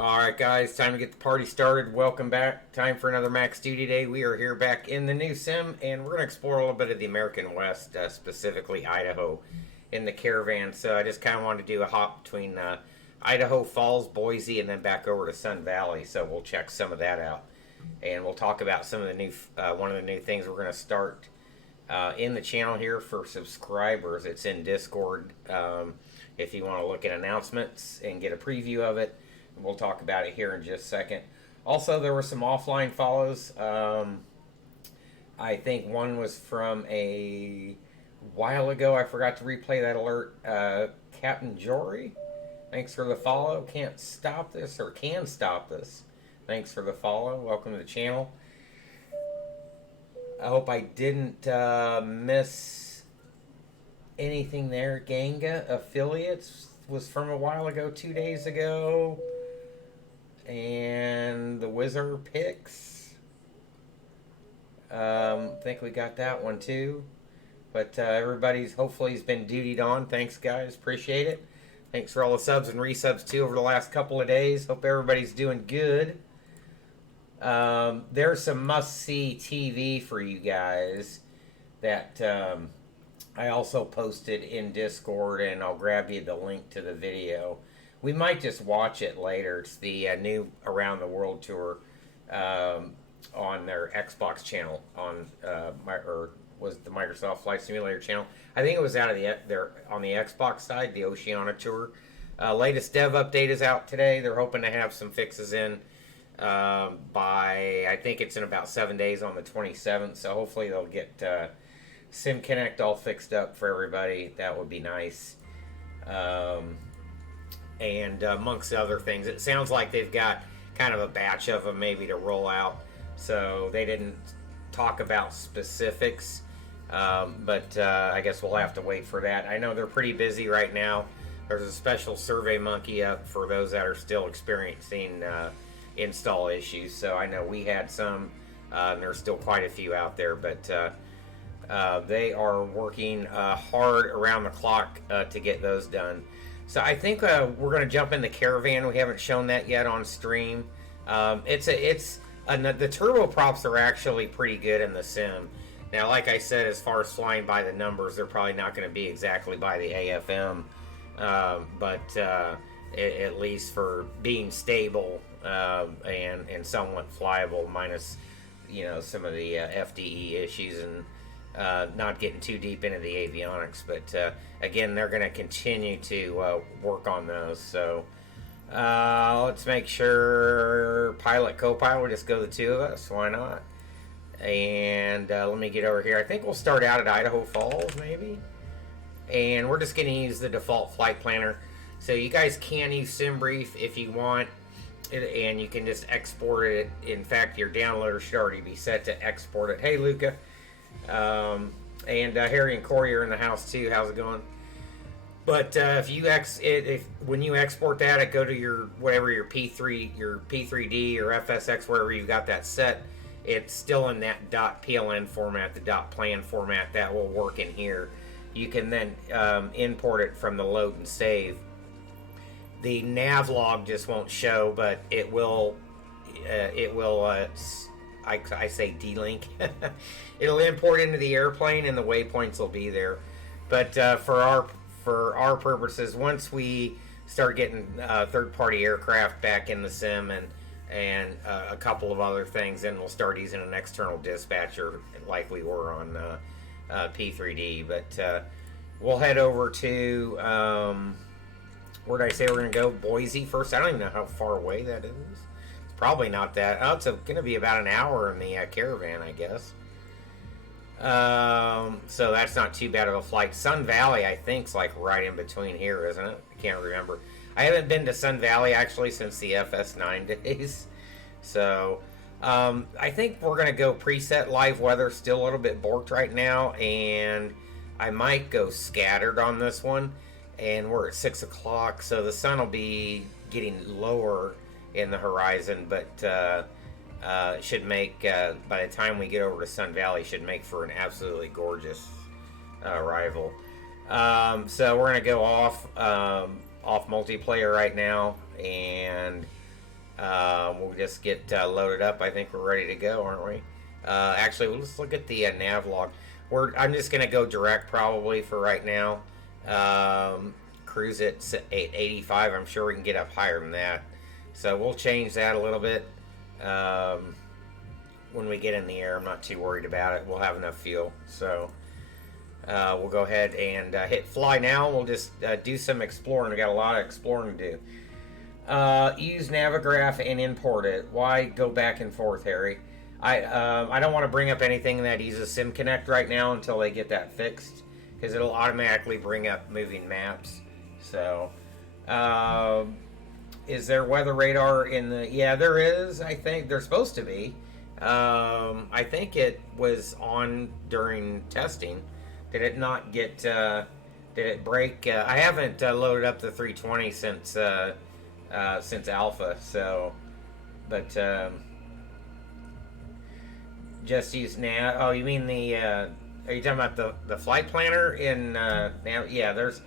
Alright guys, time to get the party started. Welcome back. Time for another Max Duty Day. We are here back in the new sim, and we're going to explore a little bit of the American West, specifically Idaho, in the caravan. So I just kind of wanted to do a hop between Idaho Falls, Boise, and then back over to Sun Valley. So we'll check some of that out. And we'll talk about some of the new, one of the new things we're going to start in the channel here for subscribers. It's in Discord. If you want to look at announcements and get a preview of it, we'll talk about it here in just a second. Also, there were some offline follows. I think one was from a while ago. I forgot to replay that alert. Captain Jory, thanks for the follow. Can't stop this, or can stop this. Thanks for the follow. Welcome to the channel. I hope I didn't miss anything there. Ganga Affiliates was from a while ago, 2 days ago. And the Wizard Picks. Think we got that one too. But everybody's hopefully has been dutied on. Thanks, guys. Appreciate it. Thanks for all the subs and resubs too over the last couple of days. Hope everybody's doing good. There's some must-see TV for you guys that I also posted in Discord, and I'll grab you the link to the video. We might just watch it later. It's the new Around the World tour on their Xbox channel, on or was the Microsoft Flight Simulator channel. I think it was out of their on the Xbox side, the Oceania tour. Latest dev update is out today. They're hoping to have some fixes in by, I think it's in about 7 days on the 27th. So hopefully they'll get Sim Connect all fixed up for everybody. That would be nice. And amongst other things, it sounds like they've got kind of a batch of them maybe to roll out. So they didn't talk about specifics, but I guess we'll have to wait for that. I know they're pretty busy right now. There's a special Survey Monkey up for those that are still experiencing install issues. So I know we had some, and there's still quite a few out there, but they are working hard around the clock to get those done. So I think we're going to jump in the caravan. We haven't shown that yet on stream. The turboprops are actually pretty good in the sim. Now, like I said, as far as flying by the numbers, they're probably not going to be exactly by the AFM, but at least for being stable and somewhat flyable, minus some of the FDE issues and not getting too deep into the avionics. But again, they're going to continue to work on those. So let's make sure pilot, co-pilot, we'll just go the two of us. Why not? And let me get over here. I think we'll start out at Idaho Falls, maybe. And we're just going to use the default flight planner. So you guys can use SimBrief if you want, and you can just export it. In fact, your downloader should already be set to export it. Hey, Luca. And Harry and Corey are in the house too. How's it going? But if when you export that, it go to your whatever your P3, your P3D or FSX, wherever you got that set. It's still in that .pln format, the .plan format. That will work in here. You can then import it from the load and save. The nav log just won't show, but it will. I say D-Link. It'll import into the airplane, and the waypoints will be there. But for our purposes, once we start getting third-party aircraft back in the sim and a couple of other things, then we'll start using an external dispatcher like we were on P3D. But we'll head over to where did I say we're going to go? Boise first. I don't even know how far away that is. It's probably not that. Oh, it's going to be about an hour in the caravan, I guess. So that's not too bad of a flight. Sun Valley, I think, is like right in between here, isn't it? I can't remember. I haven't been to Sun Valley actually since the FS9 days. So I think we're going to go preset live weather. Still a little bit borked right now, and I might go scattered on this one. And we're at 6 o'clock, so the sun will be getting lower in the horizon, but it should make, by the time we get over to Sun Valley, should make for an absolutely gorgeous arrival. So we're going to go off multiplayer right now, and We'll just get loaded up. I think we're ready to go, aren't we? Actually, let's look at the nav log. I'm just going to go direct probably for right now. Cruise at 85. I'm sure we can get up higher than that. So we'll change that a little bit when we get in the air. I'm not too worried about it. We'll have enough fuel. So we'll go ahead and hit fly now. We'll just do some exploring. We got a lot of exploring to do. Use Navigraph and import it. Why go back and forth, Harry? I don't want to bring up anything that uses SimConnect right now until they get that fixed, because it'll automatically bring up moving maps. So, is there weather radar in the? Yeah, there is. I think there's supposed to be. I think it was on during testing. Did it not get? Did it break? I haven't loaded up the 320 since alpha. So, but. Just use nav. Oh, you mean the? Are you talking about the flight planner in? Yeah, there's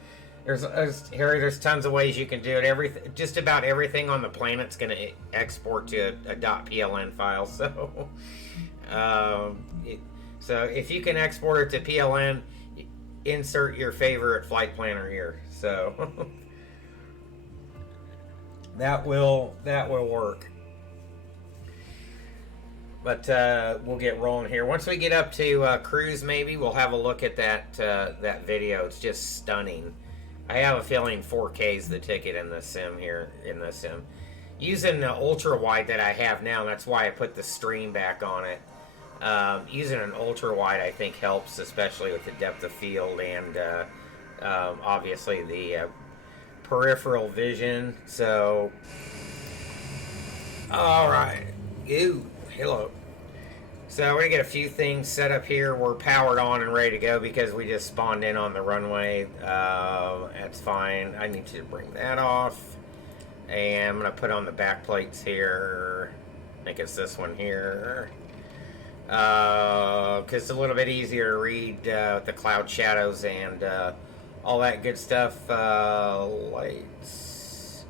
Harry. There's tons of ways you can do it. Just about everything on the planet's going to export to a .pln file. So, so if you can export it to PLN, insert your favorite flight planner here. So that will work. But we'll get rolling here. Once we get up to cruise, maybe we'll have a look at that video. It's just stunning. I have a feeling 4K is the ticket in the sim here. Using the ultra wide that I have now, that's why I put the stream back on it. Using an ultra wide, I think, helps, especially with the depth of field and obviously the peripheral vision. So, all right. Ew. Hello. So we're going to get a few things set up here. We're powered on and ready to go because we just spawned in on the runway. That's fine. I need to bring that off. And I'm going to put on the back plates here. I think it's this one here. Because it's a little bit easier to read with the cloud shadows and all that good stuff. Lights.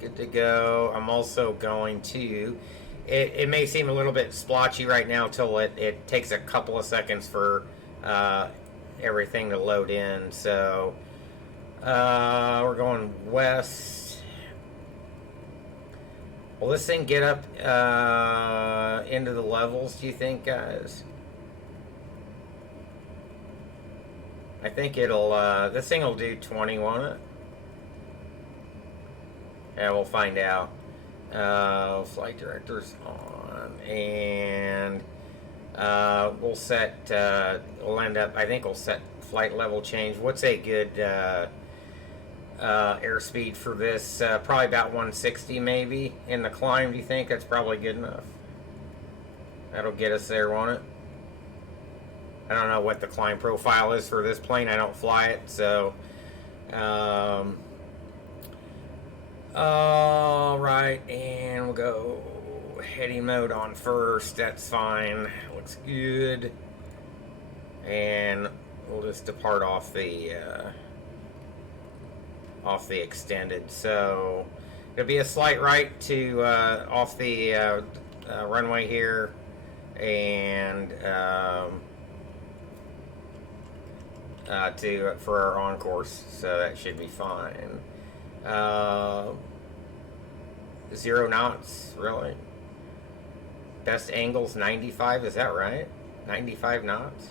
Good to go. I'm also going to... It may seem a little bit splotchy right now till it takes a couple of seconds for everything to load in. So we're going west. Will this thing get up into the levels, do you think, guys? I think it'll... this thing will do 20, won't it? Yeah, we'll find out. Flight director's on, and we'll set. We'll end up. I think we'll set flight level change. What's a good airspeed for this? Probably about 160, maybe in the climb. Do you think that's probably good enough? That'll get us there, won't it? I don't know what the climb profile is for this plane. I don't fly it, so. Alright, and we'll go heading mode on first. That's fine. Looks good. And we'll just depart off the extended. So it'll be a slight right to off the runway here, and for our on course. So that should be fine. 0 knots, really? Best angles 95, is that right? 95 knots?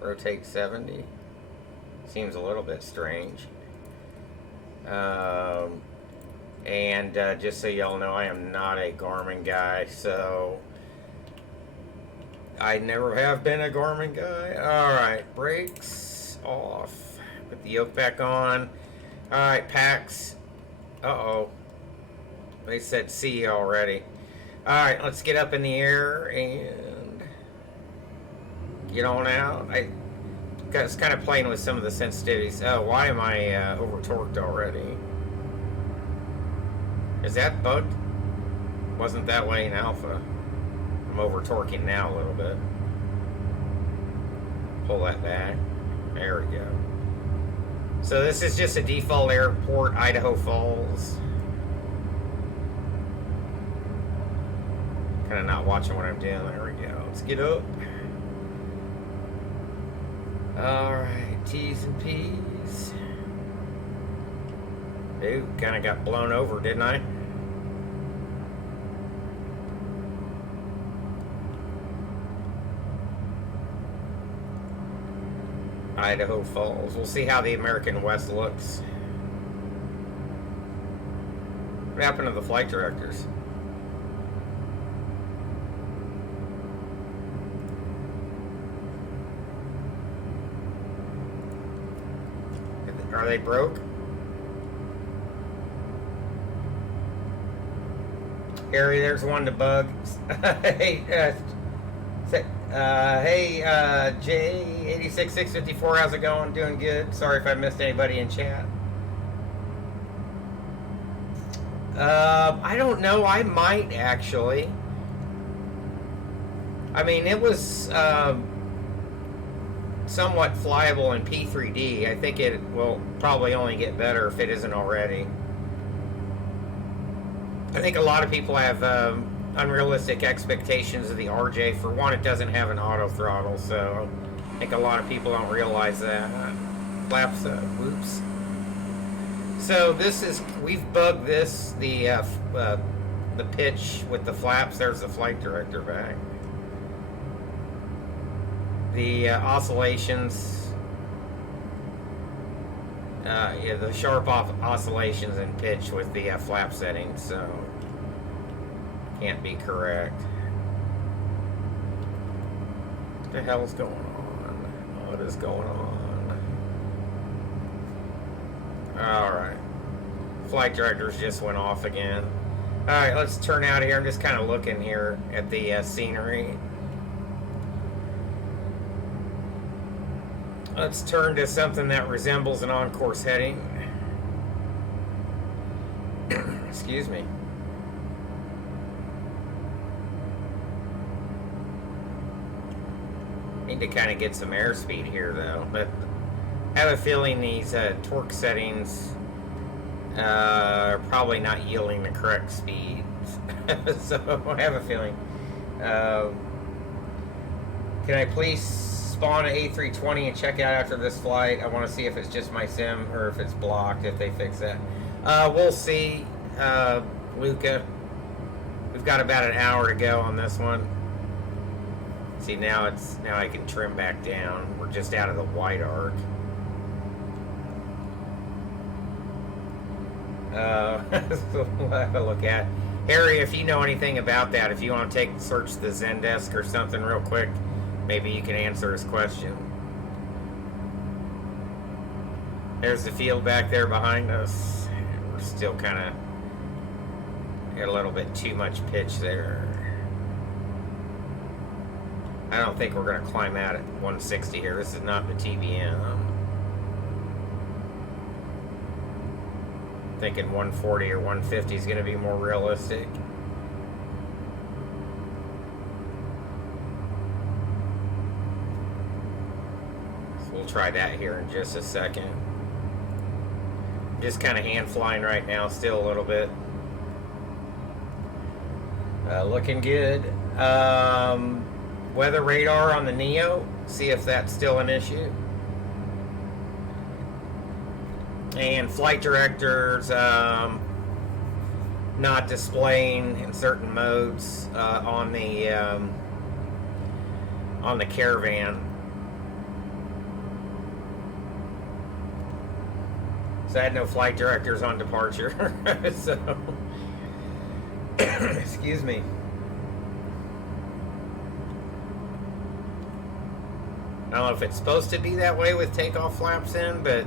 Rotate 70? Seems a little bit strange. And just so y'all know, I am not a Garmin guy, so I never have been a Garmin guy. Alright, brakes off. Put the yoke back on. Alright, packs. Uh-oh. They said C already. Alright, let's get up in the air and get on out. I was kind of playing with some of the sensitivities. Oh, why am I over-torqued already? Is that bugged? Wasn't that way in alpha. I'm over-torquing now a little bit. Pull that back. There we go. So this is just a default airport, Idaho Falls. Kind of not watching what I'm doing. There we go. Let's get up. Alright, T's and P's. Ooh, kind of got blown over, didn't I? Idaho Falls. We'll see how the American West looks. What happened to the flight directors? Are they broke? Harry, there's one to bug. Hey, J86654, how's it going? Doing good. Sorry if I missed anybody in chat. I don't know. I might actually. I mean, it was somewhat flyable in P3D. I think it will probably only get better if it isn't already. I think a lot of people have unrealistic expectations of the RJ. For one, it doesn't have an auto throttle, so I think a lot of people don't realize that. Flaps, whoops. So this is, we've bugged this, the pitch with the flaps. There's the flight director back. The oscillations, yeah, the sharp oscillations and pitch with the flap settings, so can't be correct. What the hell's going on? What is going on? Alright. Flight directors just went off again. Alright, let's turn out of here. I'm just kind of looking here at the scenery. Let's turn to something that resembles an on-course heading. Excuse me. Need to kind of get some airspeed here, though. But I have a feeling these torque settings are probably not yielding the correct speed. So I have a feeling. Can I please spawn an A320 and check out after this flight? I want to see if it's just my sim or if it's blocked, if they fix that. We'll see, Luca. We've got about an hour to go on this one. See, now I can trim back down. We're just out of the white arc. So we'll have a look at. Harry, if you know anything about that, if you want to search the Zendesk or something real quick, maybe you can answer his question. There's the field back there behind us. We're still kind of got a little bit too much pitch there. I don't think we're going to climb out at 160 here. This is not the TBM. Thinking 140 or 150 is going to be more realistic. So we'll try that here in just a second. Just kind of hand flying right now, still a little bit. Looking good. Weather radar on the Neo, see if that's still an issue. And flight directors not displaying in certain modes on the Caravan. So I had no flight directors on departure. So excuse me. I don't know if it's supposed to be that way with takeoff flaps in, but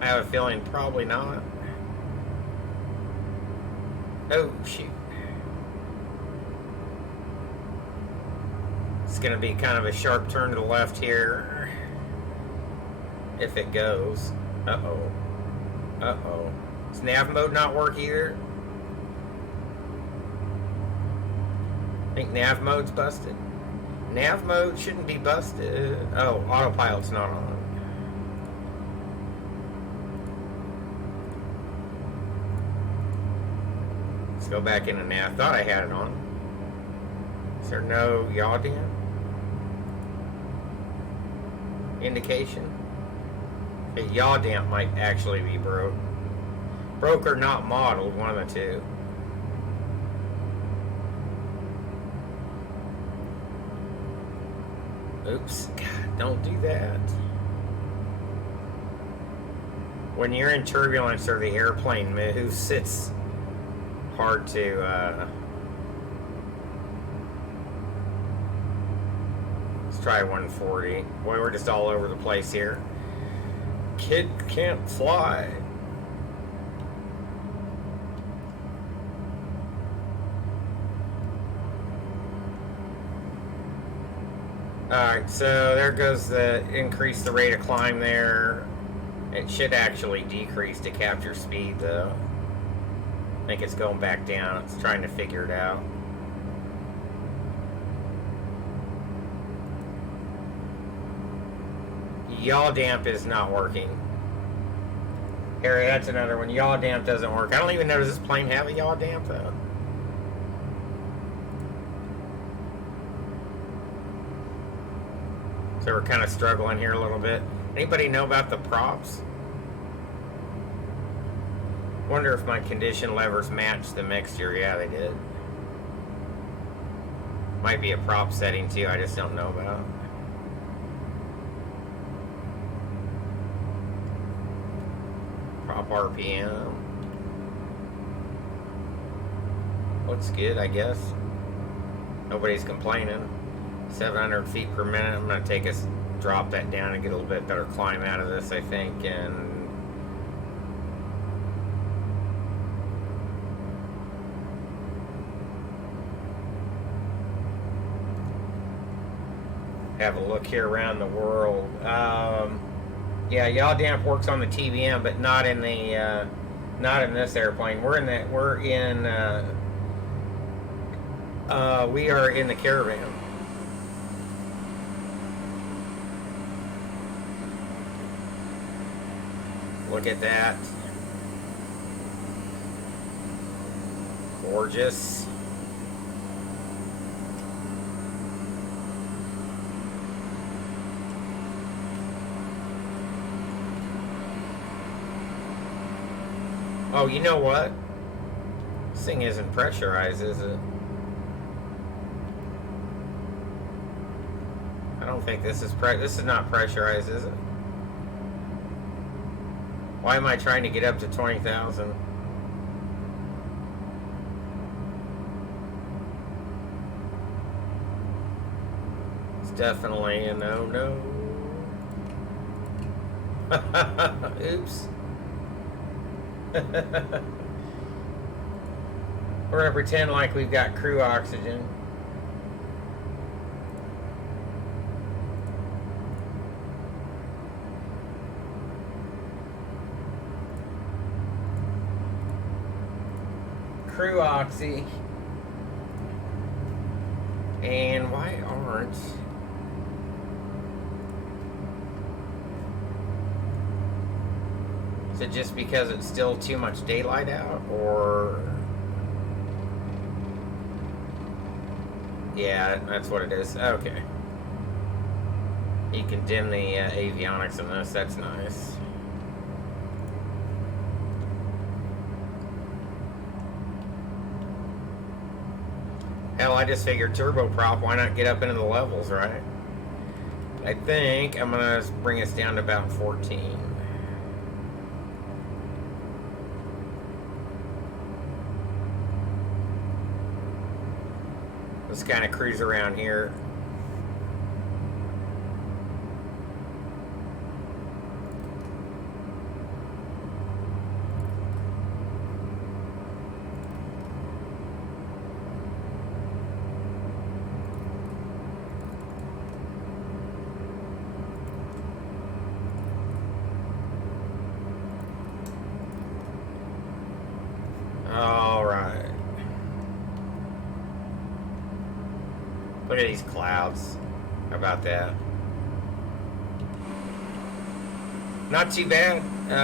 I have a feeling probably not. Oh, shoot. It's going to be kind of a sharp turn to the left here. If it goes. Uh-oh. Uh-oh. Does nav mode not work either? I think nav mode's busted. Nav mode shouldn't be busted. Oh, autopilot's not on. Let's go back into nav. Thought I had it on. Is there no yaw damp indication? Okay, yaw damp might actually be broke. Broke or not modeled, one of the two. Oops, God, don't do that. When you're in turbulence or the airplane moves, it's hard to, let's try 140. Boy, we're just all over the place here. Kid can't fly. Alright, so there goes the increase the rate of climb there. It should actually decrease to capture speed though. I think it's going back down. It's trying to figure it out. Yaw damp is not working. Harry, that's another one. Yaw damp doesn't work. I don't even know, does this plane have a yaw damp though? So we're kind of struggling here a little bit. Anybody know about the props? Wonder if my condition levers match the mixture. Yeah, they did. Might be a prop setting too, I just don't know about. Prop RPM. Looks good, I guess. Nobody's complaining. 700 feet per minute. I'm going to take us, drop that down and get a little bit better climb out of this, I think. And have a look here around the world. Yeah, yaw damp works on the TBM, but not in the not in this airplane. We are in the Caravan. Look at that. Gorgeous. Oh, you know what? This thing isn't pressurized, is it? I don't think this is not pressurized, is it? Why am I trying to get up to 20,000? It's definitely a no-no. Oops. We're gonna pretend like we've got crew oxygen. Crew oxy. And why aren't... Is it just because it's still too much daylight out, or... Yeah, that's what it is. Okay. You can dim the avionics in this, that's nice. Hell, I just figured turboprop, why not get up into the levels, right? I think I'm gonna bring us down to about 14. Let's kind of cruise around here. All right. Look at these clouds. How about that? Not too bad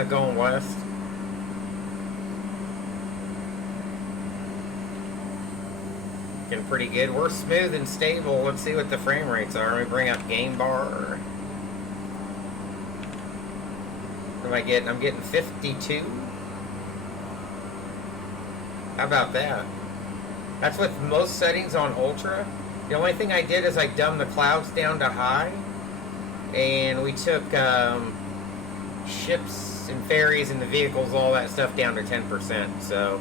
going west. working pretty good. We're smooth and stable. Let's see what the frame rates are. Let me bring up Game Bar. What am I getting? I'm getting 52. How about that? That's with most settings on Ultra. The only thing I did is I dumbed the clouds down to high. And we took ships and ferries and the vehicles, all that stuff, down to 10%. So,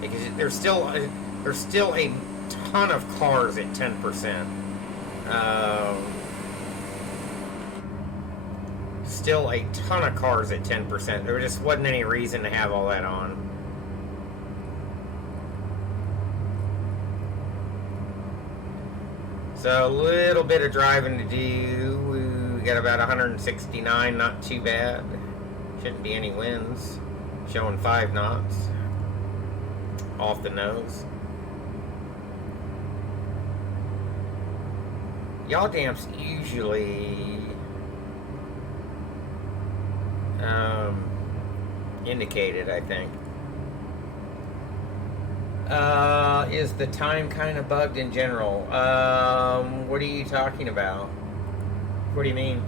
because there's still a ton of cars at 10%. Still a ton of cars at 10%. There just wasn't any reason to have all that on. So a little bit of driving to do. We got about 169, not too bad. Shouldn't be any winds. Showing 5 knots. Off the nose. Yaw damps usually indicated, I think. Is the time kind of bugged in general? What are you talking about? What do you mean?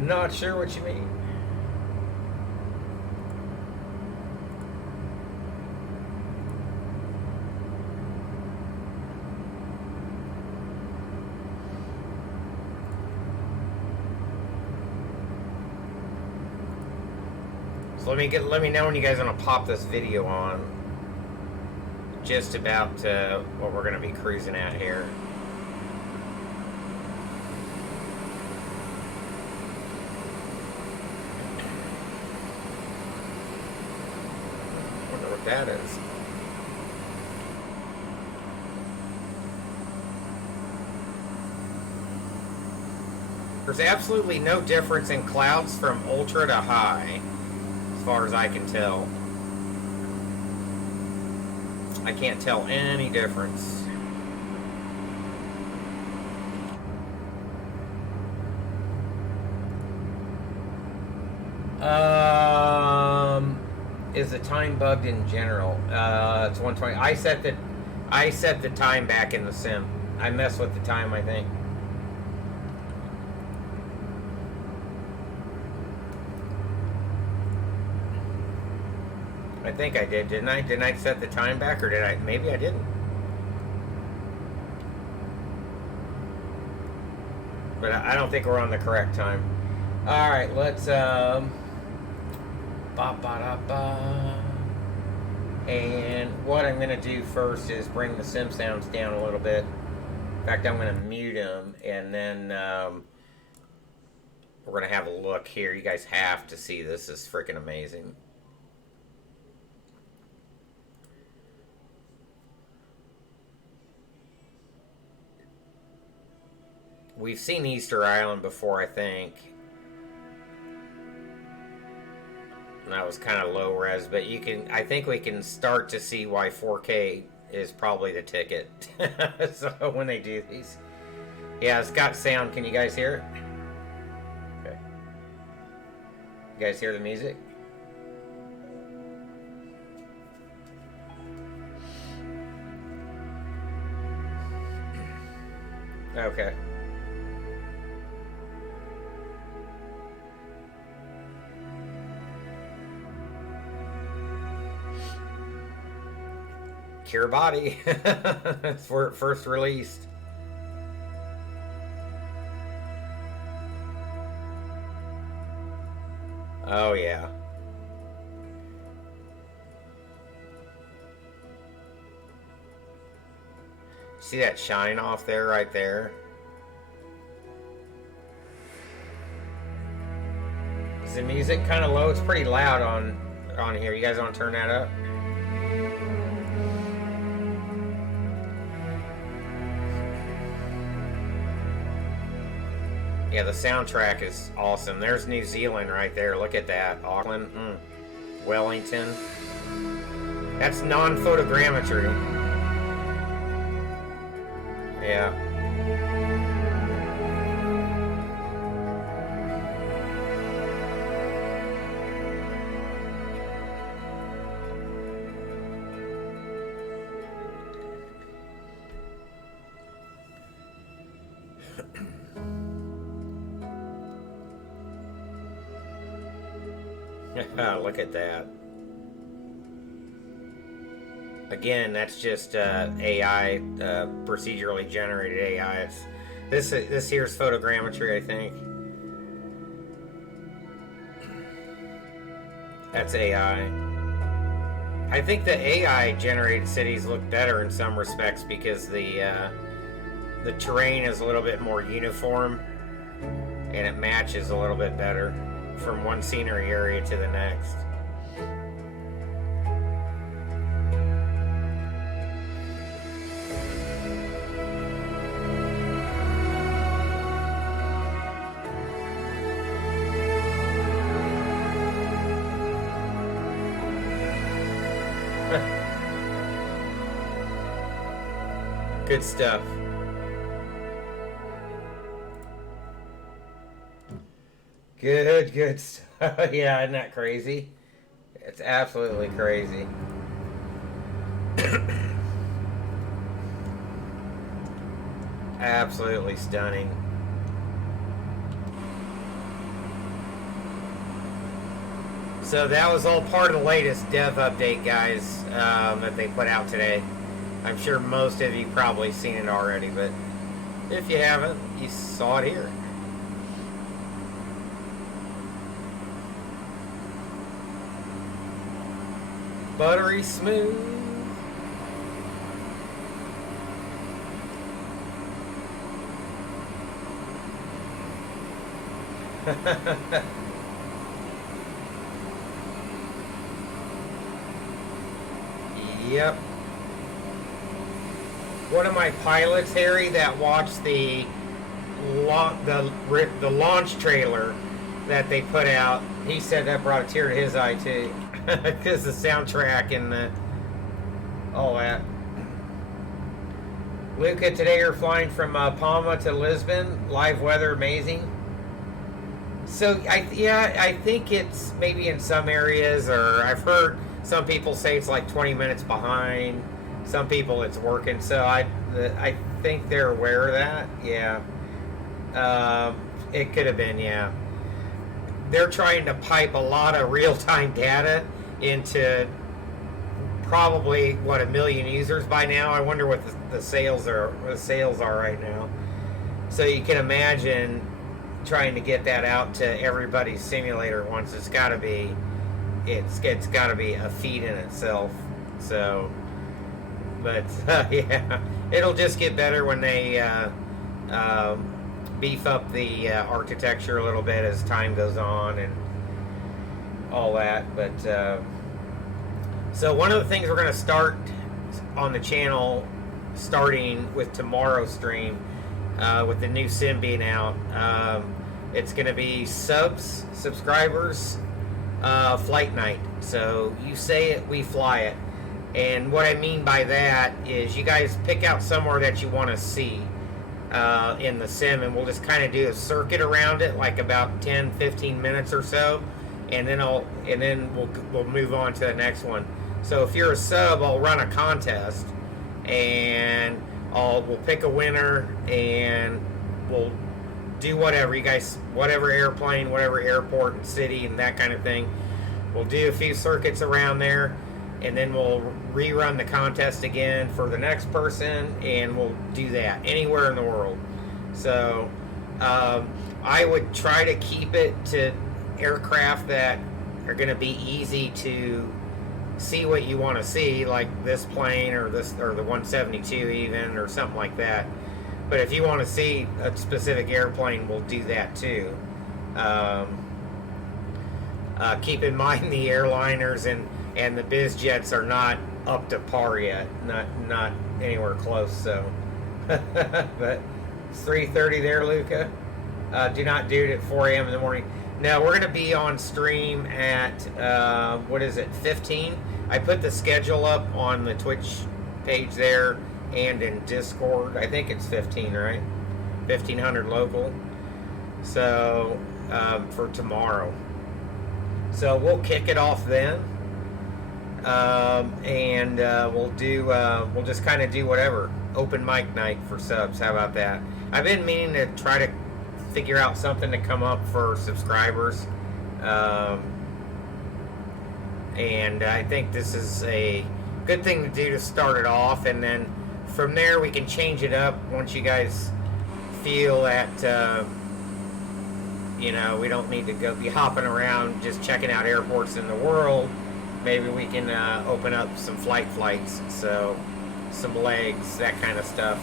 Not sure what you mean. So let me know when you guys want to pop this video on. Just about what we're going to be cruising at here. Wonder what that is. There's absolutely no difference in clouds from ultra to high, as far as I can tell. I can't tell any difference. Is the time bugged in general? It's 120. I set the time back in the sim. I messed with the time, I think. I think I did, didn't I? Didn't I set the time back, or did I? Maybe I didn't. But I don't think we're on the correct time. All right, let's and what I'm gonna do first is bring the sim sounds down a little bit. In fact, I'm gonna mute them, and then we're gonna have a look here. You guys have to see this. This is freaking amazing. We've seen Easter Island before, I think. And that was kind of low res, but I think we can start to see why 4K is probably the ticket. So when they do these. Yeah, it's got sound. Can you guys hear it? Okay. You guys hear the music? Okay. Cure Body. That's where it first released. Oh yeah. See that shine off there, right there? Is the music kind of low? It's pretty loud on here. You guys want to turn that up? Yeah, the soundtrack is awesome. There's New Zealand right there. Look at that. Auckland. Wellington. That's non-photogrammetry. Yeah. Look at that. Again, that's just AI, procedurally generated AI. This here's photogrammetry, I think. That's AI. I think the AI generated cities look better in some respects because the terrain is a little bit more uniform and it matches a little bit better from one scenery area to the next. Good stuff. Good stuff. Yeah, isn't that crazy? It's absolutely crazy. Absolutely stunning. So that was all part of the latest dev update, guys, that they put out today. I'm sure most of you probably seen it already, but if you haven't, you saw it here. Buttery smooth. Yep. One of my pilots, Harry, that watched the launch trailer that they put out, he said that brought a tear to his eye too, because the soundtrack and all that. Luca, today you're flying from Palma to Lisbon. Live weather, amazing. So I think it's maybe in some areas, or I've heard some people say it's like 20 minutes behind. Some people it's working, so I think they're aware of that. Yeah, it could have been. Yeah, they're trying to pipe a lot of real-time data into probably 1 million users by now. I wonder what the sales are right now. So you can imagine trying to get that out to everybody's simulator once. It's got to be a feat in itself. So. But yeah, it'll just get better when they beef up the architecture a little bit as time goes on and all that. But so one of the things we're going to start on the channel, starting with tomorrow's stream, with the new sim being out, it's going to be subscribers, flight night. So you say it, we fly it. And what I mean by that is you guys pick out somewhere that you want to see in the sim, and we'll just kind of do a circuit around it, like about 10-15 minutes or so, and then we'll move on to the next one. So if you're a sub, I'll run a contest, and we'll pick a winner, and we'll do whatever you guys, whatever airplane, whatever airport and city and that kind of thing. We'll do a few circuits around there, and then we'll rerun the contest again for the next person, and we'll do that anywhere in the world. So I would try to keep it to aircraft that are going to be easy to see what you want to see, like this plane or the 172 even, or something like that. But if you want to see a specific airplane, we'll do that too. Keep in mind the airliners and the biz jets are not up to par yet, not anywhere close. So, but it's 3:30 there, Luca. Do not do it at 4 a.m. in the morning. No, we're going to be on stream at 15. I put the schedule up on the Twitch page there and in Discord. I think it's 15, right? 1500 local. So for tomorrow. So we'll kick it off then. And we'll just kind of do whatever. Open mic night for subs. How about that? I've been meaning to try to figure out something to come up for subscribers. And I think this is a good thing to do to start it off, and then from there we can change it up once you guys feel that we don't need to go be hopping around just checking out airports in the world. Maybe we can open up some flights, so some legs, that kind of stuff.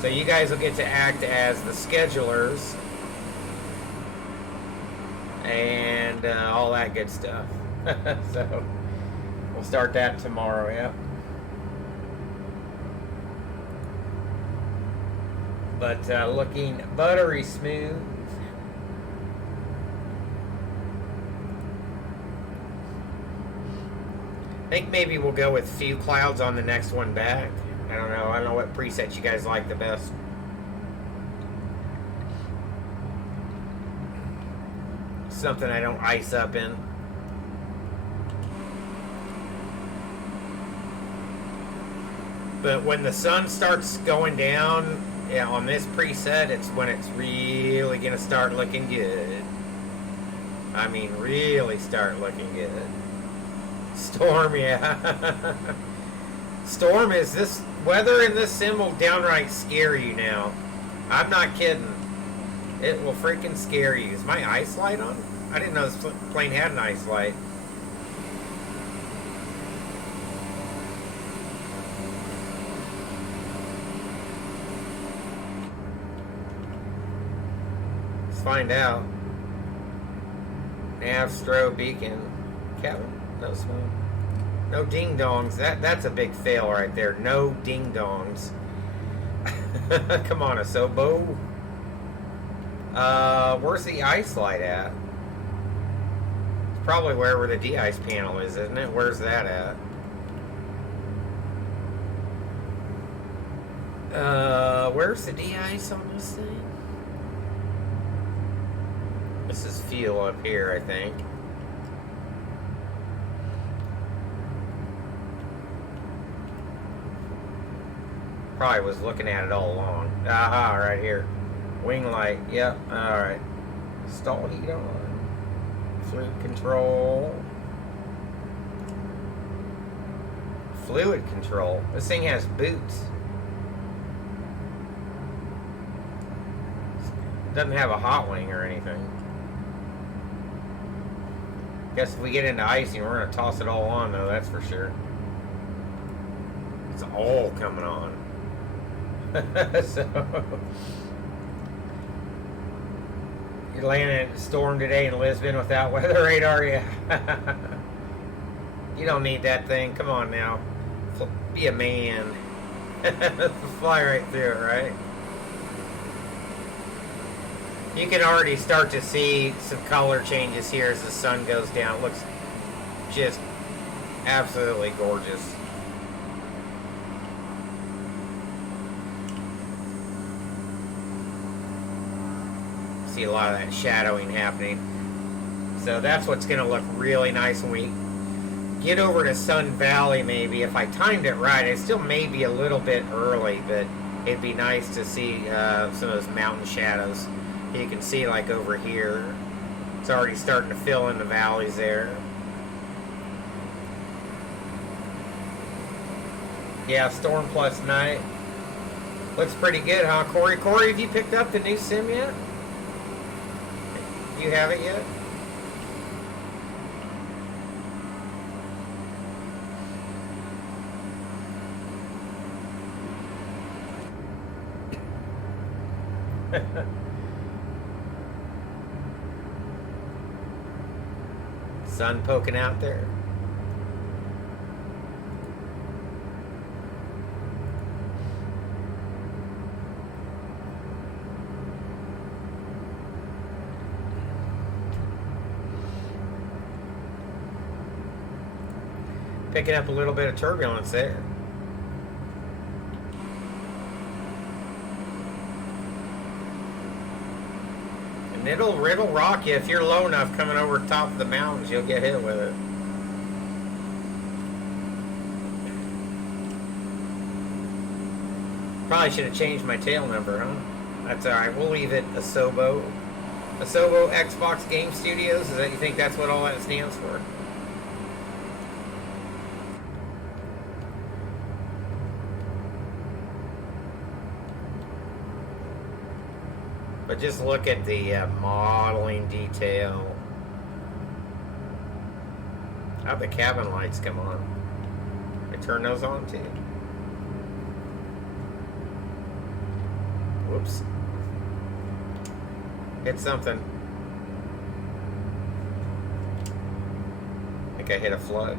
So you guys will get to act as the schedulers and all that good stuff. So we'll start that tomorrow, yeah. But looking buttery smooth. I think maybe we'll go with few clouds on the next one back. I don't know what presets you guys like the best. Something I don't ice up in. But when the sun starts going down, yeah, on this preset, it's when it's really gonna start looking good. I mean, really start looking good. Storm, yeah. Storm is this weather in this sim will downright scare you now. I'm not kidding. It will freaking scare you. Is my ice light on? I didn't know this plane had an ice light. Let's find out. Nav, strobe, beacon. Kevin? No smoke. No ding dongs. That's a big fail right there. No ding dongs. Come on, Asobo. Where's the ice light at? It's probably wherever the de-ice panel is, isn't it? Where's that at? Where's the de-ice on this thing? This is fuel up here, I think. Probably was looking at it all along. Aha, right here. Wing light. Yep. Alright. Stall heat on. Fluid control. Fluid control. This thing has boots. It doesn't have a hot wing or anything. Guess if we get into icing, we're going to toss it all on, though, that's for sure. It's all coming on. So you're landing in a storm today in Lisbon without weather radar, yeah. You don't need that thing. Come on now, be a man. Fly right through it, right? You can already start to see some color changes here as the sun goes down. It looks just absolutely gorgeous. See a lot of that shadowing happening. So that's what's going to look really nice when we get over to Sun Valley, maybe. If I timed it right, it still may be a little bit early, but it'd be nice to see some of those mountain shadows. You can see, like, over here, it's already starting to fill in the valleys there. Yeah, storm plus night. Looks pretty good, huh, Corey? Corey, have you picked up the new sim yet? You have it yet? Sun poking out there. Picking up a little bit of turbulence there. And it'll rock you if you're low enough coming over top of the mountains. You'll get hit with it. Probably should have changed my tail number, huh? That's alright. We'll leave it Asobo. Asobo Xbox Game Studios? Is that, you think that's what all that stands for? But just look at the modeling detail. How'd the cabin lights come on? I turn those on too. Whoops. Hit something. I think I hit a flood.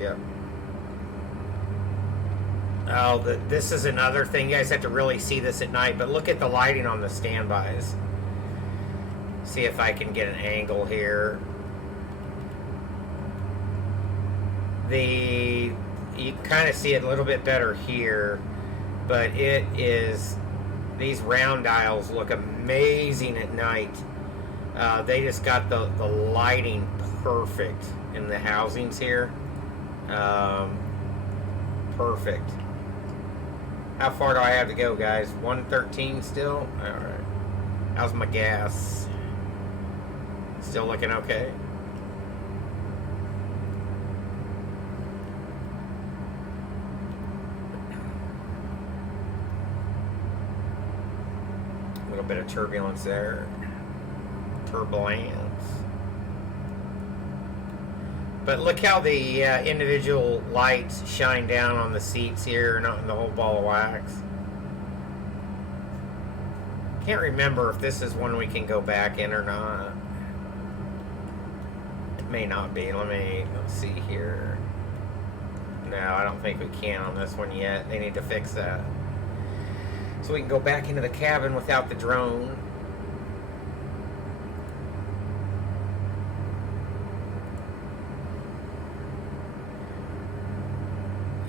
Yep. Oh, this is another thing. You guys have to really see this at night, but look at the lighting on the standbys. See if I can get an angle here. You can kind of see it a little bit better here, but it is, these round dials look amazing at night. They just got the lighting perfect in the housings here. Perfect. How far do I have to go, guys? 113 still? Alright. How's my gas? Still looking okay? A little bit of turbulence there. Turbulence. But look how the individual lights shine down on the seats here, not in the whole ball of wax. Can't remember if this is one we can go back in or not. It may not be. Let's see here. No, I don't think we can on this one yet. They need to fix that. So we can go back into the cabin without the drone.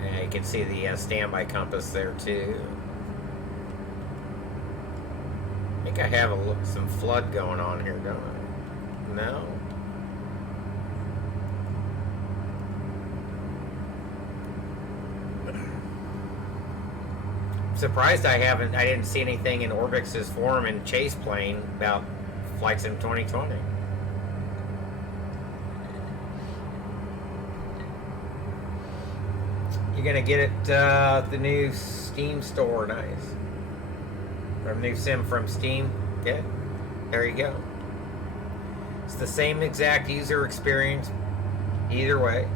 Yeah, you can see the standby compass there too. I think I have some flood going on here, don't I? No? Surprised I didn't see anything in Orbix's forum and Chase Plane about Flight Sim 2020. You're gonna get it the new Steam store, nice. Or new sim from Steam. Okay, there you go. It's the same exact user experience either way.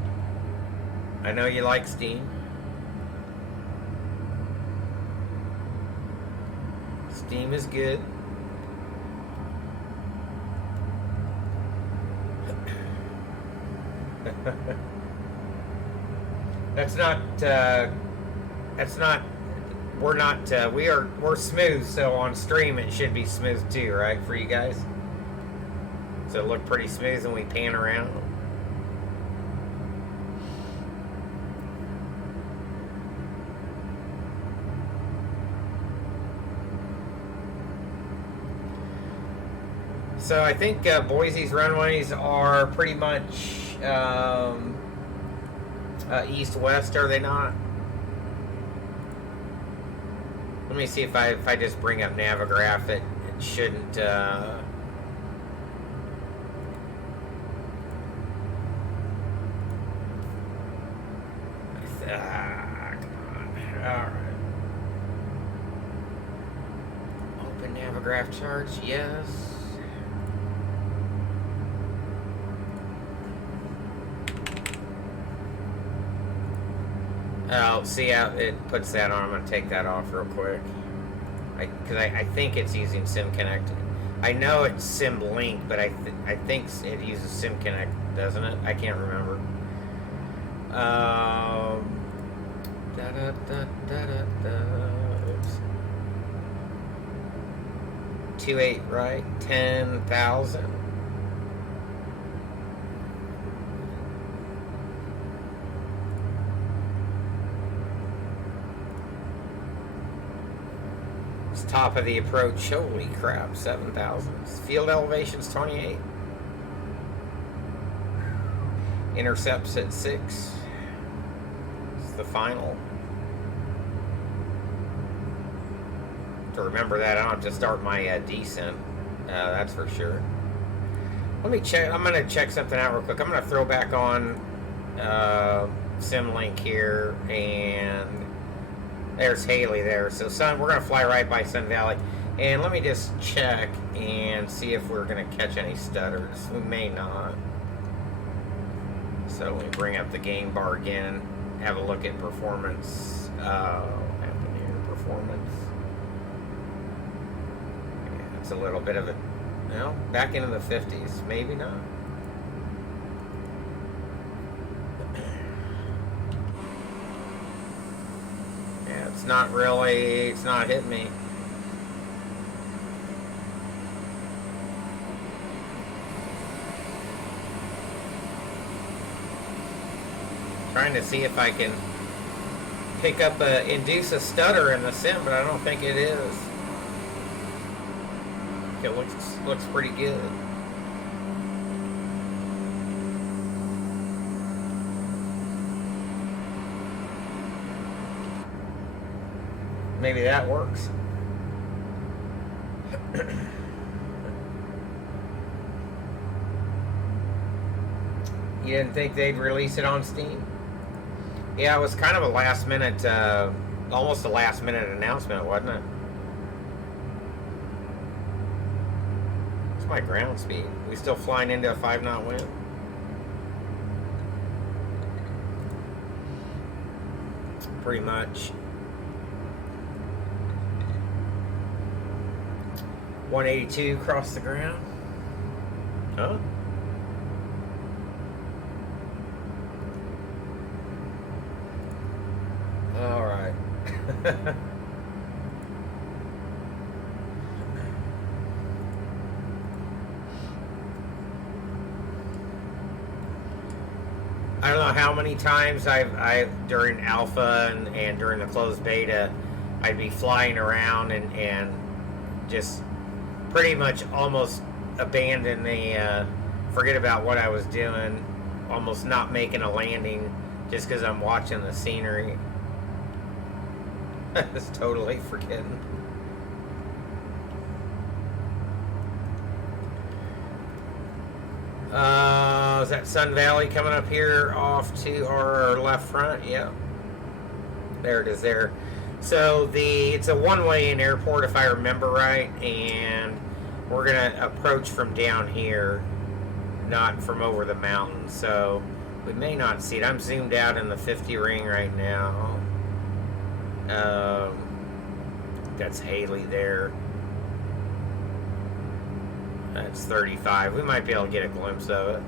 I know you like Steam. Steam is good. We're smooth, so on stream it should be smooth too, right, for you guys? So it looked pretty smooth when we pan around. So I think Boise's runways are pretty much east-west, are they not? Let me see if I just bring up Navigraph, it shouldn't. Come on. All right. Open Navigraph charts, yes. Oh, see how it puts that on. I'm going to take that off real quick. Because I think it's using SimConnect. I know it's SimLink, but I think it uses SimConnect, doesn't it? I can't remember. Oops. 28, right? 10,000. Top of the approach, holy crap, 7,000. Field elevation's 28. Intercepts at 6. It's the final. To remember that, I don't have to start my descent. That's for sure. Let me check. I'm going to check something out real quick. I'm going to throw back on SimLink here, and there's Haley there. So we're going to fly right by Sun Valley. And let me just check and see if we're going to catch any stutters. We may not. So let me bring up the game bar again. Have a look at performance. What happened here? Performance. Yeah, it's a little bit of a... No, back into the 50s. Maybe not. Yeah, it's not really... It's not hitting me. Trying to see if I can pick up induce a stutter in the sim, but I don't think it is. It looks pretty good. Maybe that works. You didn't think they'd release it on Steam? Yeah, it was kind of a last minute, almost a last minute announcement, wasn't it? What's my ground speed? We still flying into a 5-knot wind? Pretty much. 182 across the ground. Huh? All right. I don't know how many times I during alpha and during the closed beta, I'd be flying around and just pretty much almost abandon the forget about what I was doing, almost not making a landing just because I'm watching the scenery. It's totally forgetting. Is that Sun Valley coming up here off to our left front? Yeah. There it is there. So it's a one-way in airport if I remember right, and we're going to approach from down here, not from over the mountain. So we may not see it. I'm zoomed out in the 50 ring right now. That's Haley there. That's 35. We might be able to get a glimpse of it.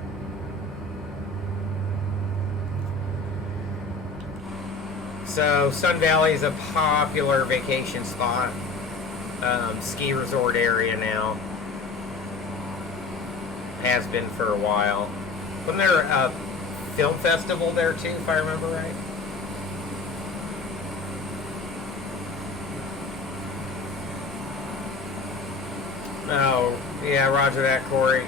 So Sun Valley is a popular vacation spot, ski resort area now. Has been for a while. Wasn't there a film festival there too, if I remember right? Oh, yeah, roger that, Corey.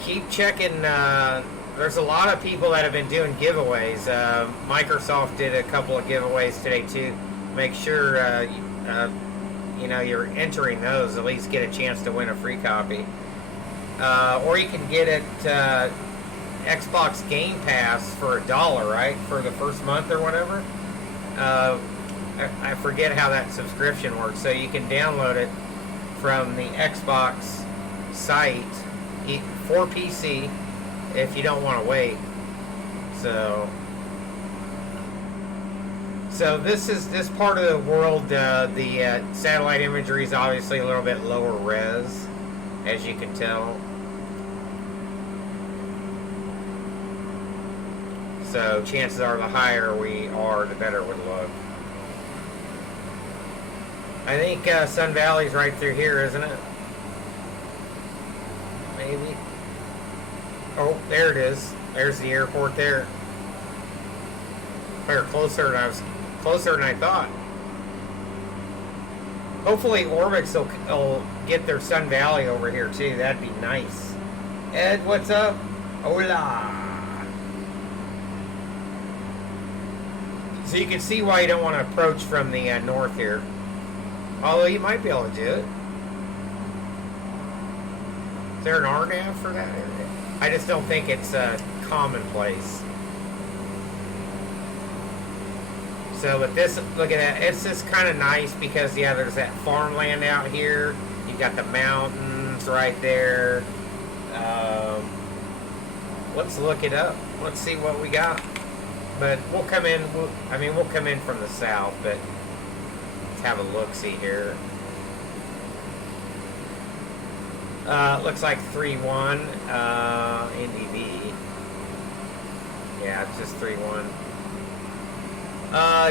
Keep checking. There's a lot of people that have been doing giveaways. Microsoft did a couple of giveaways today, too. Make sure you're entering those. At least get a chance to win a free copy. Or you can get it Xbox Game Pass for $1, right? For the first month or whatever. I forget how that subscription works. So you can download it from the Xbox site for PC if you don't want to wait. So this part of the world, the satellite imagery is obviously a little bit lower res, as you can tell. So chances are the higher we are, the better it would look. I think Sun Valley's right through here, isn't it? Maybe. Oh, there it is. There's the airport there. We're closer than I thought. Hopefully Orbix will get their Sun Valley over here too. That'd be nice. Ed, what's up? Hola. So you can see why you don't want to approach from the north here. Although you might be able to do it. Is there an RNAV for that area? I just don't think it's commonplace. So with this, look at that. It's just kind of nice because, yeah, there's that farmland out here. You've got the mountains right there. Let's look it up. Let's see what we got. But we'll come in. We'll come in from the south, but let's have a look-see here. Looks like 3-1 NDV. Yeah, it's just 3-1.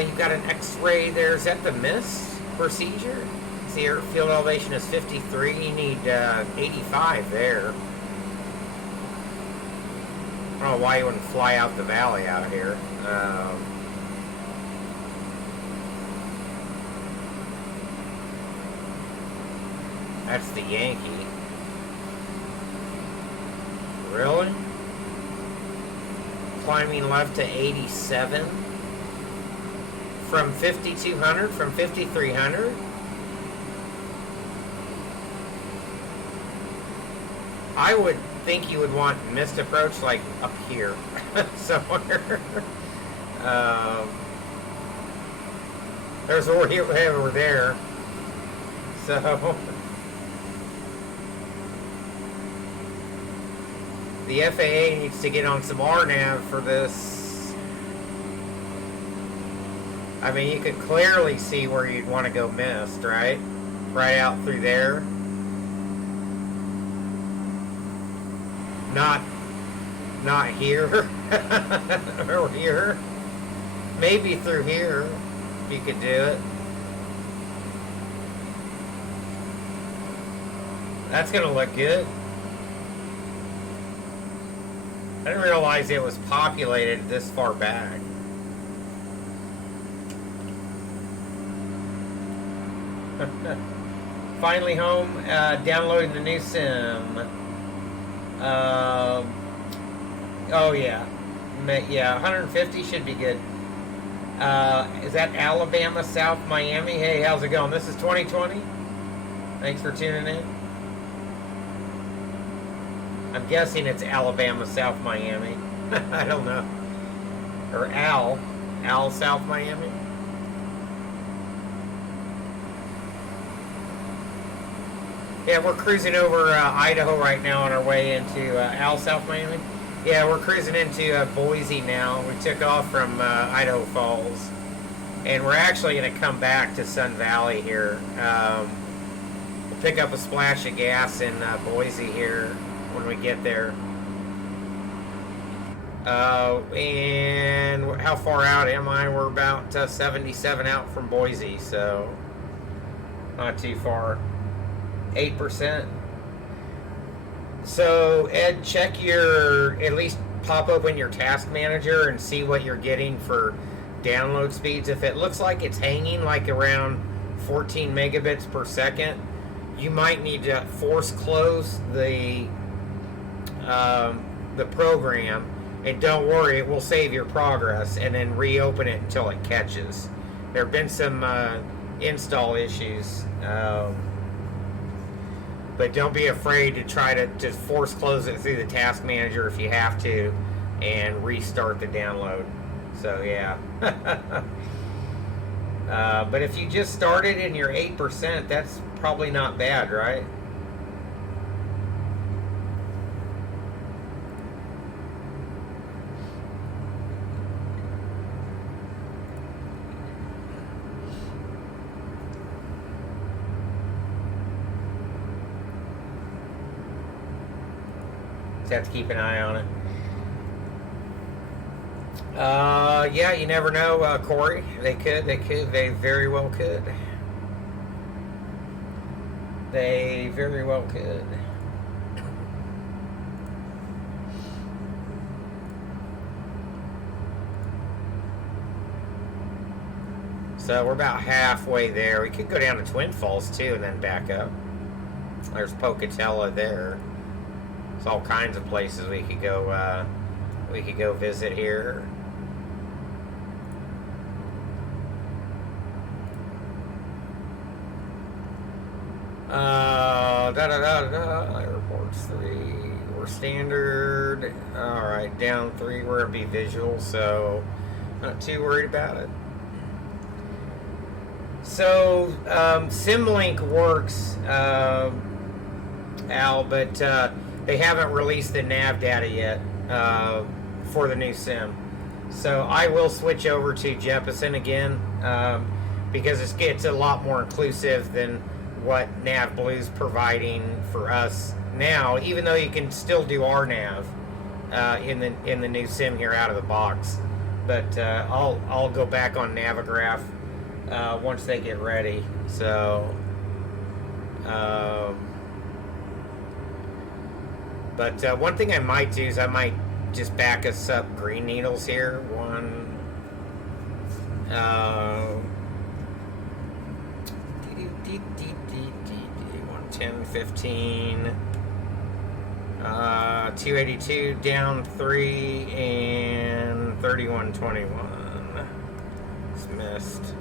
You've got an X-ray there. Is that the Msfs procedure? See, your field elevation is 53. You need 85 there. I don't know why you wouldn't fly out the valley out here. That's the Yankee. Really? Climbing left to 87. From 5,200, from 5,300? I would think you would want missed approach like up here somewhere. There's over there. So the FAA needs to get on some RNAV for this. I mean, you could clearly see where you'd want to go missed, right? Right out through there. Not here. Or here. Maybe through here you could do it. That's gonna look good. I didn't realize it was populated this far back. Finally home, downloading the new sim. Oh yeah, 150 should be good. Is that Alabama, South Miami? Hey, how's it going? This is 2020. Thanks for tuning in. I'm guessing it's Alabama, South Miami. I don't know. Or Al, South Miami. Yeah, we're cruising over Idaho right now on our way into Al, South Miami. Yeah, we're cruising into Boise now. We took off from Idaho Falls. And we're actually going to come back to Sun Valley here. We'll pick up a splash of gas in Boise here when we get there. And how far out am I? We're about 77 out from Boise, so not too far. 8%. So Ed, check at least pop open your task manager and see what you're getting for download speeds. If it looks like it's hanging like around 14 megabits per second, you might need to force close the program, and don't worry, it will save your progress, and then reopen it until it catches. There have been some install issues. But don't be afraid to try to just force close it through the task manager if you have to, and restart the download. So yeah. But if you just started and you're 8%, that's probably not bad, right? Just have to keep an eye on it. Yeah, you never know, Corey. They very well could. They very well could. So we're about halfway there. We could go down to Twin Falls too and then back up. There's Pocatello there. There's all kinds of places we could go visit here. Airports 3. We're standard. Alright, down 3. We're going to be visual, so not too worried about it. So, SimLink works, Al, but they haven't released the nav data yet for the new sim. So I will switch over to Jeppesen again because it's a lot more inclusive than what NavBlue's providing for us now. Even though you can still do RNav in the new sim here out of the box, but I'll go back on Navigraph once they get ready. So. But one thing I might do is I might just back us up green needles here. 110, 15, 282 down 3, and 3121. It's missed.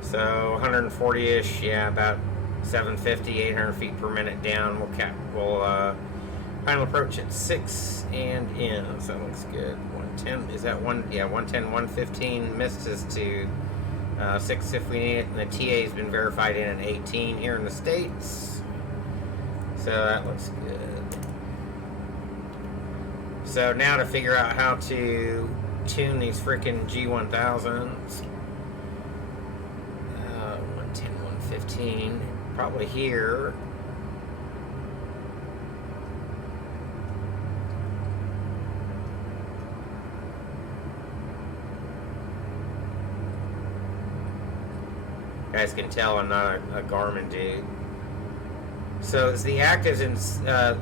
So 140-ish, yeah, about 750, 800 feet per minute down. We'll final approach at 6 and in, so that looks good. 110, is that one? Yeah, 110, 115. Missed us to 6 if we need it, and the TA has been verified in at 18 here in the States. So that looks good. So now to figure out how to tune these freaking G1000s. 110, 115, probably here. You guys can tell I'm not a Garmin dude. So is the actives in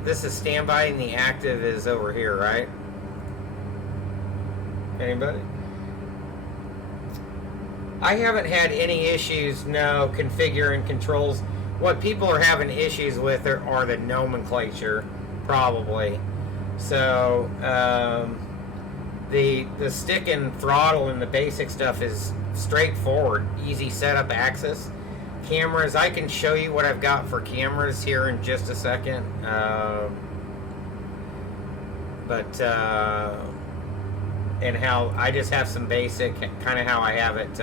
this is standby and the active is over here, right? Anybody? I haven't had any issues, no, configuring controls. What people are having issues with are the nomenclature, probably. So the stick and throttle and the basic stuff is straightforward, easy setup access. Cameras, I can show you what I've got for cameras here in just a second. And how I just have some basic, kind of how I have it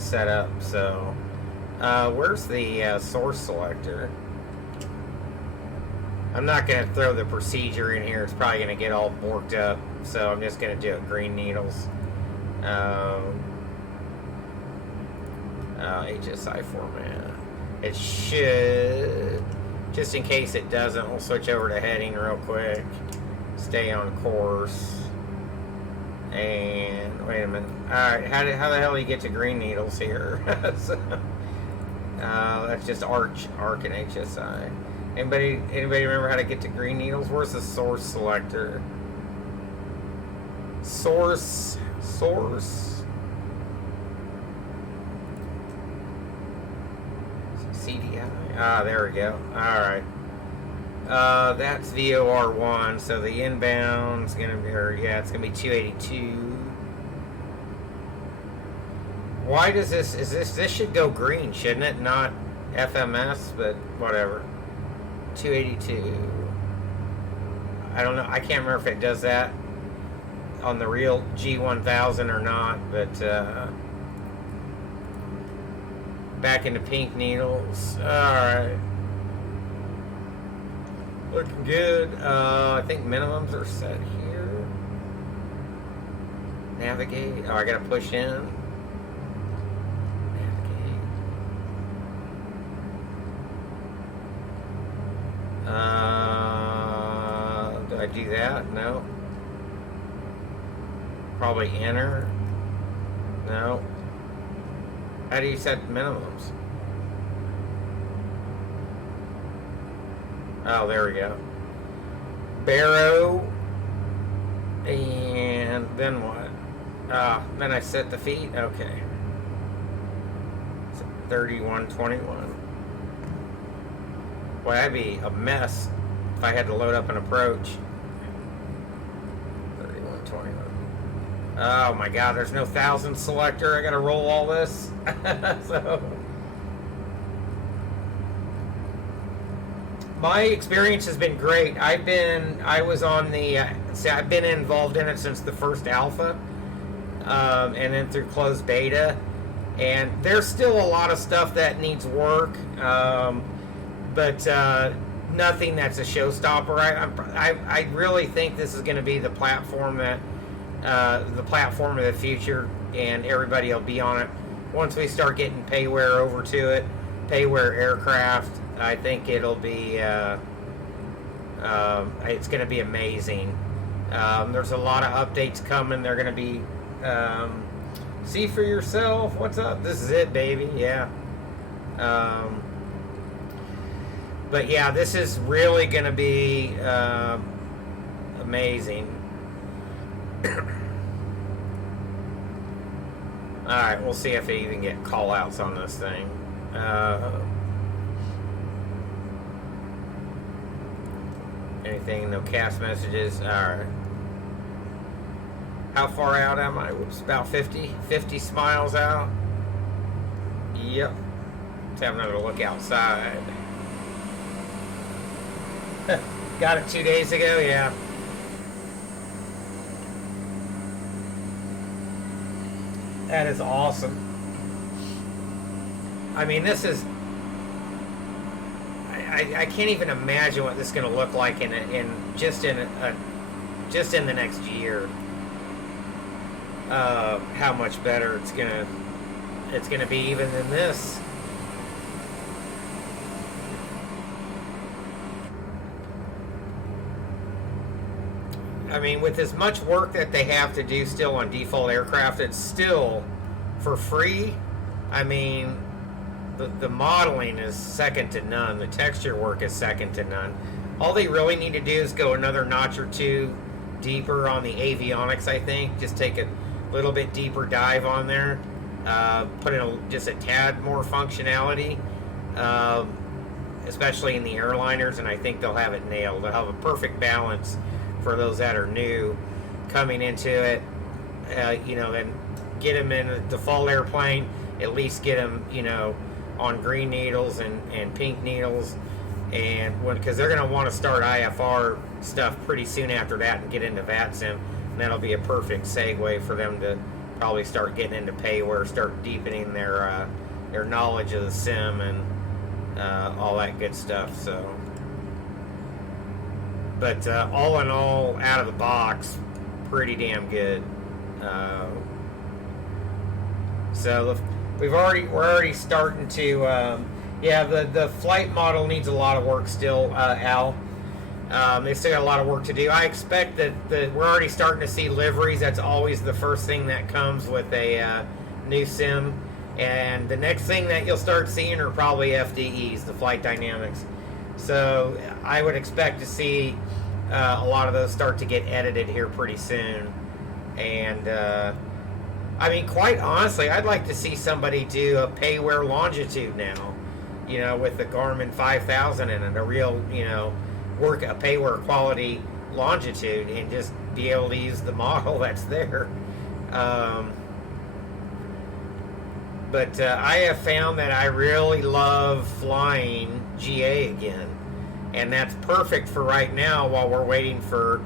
set up. So where's the source selector? I'm not going to throw the procedure in here. It's probably going to get all borked up. So I'm just going to do it green needles. HSI format. It should, just in case it doesn't, we'll switch over to heading real quick. Stay on course. And wait a minute. Alright, how the hell do you get to green needles here? So, that's just arc and HSI. Anybody remember how to get to green needles? Where's the source selector? Source. CDI. Ah, there we go. Alright. That's VOR1, so the inbound's gonna be, it's gonna be 282. Why does this should go green, shouldn't it? Not FMS, but whatever. 282. I don't know. I can't remember if it does that on the real G1000 or not, but back into pink needles. Alright. Looking good. I think minimums are set here. Navigate. Oh, I gotta push in. Navigate. Do I do that? No. Probably enter. No. How do you set minimums? Oh, there we go. Barrow. And then what? Then I set the feet. Okay. 3121. Boy, that'd be a mess if I had to load up an approach. 3121. Oh my god, there's no 1000 selector. I gotta roll all this. So My experience has been great. I've been involved in it since the first alpha, and then through closed beta. And there's still a lot of stuff that needs work, but nothing that's a showstopper. I really think this is going to be the platform of the future, and everybody will be on it. Once we start getting payware over to it, payware aircraft, I think it'll be it's going to be amazing. There's a lot of updates coming. They're going to be see for yourself. What's up? This is it, baby. Yeah. But yeah, this is really going to be amazing. Alright, we'll see if they even get call-outs on this thing. Anything, no cast messages. Alright. How far out am I? Whoops, about 50 miles out. Yep. Let's have another look outside. Got it 2 days ago, yeah. That is awesome. I mean, this is... I can't even imagine what this is going to look like in just in the next year. How much better it's gonna be even than this. I mean, with as much work that they have to do still on default aircraft, it's still for free. I mean, the modeling is second to none. The texture work is second to none. All they really need to do is go another notch or two deeper on the avionics, I think. Just take a little bit deeper dive on there. Put in just a tad more functionality, especially in the airliners, and I think they'll have it nailed. They'll have a perfect balance for those that are new coming into it. Then get them in a default airplane, at least get them, on green needles and pink needles, and because they're going to want to start IFR stuff pretty soon after that and get into VATSIM, and that'll be a perfect segue for them to probably start getting into payware, start deepening their knowledge of the sim and all that good stuff. So, but all in all, out of the box, pretty damn good. So we're already starting to the flight model needs a lot of work still, Al. They still got a lot of work to do. I expect that we're already starting to see liveries. That's always the first thing that comes with a new sim, and the next thing that you'll start seeing are probably FDEs, the flight dynamics. So I would expect to see a lot of those start to get edited here pretty soon, and I mean, quite honestly, I'd like to see somebody do a payware longitude now, with the Garmin 5000 in it, a real, work a payware quality longitude, and just be able to use the model that's there. But I have found that I really love flying GA again, and that's perfect for right now while we're waiting for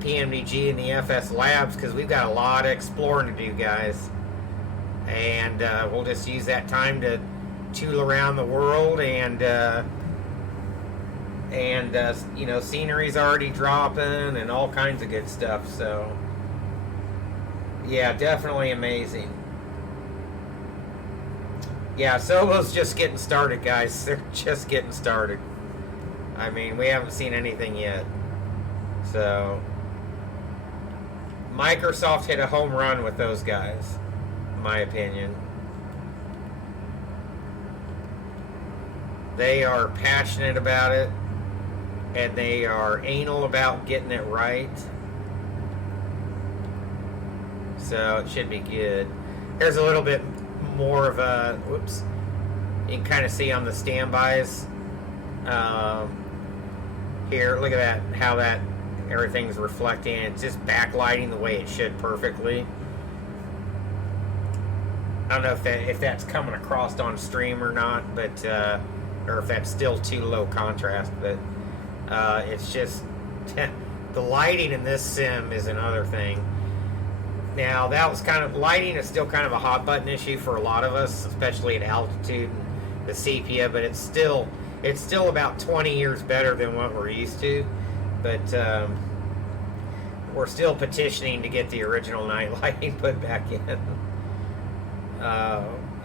PMDG and the FS Labs, because we've got a lot of exploring to do, guys, and we'll just use that time to tool around the world, and scenery's already dropping and all kinds of good stuff. So yeah, definitely amazing. Yeah, Sobo's just getting started, guys. They're just getting started. I mean, we haven't seen anything yet. So Microsoft hit a home run with those guys, in my opinion. They are passionate about it, and they are anal about getting it right. So it should be good. There's a little bit more of a, whoops, you can kind of see on the standbys. Here, look at that, how that everything's reflecting. It's just backlighting the way it should perfectly. I don't know if that's coming across on stream or not, but or if that's still too low contrast. But it's just the lighting in this sim is another thing. Now that was kind of lighting is still kind of a hot button issue for a lot of us, especially at altitude and the sepia. But it's still about 20 years better than what we're used to. But we're still petitioning to get the original night lighting put back in,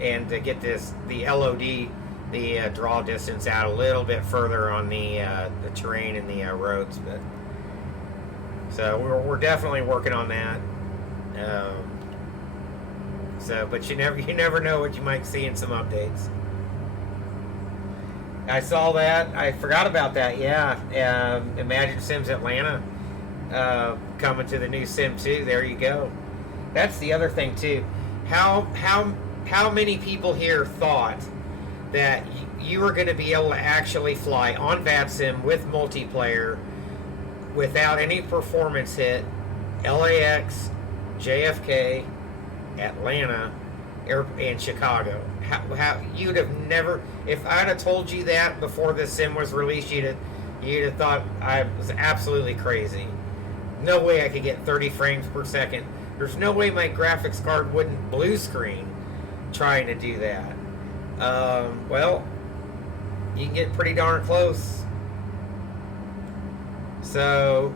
and to get the LOD, the draw distance out a little bit further on the terrain and the roads. But so we're definitely working on that. But you never know what you might see in some updates. I saw that. I forgot about that. Yeah, Imagine Sims Atlanta coming to the new Sim 2. There you go. That's the other thing too. How many people here thought that you were going to be able to actually fly on VATSIM with multiplayer without any performance hit LAX, JFK, Atlanta, and Chicago? How you'd have never, if I'd have told you that before the sim was released, you'd have thought I was absolutely crazy. No way I could get 30 frames per second. There's no way my graphics card wouldn't blue screen trying to do that. Well, you can get pretty darn close. So,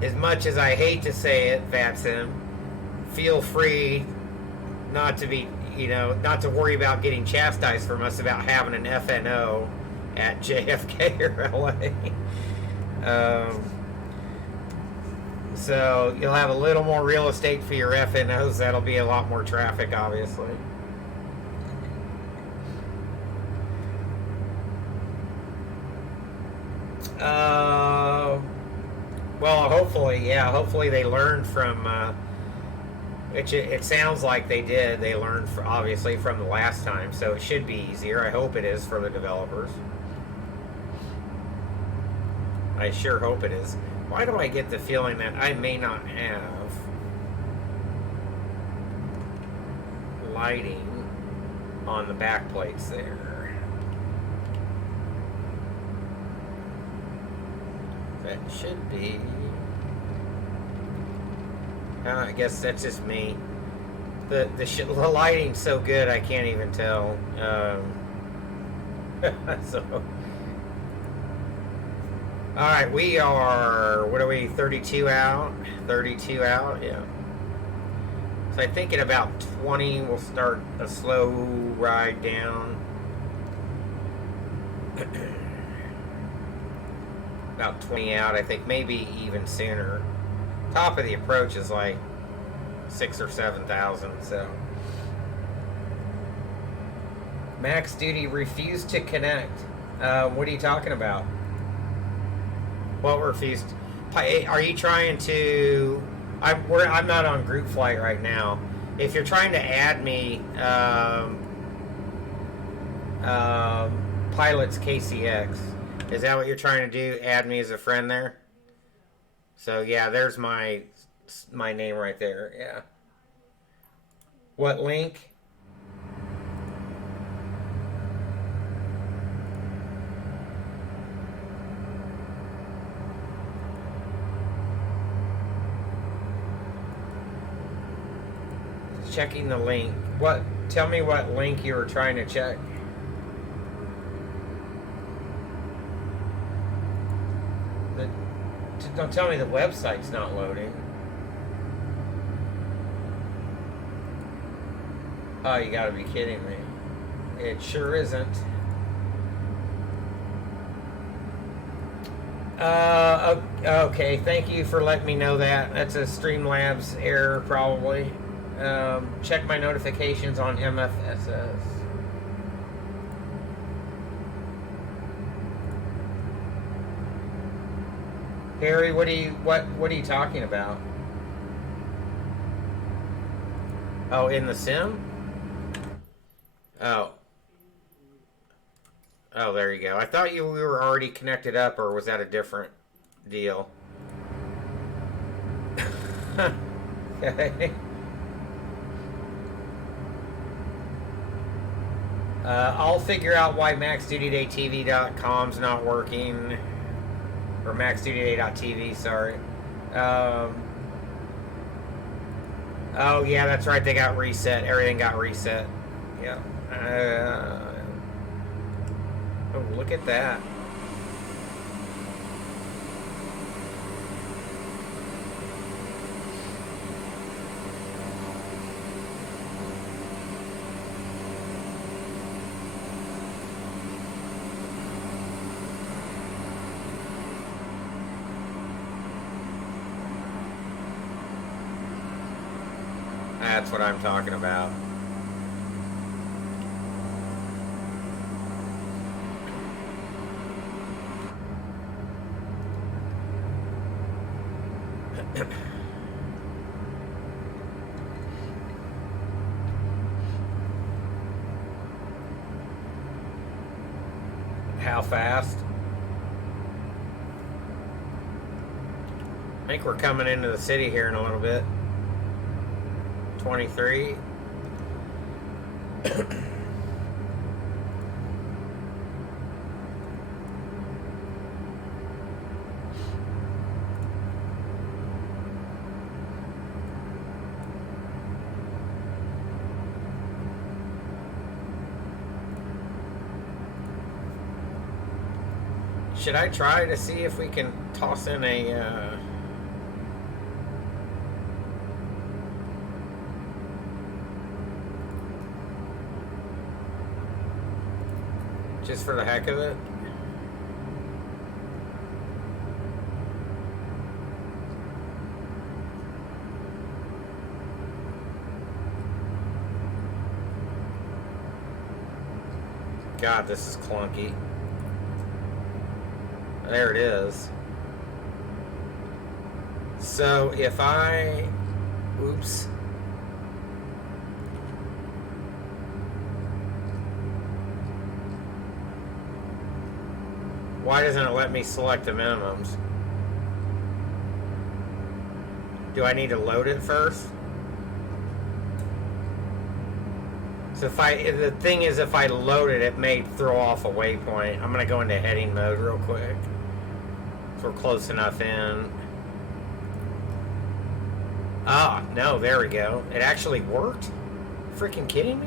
as much as I hate to say it, VATSIM, feel free not to be, not to worry about getting chastised from us about having an FNO at JFK or LA. So you'll have a little more real estate for your FNOs. That'll be a lot more traffic, obviously. Well, hopefully they learned from, it sounds like they did. They learned, obviously, from the last time, so it should be easier. I hope it is for the developers. I sure hope it is. Why do I get the feeling that I may not have lighting on the back plates there? That should be. I guess that's just me. The lighting's so good I can't even tell. So. Alright, we are, what are we, 32 out? 32 out, yeah. So I think in about 20 we'll start a slow ride down. About 20 out, I think, maybe even sooner. Top of the approach is like 6,000 or 7,000, so. Max Duty refused to connect. What are you talking about? What refused? Are you trying to? I'm not on group flight right now. If you're trying to add me, Pilots KCX, is that what you're trying to do? Add me as a friend there. So yeah, there's my name right there. Yeah. What link? Checking the link. What? Tell me what link you were trying to check. Don't tell me the website's not loading. Oh, you gotta be kidding me. It sure isn't. Okay, thank you for letting me know that. That's a Streamlabs error, probably. Check my notifications on Msfs. Harry, what are you talking about? Oh, in the sim? Oh. Oh, there you go. I thought we were already connected up, or was that a different deal? Okay. I'll figure out why MaxDutyDayTV.com's not working. Or MaxDutyDay.tv, sorry. Oh, yeah, that's right. They got reset. Everything got reset. Yeah. Oh, look at that. That's what I'm talking about. How fast? I think we're coming into the city here in a little bit. 23. Should I try to see if we can toss in a just for the heck of it? God, this is clunky. There it is. So if I... Oops. Why doesn't it let me select the minimums? Do I need to load it first? So the thing is, if I load it, it may throw off a waypoint. I'm gonna go into heading mode real quick. So we're close enough in. Ah, no, there we go. It actually worked? Freaking kidding me?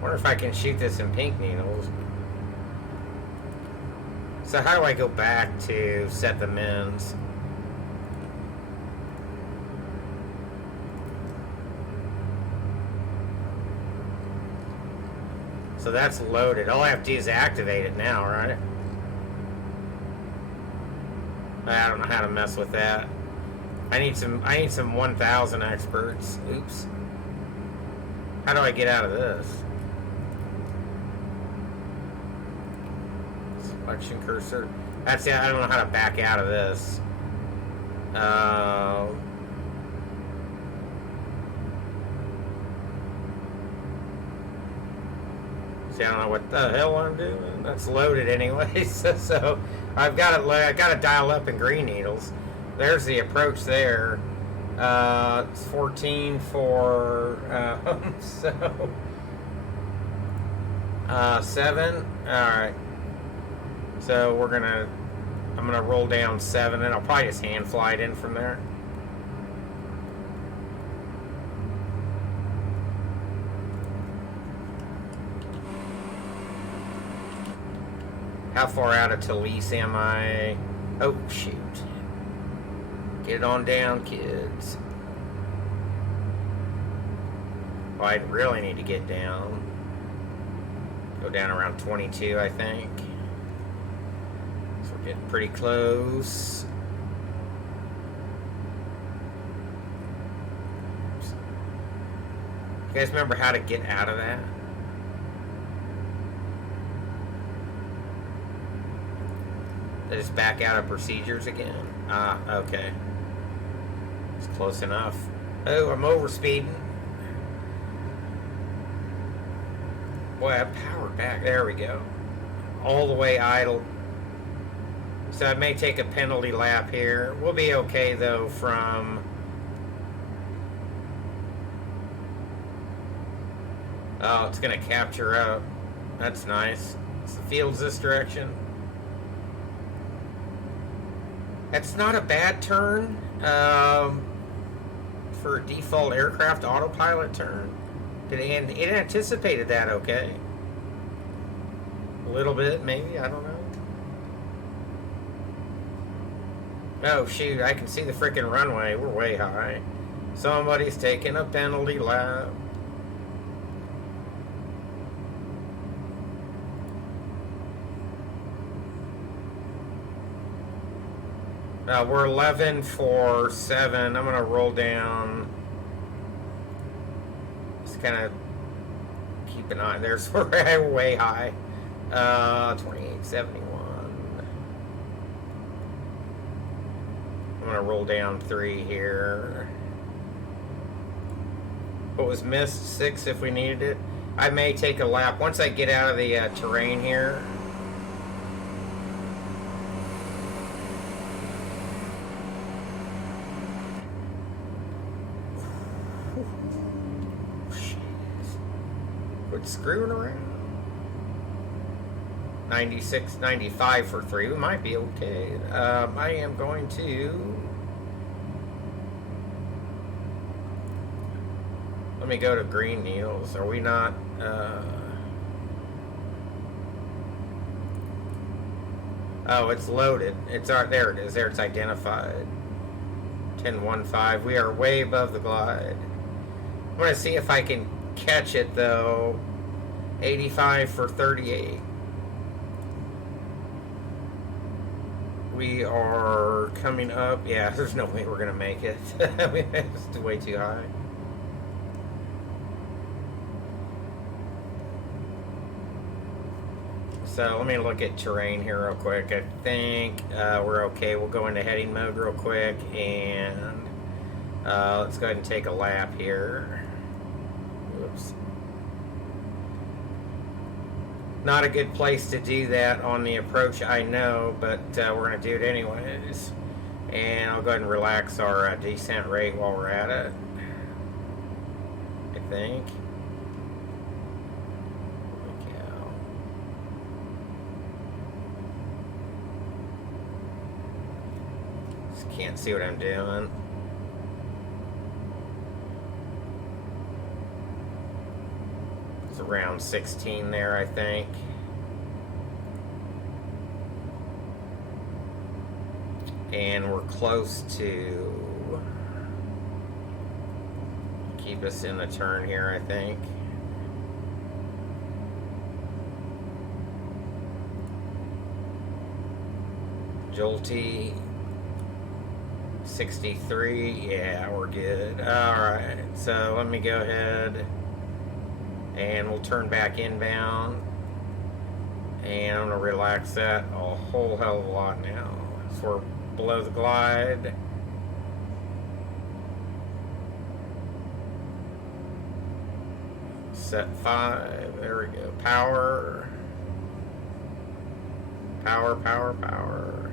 Wonder if I can shoot this in pink needles. So how do I go back to set the mins? So that's loaded. All I have to do is activate it now, right? I don't know how to mess with that. I need some 1000 experts. Oops. How do I get out of this? Selection cursor. That's it. I don't know how to back out of this. See, I don't know what the hell I'm doing. That's loaded anyway. So I've got it. I got to dial up in green needles. There's the approach there. It's 14 for so 7. All right. So I'm gonna roll down 7, and I'll probably just hand fly it in from there. How far out of Talise am I? Oh, shoot. Get it on down, kids. Oh, I really need to get down. Go down around 22, I think. So we're getting pretty close. You guys remember how to get out of that? Just back out of procedures again. Okay. It's close enough. Oh, I'm over speeding. Boy, I powered back. There we go. All the way idle. So I may take a penalty lap here. We'll be okay though from... Oh, it's going to capture up. That's nice. So the field's this direction. That's not a bad turn for a default aircraft autopilot turn. And it anticipated that okay. A little bit, maybe. I don't know. Oh, shoot. I can see the freaking runway. We're way high. Somebody's taking a penalty lap. We're 11 for 7. I'm going to roll down. Just kind of keep an eye. There's we're way high. 2871. I'm going to roll down 3 here. What was missed? 6 if we needed it. I may take a lap. Once I get out of the terrain here. Quit screwing around. 96, 95 for 3. We might be okay. I am going to... Let me go to green needles. Are we not... Oh, it's loaded. It's there it is. There it's identified. 1015. We are way above the glide. I'm going to see if I can catch it though. 85 for 38. We are coming up. Yeah, there's no way we're going to make it. It's way too high. So let me look at terrain here real quick. I think we're okay. We'll go into heading mode real quick and let's go ahead and take a lap here. Oops. Not a good place to do that on the approach, I know, but we're going to do it anyways. And I'll go ahead and relax our descent rate while we're at it, I think. Can't see what I'm doing. It's around 16 there, I think. And we're close to keep us in the turn here, I think. Jolty 63, yeah, we're good. Alright, so let me go ahead and we'll turn back inbound. And I'm going to relax that a whole hell of a lot now. So we're below the glide. Set 5, there we go. Power. Power, power, power.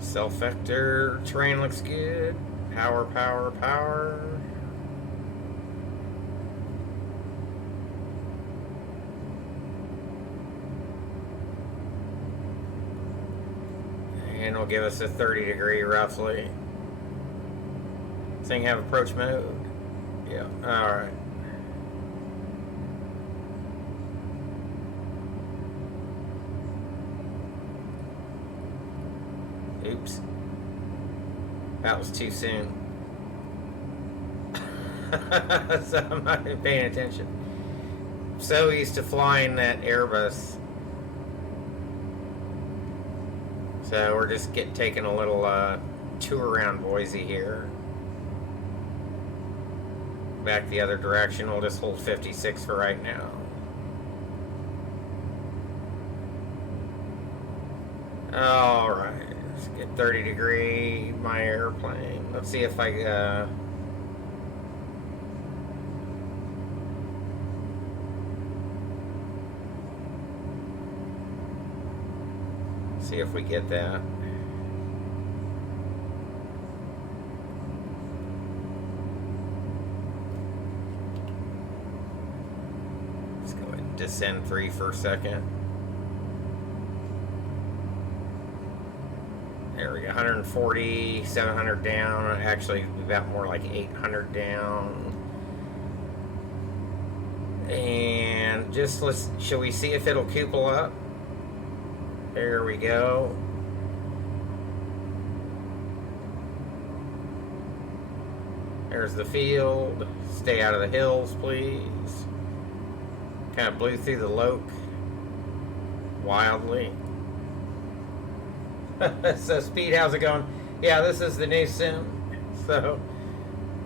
Self-vector, terrain looks good. Power, power, power. And it'll give us a 30 degree roughly. This thing have approach mode? Yeah, alright. Oops. That was too soon. So I'm not even paying attention. So used to flying that Airbus. So we're just taking a little tour around Boise here. Back the other direction. We'll just hold 56 for right now. Alright. Let's get 30 degree my airplane. Let's see if I See if we get that. Let's go ahead and descend 3 for a second. There we go, 140, 700 down. Actually, about more like 800 down. And just shall we see if it'll couple up? There we go. There's the field. Stay out of the hills, please. Kind of blew through the loke wildly. So Speed, how's it going? Yeah, this is the new sim. So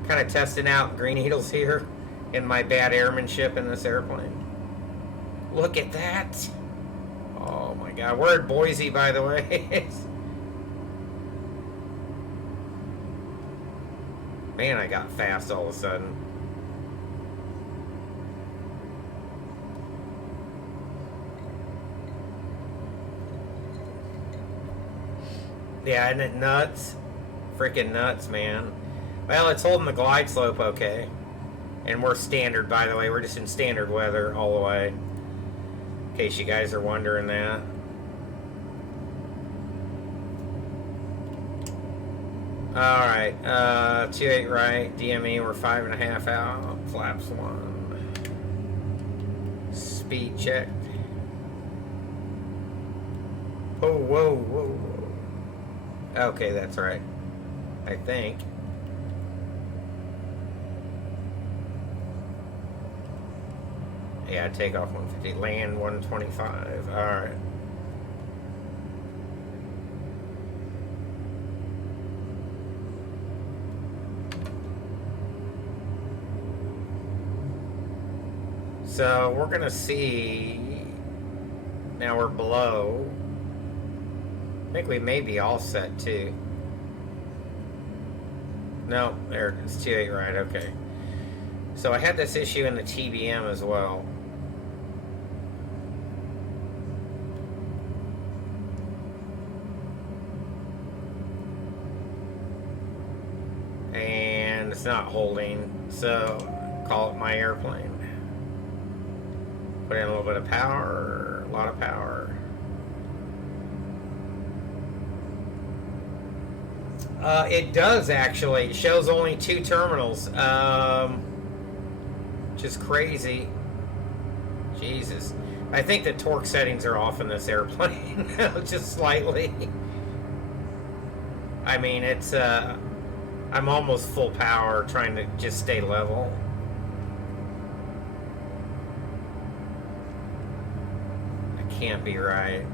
kind of testing out green needles here in my bad airmanship in this airplane. Look at that. Oh my god, we're at Boise, by the way. Man, I got fast all of a sudden. Yeah, isn't it nuts? Freaking nuts, man. Well, it's holding the glide slope okay. And we're standard, by the way. We're just in standard weather all the way. In case you guys are wondering that. Alright, 28 right, DME, we're 5.5 out, flaps 1. Speed check. Oh, whoa, whoa, whoa. Okay, that's right. I think. Yeah, take off 150, land 125, alright. So we're gonna see, now we're below. I think we may be all set too. No, there, it's 28 right, okay. So I had this issue in the TBM as well. And it's not holding, so call it my airplane. Put in a little bit of power, a lot of power. It does actually. It shows only 2 terminals, which is crazy. Jesus. I think the torque settings are off in this airplane, just slightly. I mean, it's, I'm almost full power trying to just stay level. Can't be right.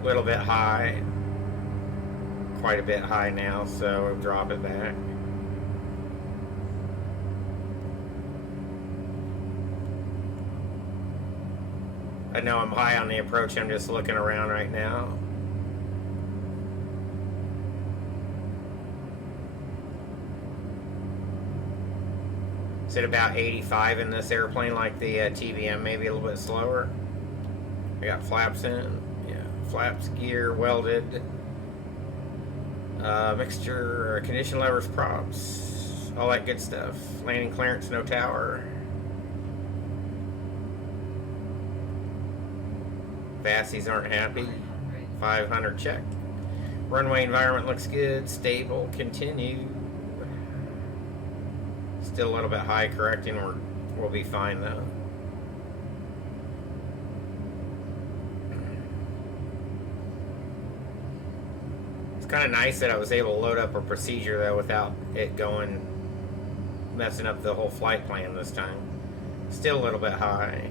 A little bit high. Quite a bit high now, so we'll drop it back. I know I'm high on the approach, I'm just looking around right now. Is it about 85 in this airplane, like the TBM, maybe a little bit slower? I got flaps in. Yeah, flaps, gear, welded. Mixture, condition levers, props, all that good stuff. Landing clearance, no tower. Vassies aren't happy. 500 check. Runway environment looks good. Stable, continue. Still a little bit high correcting, we'll be fine though. It's kind of nice that I was able to load up a procedure though without it going, messing up the whole flight plan this time. Still a little bit high.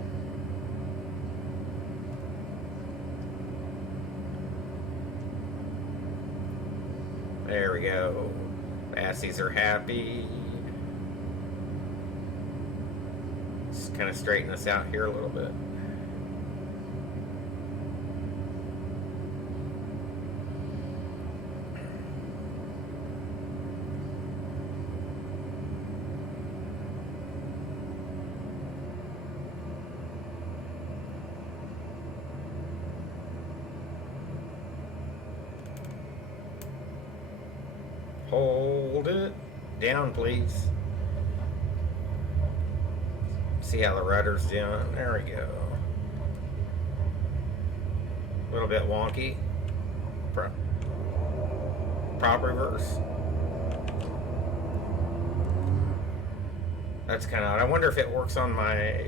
There we go. Bassies are happy. Just kind of straighten this out here a little bit. Hold it down, please. See how the rudder's doing. There we go. A little bit wonky. Prop reverse. That's kind of odd. I wonder if it works on my...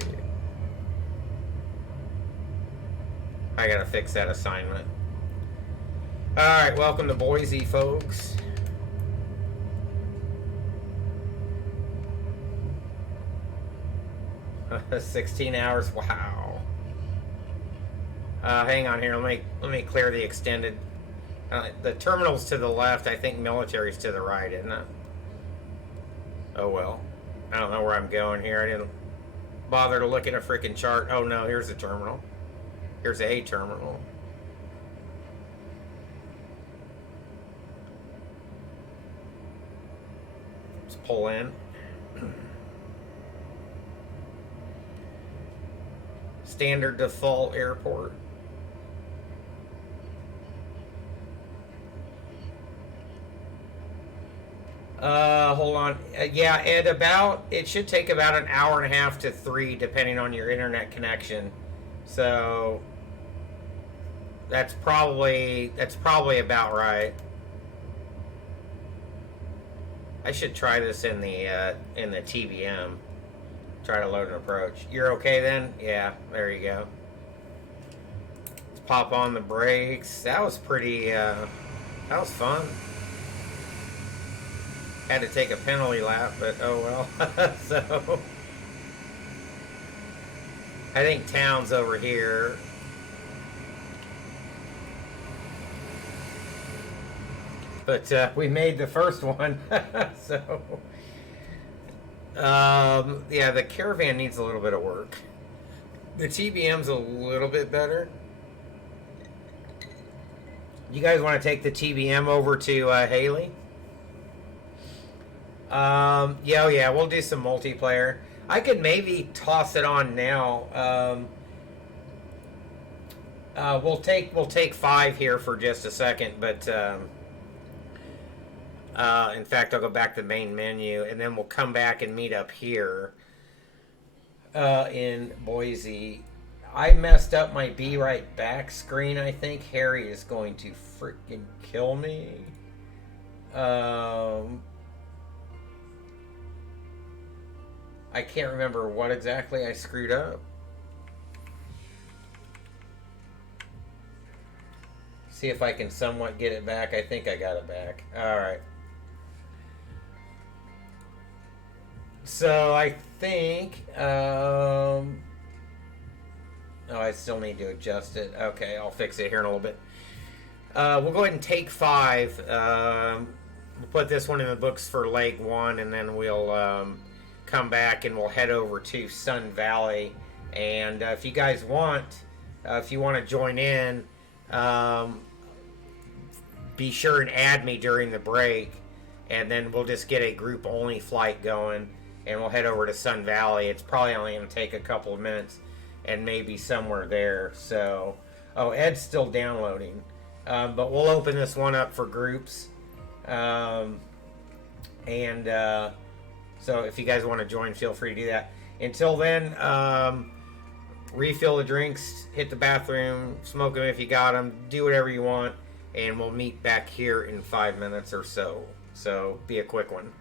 I gotta fix that assignment. Alright, welcome to Boise, folks. Uh, 16 hours, wow. Hang on here, let me clear the extended. The terminal's to the left, I think military's to the right, isn't it? Oh well. I don't know where I'm going here. I didn't bother to look at a freaking chart. Oh no, here's the terminal. Here's a terminal. Let's pull in. Standard default airport. Hold on. Yeah, it should take about an hour and a half to 3, depending on your internet connection. So that's probably about right. I should try this in the TBM. Try to load an approach. You're okay then? Yeah, there you go. Let's pop on the brakes. That was pretty. That was fun. Had to take a penalty lap, but oh well. So I think town's over here. But we made the first one. So yeah, the Caravan needs a little bit of work. The TBM's a little bit better. You guys want to take the TBM over to Haley? Yeah, we'll do some multiplayer. I could maybe toss it on now. We'll take 5 here for just a second, but in fact, I'll go back to the main menu, and then we'll come back and meet up here in Boise. I messed up my Be Right Back screen. I think Harry is going to freaking kill me. I can't remember what exactly I screwed up. See if I can somewhat get it back. I think I got it back. Alright. So I think... oh, I still need to adjust it. Okay, I'll fix it here in a little bit. We'll go ahead and take 5. We'll put this one in the books for leg 1, and then we'll... come back and we'll head over to Sun Valley. And if you guys want, if you want to join in, be sure and add me during the break, and then we'll just get a group only flight going, and we'll head over to Sun Valley. It's probably only going to take a couple of minutes, and maybe somewhere there. So, oh, Ed's still downloading, but we'll open this one up for groups, so if you guys want to join, feel free to do that. Until then, refill the drinks, hit the bathroom, smoke them if you got them, do whatever you want, and we'll meet back here in 5 minutes or so. So be a quick one.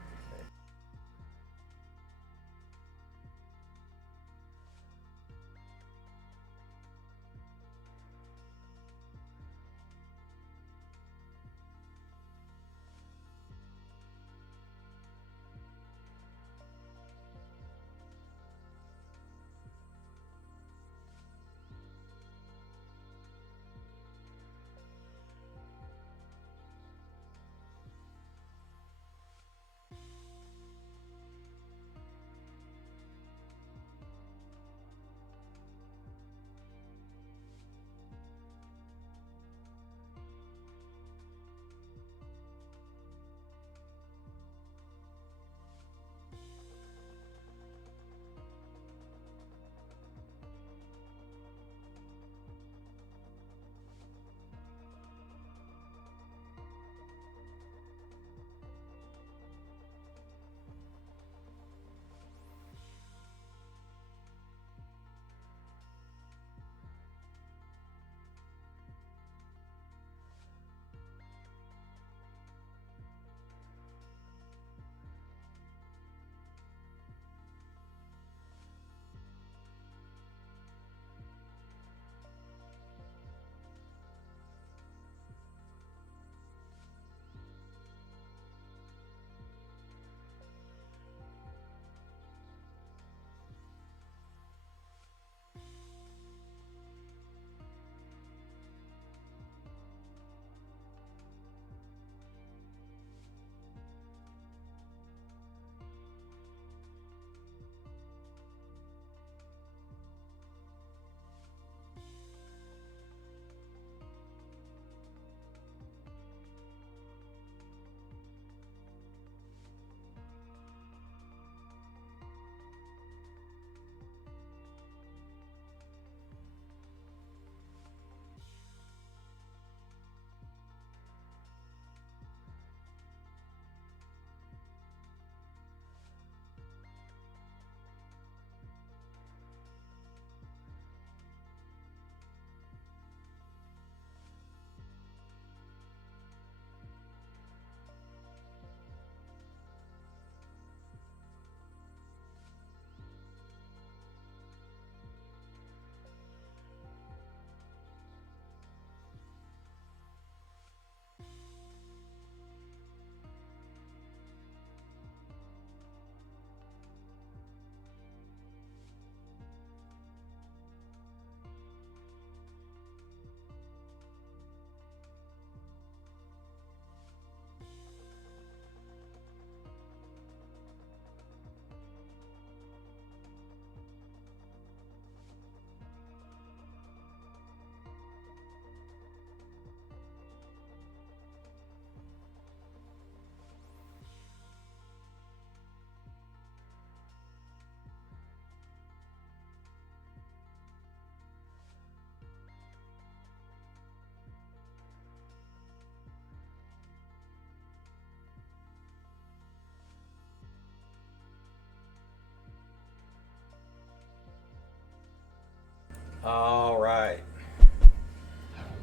All right,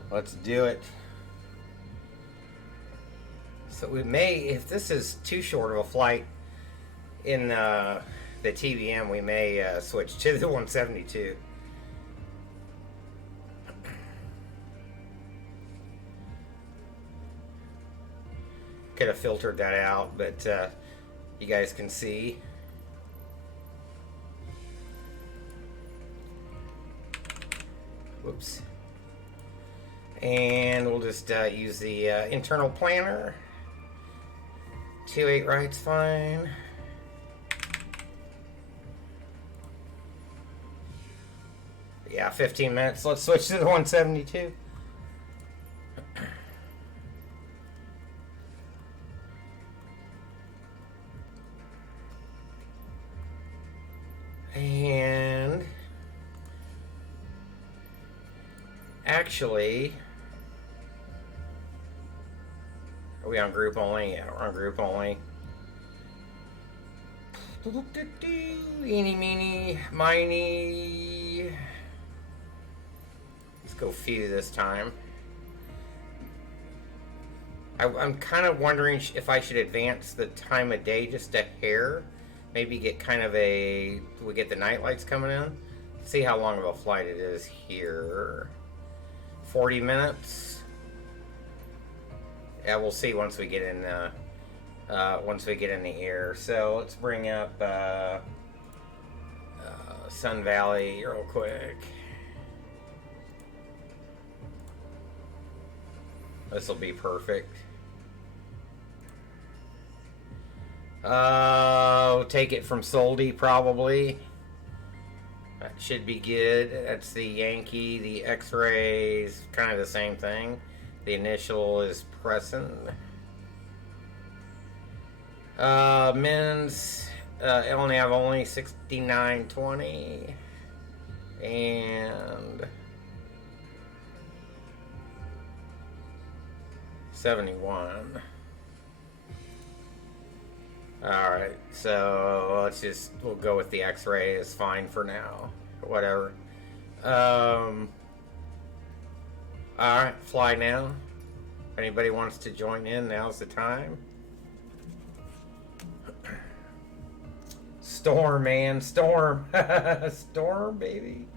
let's do it. So we may, if this is too short of a flight in the TBM, we may switch to the 172. Could have filtered that out, but you guys can see. Whoops. And we'll just use the internal planner. 2-8 right's fine. Yeah, 15 minutes. Let's switch to the 172. And actually, are we on group only? Yeah, we're on group only. Eeny, meeny, miny. Let's go few this time. I'm kind of wondering if I should advance the time of day just a hair. Maybe get kind of we get the night lights coming in. See how long of a flight it is here. 40 minutes. Yeah, we'll see once we get in the air. So let's bring up Sun Valley real quick. This will be perfect. Take it from Soldy probably. That should be good. That's the Yankee. The X-rays, kind of the same thing. The initial is Preston. Men's only have 69.20 and 71. Alright, so we'll go with the X-ray is fine for now. Whatever. Alright, fly now. If anybody wants to join in, now's the time. Storm, man, storm. Storm, baby.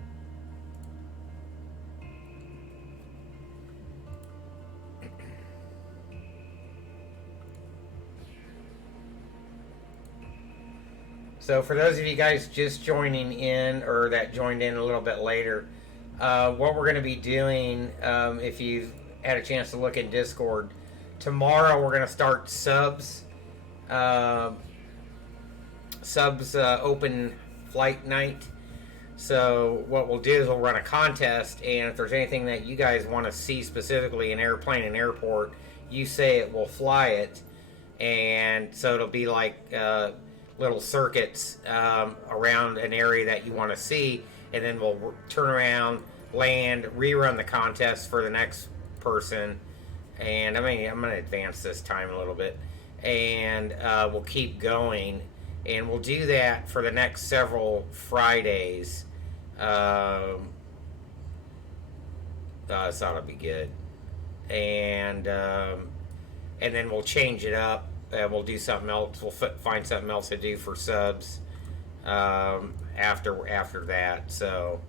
So for those of you guys just joining in, or that joined in a little bit later, what we're going to be doing, if you've had a chance to look in Discord, tomorrow we're going to start subs open flight night. So what we'll do is we'll run a contest, and if there's anything that you guys want to see specifically in airplane and airport, you say it, we'll fly it. And so it'll be like little circuits around an area that you want to see, and then we'll turn around, land, rerun the contest for the next person. And I'm going to advance this time a little bit, and we'll keep going, and we'll do that for the next several Fridays. So that'll be good, and then we'll change it up. We'll do something else. We'll find something else to do for subs after that. So,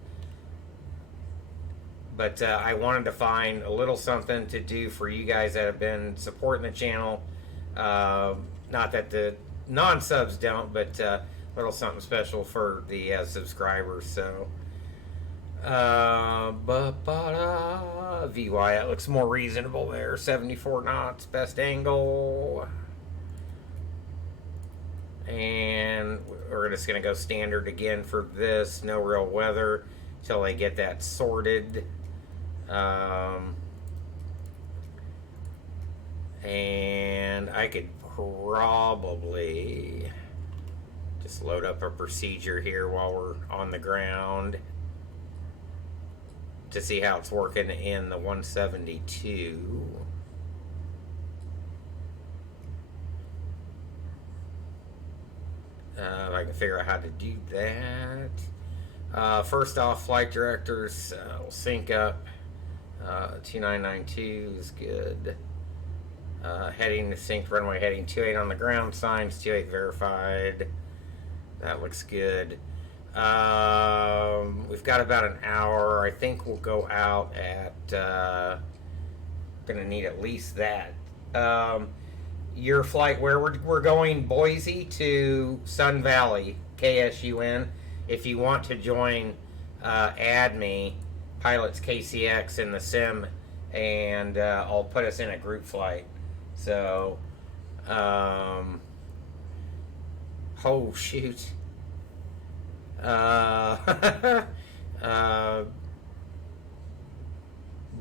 but I wanted to find a little something to do for you guys that have been supporting the channel. Not that the non-subs don't, but a little something special for the subscribers. So, VY, that looks more reasonable there. 74 knots, best angle. And we're just going to go standard again for this. No real weather until they get that sorted. And I could probably just load up a procedure here while we're on the ground to see how it's working in the 172. I can figure out how to do that. First off, flight directors will sync up. 2992 is good. Heading to sync runway heading 28 on the ground signs, 28 verified. That looks good. We've got about an hour. I think we'll go out at. Gonna need at least that. Your flight where we're going, Boise to Sun Valley, KSUN. If you want to join, add me, Pilots KCX in the sim, and I'll put us in a group flight. So, oh shoot.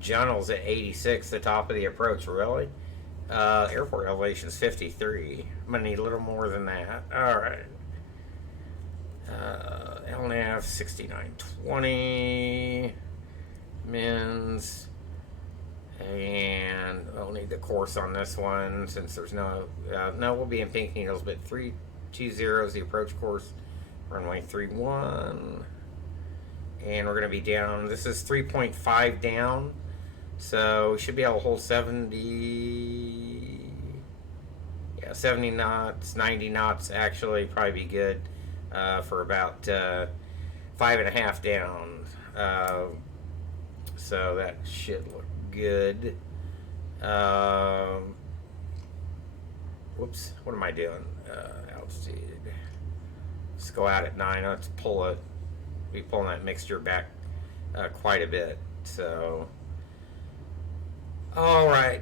Junnel's at 86, the top of the approach, really? Airport elevation is 53. I'm gonna need a little more than that. Alright. LNAV 6920. Mins. And I'll need the course on this one since there's no. No, we'll be in Pink Needles, but 320 is the approach course. Runway 31. And we're going to be down. This is 3.5 down. So we should be able to hold 70. Yeah, 70 knots, 90 knots actually probably be good for about 5.5 down. So that should look good. Whoops, what am I doing? Altitude. Let's go out at 9. Let's pull it. Be pulling that mixture back quite a bit. So, all right.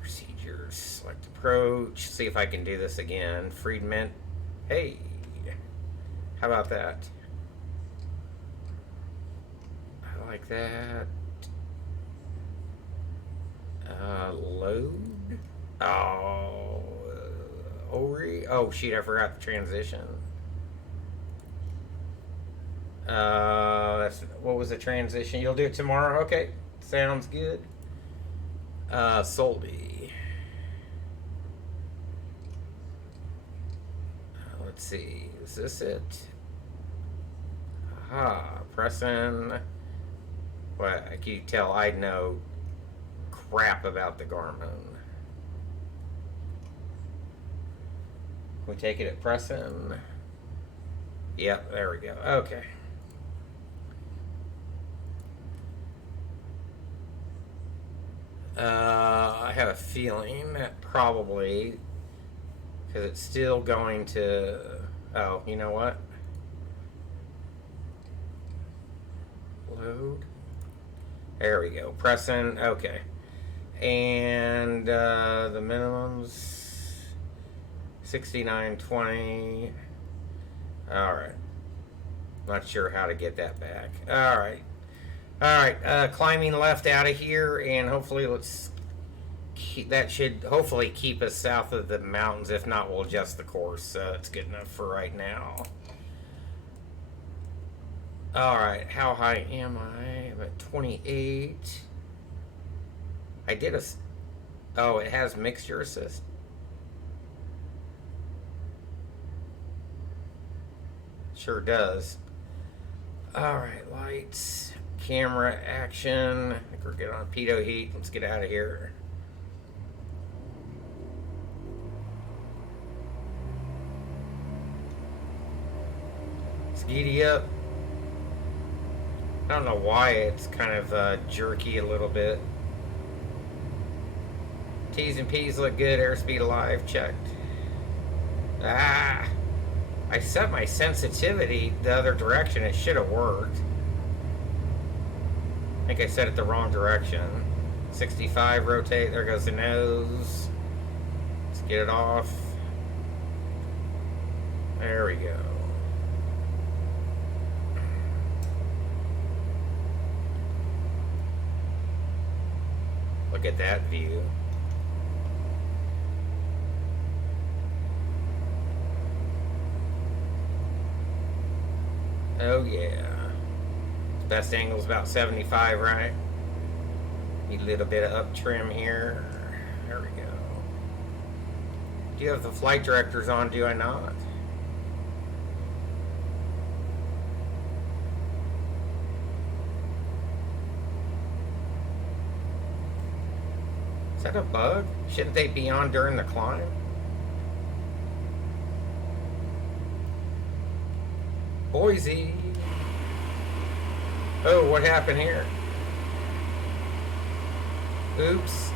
Procedures. Select approach. See if I can do this again. Friedman. Hey, how about that? I like that. Load. Oh, Ori. Oh, shoot, I forgot the transition. What was the transition? You'll do it tomorrow? Okay, sounds good. Solby. Let's see, is this it? Aha, pressing. What, I can tell I know crap about the Garmin. We take it at pressing. Yep, there we go. Okay. I have a feeling that probably, because it's still going to, oh, you know what? Load. There we go. Pressing. Okay. And the minimums 6920. All right. Not sure how to get that back. All right. All right. Climbing left out of here, and hopefully that should hopefully keep us south of the mountains. If not, we'll adjust the course. It's good enough for right now. All right. How high am I? I'm at 28. I did a. Oh, it has mixture assist. Sure does. Alright, lights, camera, action. I think we're good on pitot heat. Let's get out of here. Let's giddy up. I don't know why it's kind of jerky a little bit. T's and P's look good. Airspeed alive, checked. Ah! I set my sensitivity the other direction. It should have worked. I think I set it the wrong direction. 65, rotate. There goes the nose. Let's get it off. There we go. Look at that view. Oh yeah. Best angle is about 75, right? Need a little bit of up trim here. There we go. Do you have the flight directors on? Do I not? Is that a bug? Shouldn't they be on during the climb? Boise. Oh, what happened here? Oops.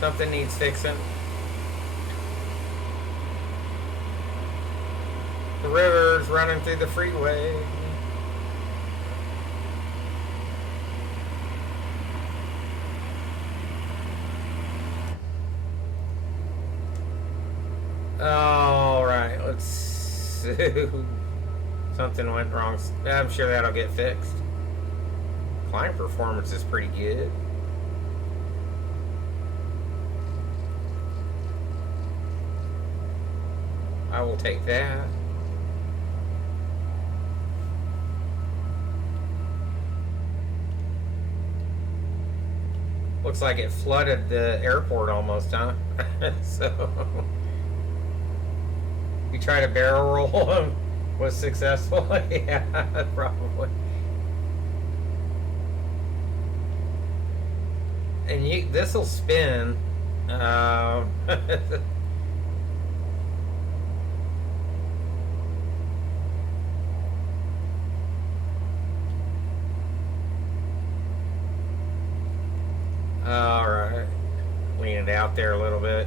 Something needs fixing. The river's running through the freeway. Alright, let's see. Something went wrong. I'm sure that'll get fixed. Climb performance is pretty good. I will take that. Looks like it flooded the airport almost, huh? So you try to barrel roll him, was successful. Yeah, probably. And this will spin. Alright. Lean it out there a little bit.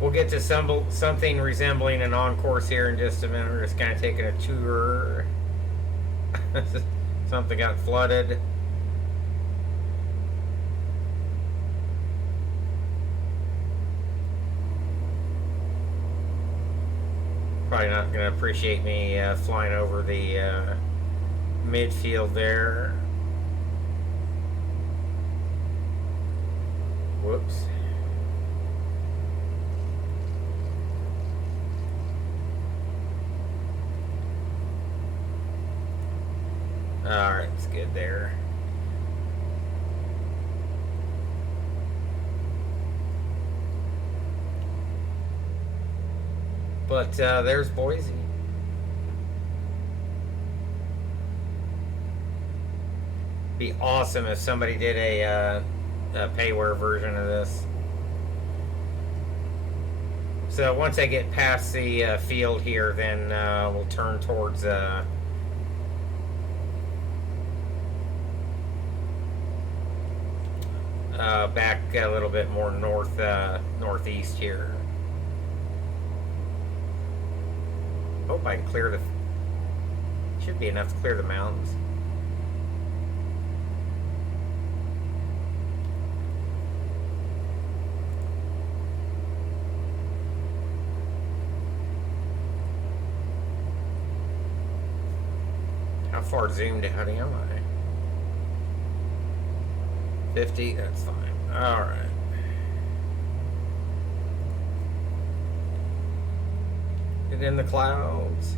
We'll get to something resembling an on-course here in just a minute. We're just kind of taking a tour. Something got flooded. Probably not going to appreciate me flying over the midfield there. Whoops. Alright, it's good there. But there's Boise. Be awesome if somebody did a payware version of this. So once I get past the field here, then we'll turn towards back a little bit more northeast here. Hope I can clear the. Should be enough to clear the mountains. How far zoomed out am I? 50? That's fine. Alright. Get in the clouds.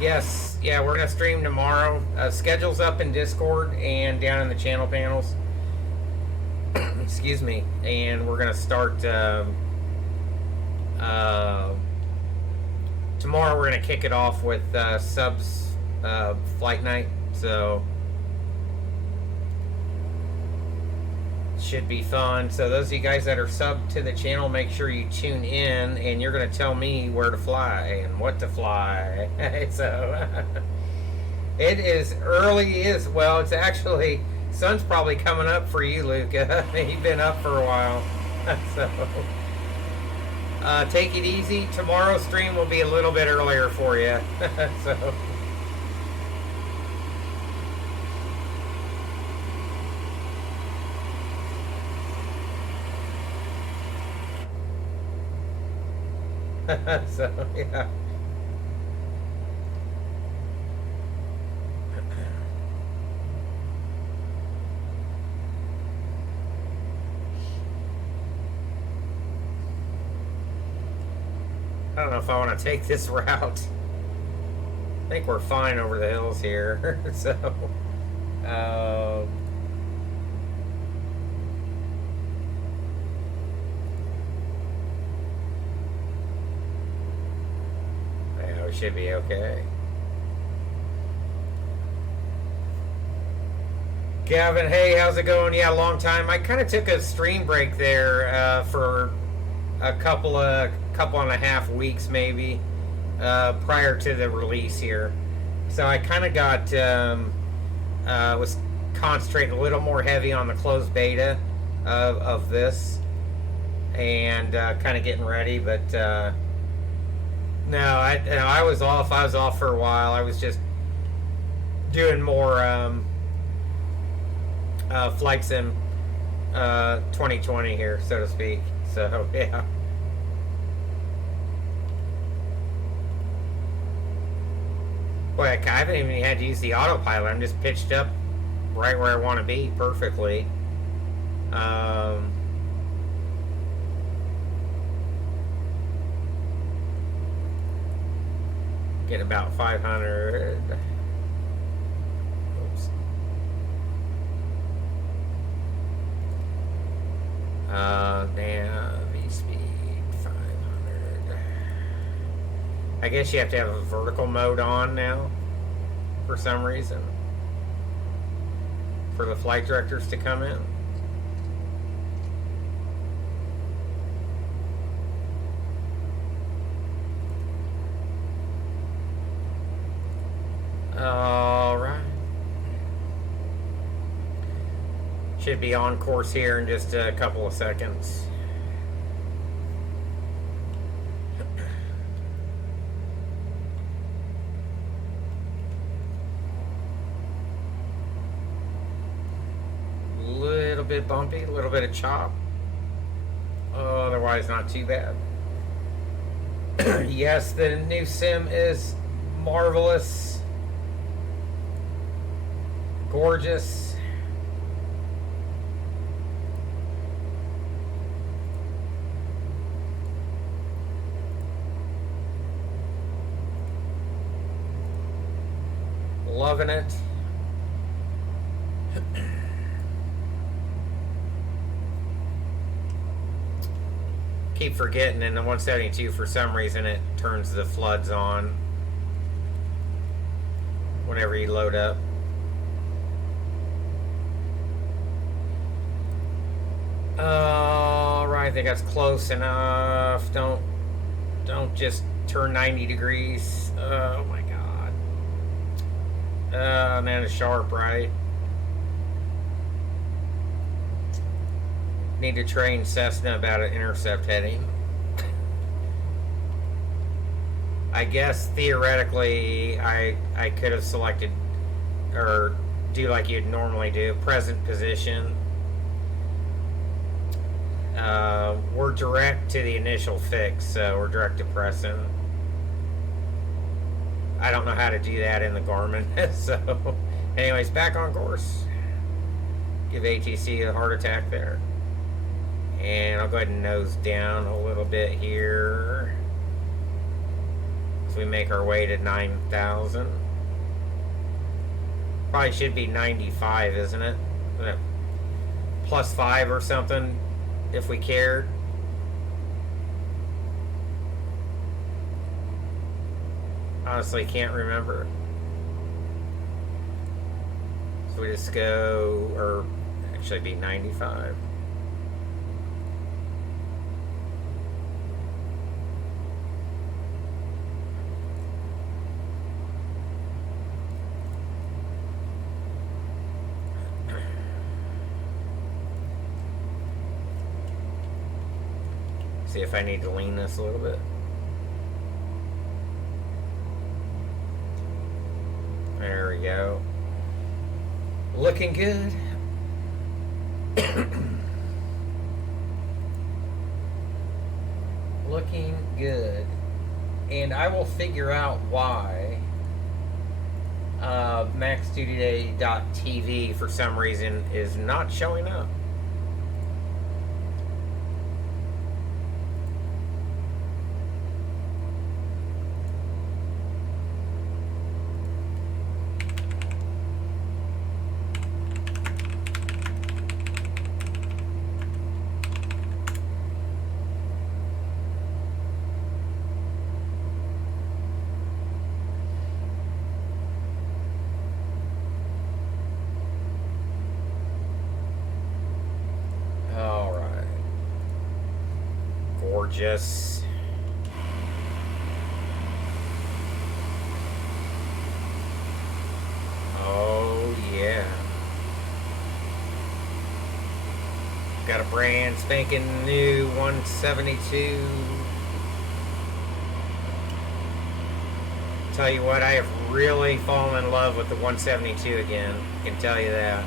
Yes, yeah, we're gonna stream tomorrow. Schedule's up in Discord and down in the channel panels. Excuse me. And we're gonna start tomorrow. We're gonna kick it off with subs flight night. So should be fun. So those of you guys that are subbed to the channel, make sure you tune in, and you're gonna tell me where to fly and what to fly. So it is early. Well, it's actually sun's probably coming up for you, Luca. You've been up for a while. So take it easy. Tomorrow's stream will be a little bit earlier for you. So so yeah. if I want to take this route. I think we're fine over the hills here. So, yeah, we should be okay. Gavin, hey, how's it going? Yeah, long time. I kind of took a stream break there for a couple and a half weeks, maybe, prior to the release here. So I kind of got was concentrating a little more heavy on the closed beta of this, and kind of getting ready. But no, I was off. I was off for a while. I was just doing more. Flight Sim 2020 here, so to speak. So, yeah. Boy, I haven't even had to use the autopilot. I'm just pitched up right where I want to be perfectly. Get about 500. Nav speed 500. I guess you have to have a vertical mode on now for some reason for the flight directors to come in. All right. Should be on course here in just a couple of seconds. Little bit bumpy, a little bit of chop. Otherwise, not too bad. Yes, the new sim is marvelous, gorgeous. Loving it. Keep forgetting in the 172 for some reason it turns the floods on whenever you load up. Alright, I think that's close enough. Don't just turn 90 degrees. Oh my god. Man, it's sharp, right? Need to train Cessna about an intercept heading. I guess theoretically I could have selected or do like you'd normally do, present position. We're direct to the initial fix, so we're direct to present. I don't know how to do that in the Garmin. So, anyways, back on course. Give ATC a heart attack there. And I'll go ahead and nose down a little bit here. So we make our way to 9,000. Probably should be 95, isn't it? Plus 5 or something, if we cared. Honestly, can't remember. So we just go, or actually be 95. See if I need to lean this a little bit. There we go. Looking good. Looking good. And I will figure out why MaxDutyDay.tv for some reason is not showing up. gorgeous. Oh, yeah. Got a brand spanking new 172. Tell you what, I have really fallen in love with the 172 again. I can tell you that.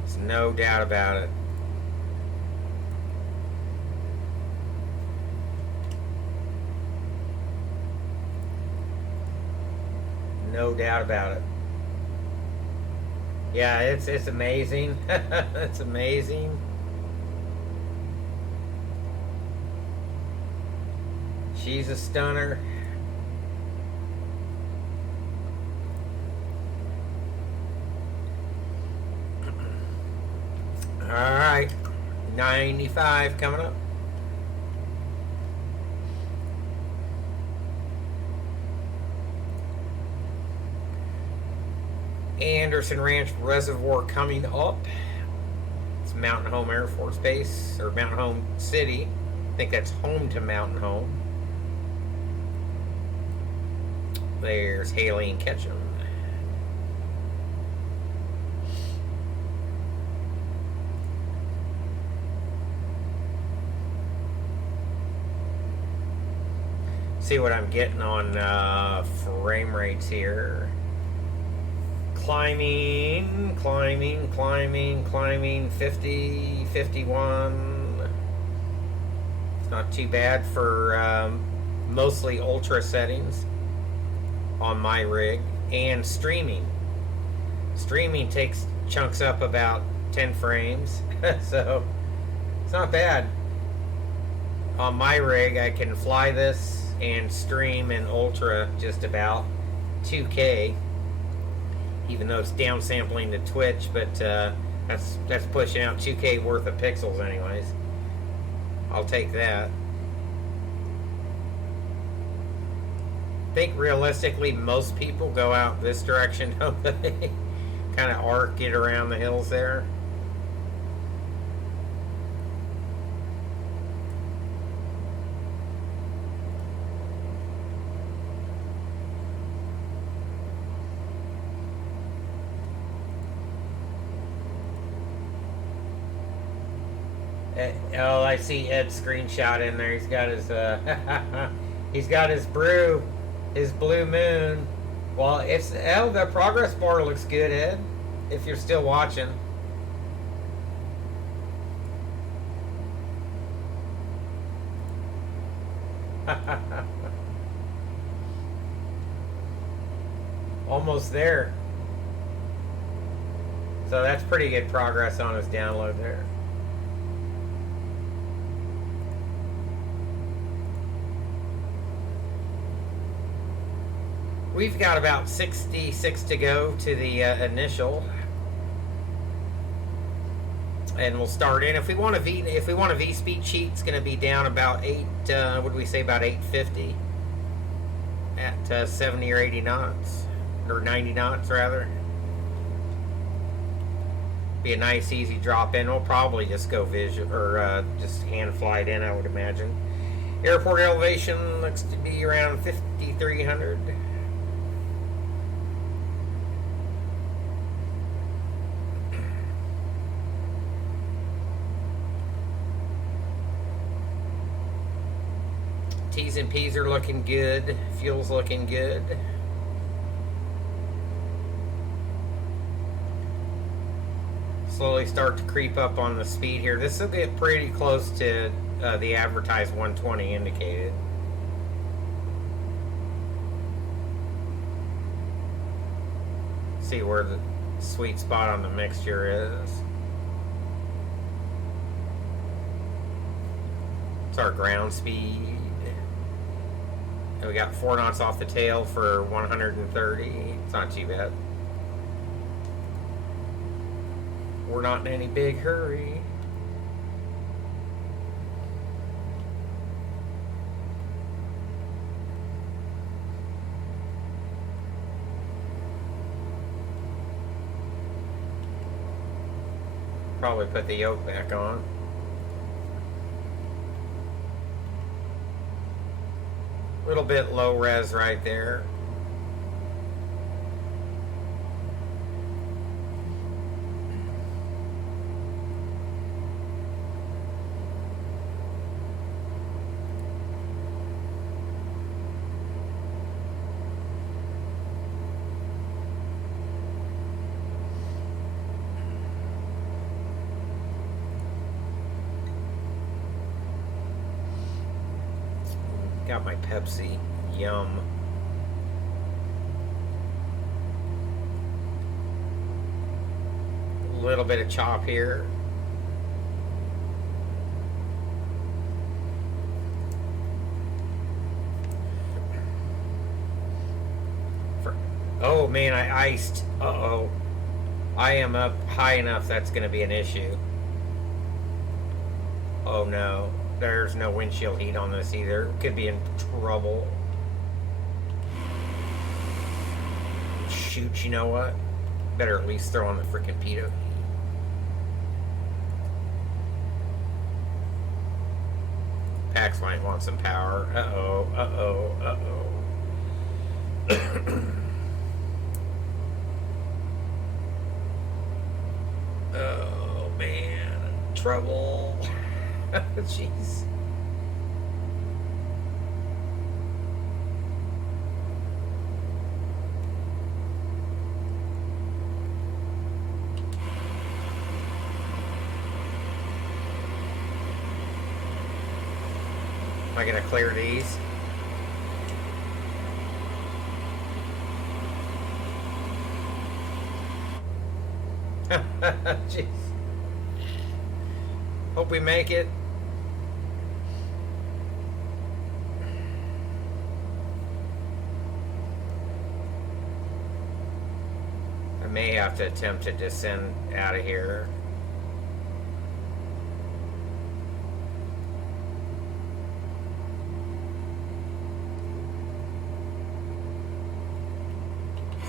There's no doubt about it. No doubt about it. Yeah, it's amazing. It's amazing. She's a stunner. All right, 95 coming up. Anderson Ranch Reservoir coming up. It's Mountain Home Air Force Base, or Mountain Home City. I think that's home to Mountain Home. There's Haley and Ketchum. See what I'm getting on frame rates here. Climbing, 50, 51. It's not too bad for mostly ultra settings on my rig. And streaming. Streaming chunks up about 10 frames, so it's not bad. On my rig, I can fly this and stream in ultra just about 2K. Even though it's downsampling to Twitch, but that's pushing out 2K worth of pixels anyways. I'll take that. I think realistically most people go out this direction, don't they? Kind of arc it around the hills there. Oh, I see Ed's screenshot in there. He's got his he's got his blue moon. Well, the progress bar looks good, Ed. If you're still watching. Almost there. So that's pretty good progress on his download there. We've got about 66 to go to the initial, and we'll start in. If we want a V speed cheat, it's going to be down about 8. What do we say, about 850 at 70 or 80 knots, or 90 knots rather. Be a nice easy drop in. We'll probably just go visual or just hand fly it in, I would imagine. Airport elevation looks to be around 5,300. T's and P's are looking good. Fuel's looking good. Slowly start to creep up on the speed here. This will get pretty close to the advertised 120 indicated. See where the sweet spot on the mixture is. It's our ground speed. And we got 4 knots off the tail for 130. It's not too bad. We're not in any big hurry. probably put the yoke back on. A little bit low res right there. Got my Pepsi. Yum. A little bit of chop here. Oh man, I iced. Uh-oh. I am up high enough that's going to be an issue. Oh no. There's no windshield heat on this either. Could be in trouble. Shoot, you know what? Better at least throw on the freaking pitot. Pax might want some power. Uh-oh, uh-oh, uh-oh. Oh, man. Trouble. Jeez. Am I gonna clear these? Jeez. Hope we make it. I may have to attempt to descend out of here.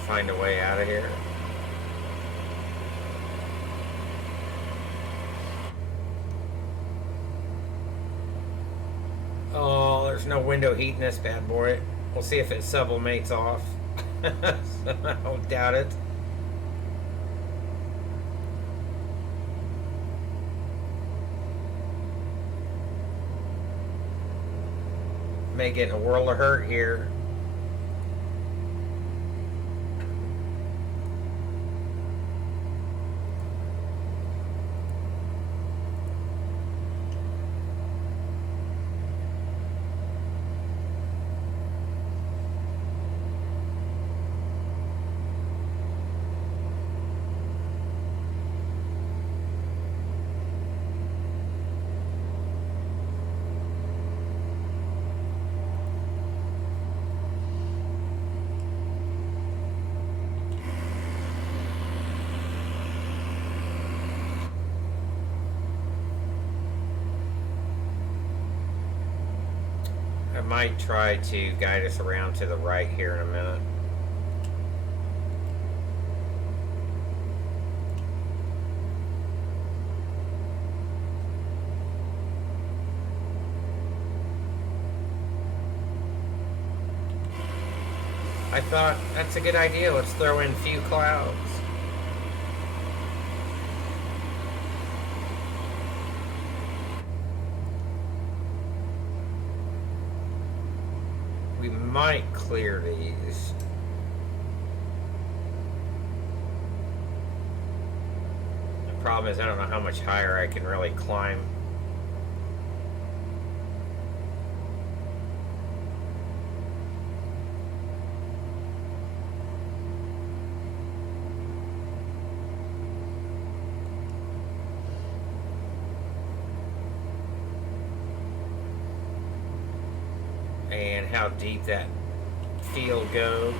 Find a way out of here. Oh, there's no window heat in this bad boy. We'll see if it sublimates off. I don't doubt it. May get in a world of hurt here. I might try to guide us around to the right here in a minute. I thought that's a good idea. Let's throw in a few clouds. We might clear these. The problem is I don't know how much higher I can really climb. And how deep that field goes.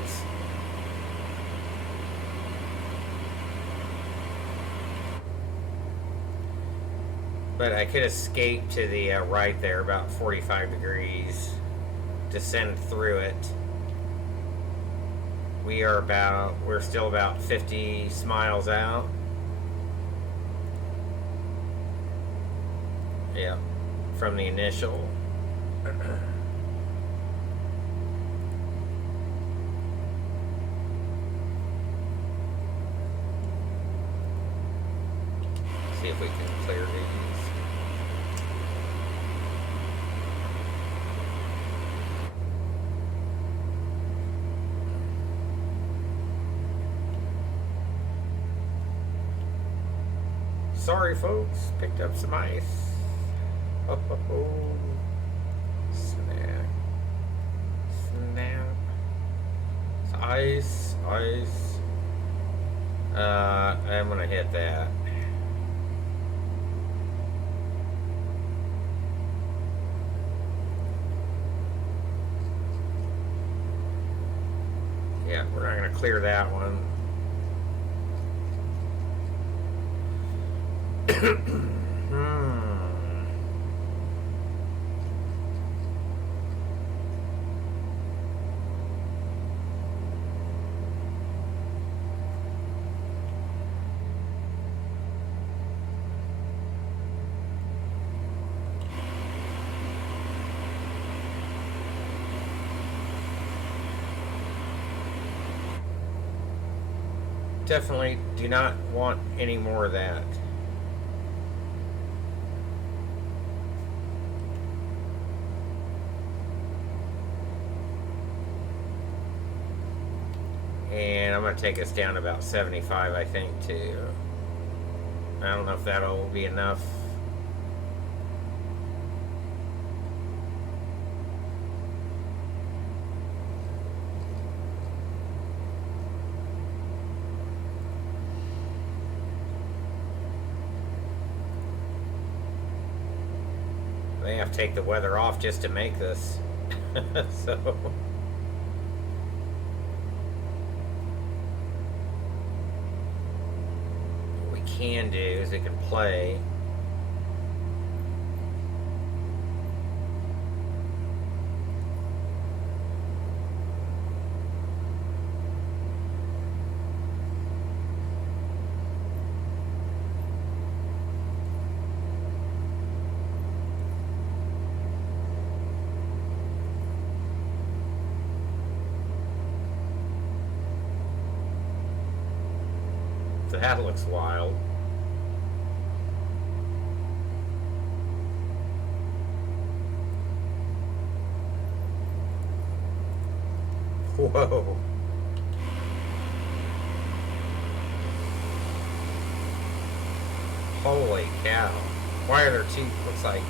But I could escape to the right there, about 45 degrees, descend through it. We're still about 50 miles out. Yeah, from the initial. See if we can clear these. Sorry, folks. Picked up some ice. Oh, ho, ho. Snap. Snap. It's ice. Ice. I'm gonna hit that. Yeah, we're not gonna clear that one. Definitely do not want any more of that. And I'm going to take us down about 75, I think, too. I don't know if that'll be enough. They have to take the weather off just to make this. So what we can do is we can play. That looks wild. Whoa. Holy cow. Why are there two? Looks like.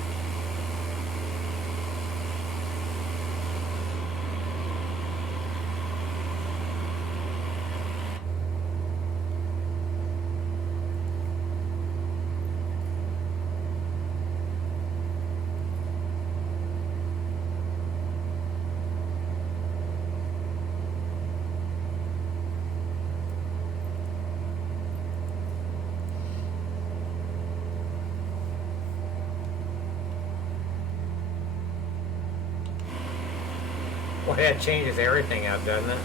Well, that changes everything up, doesn't it?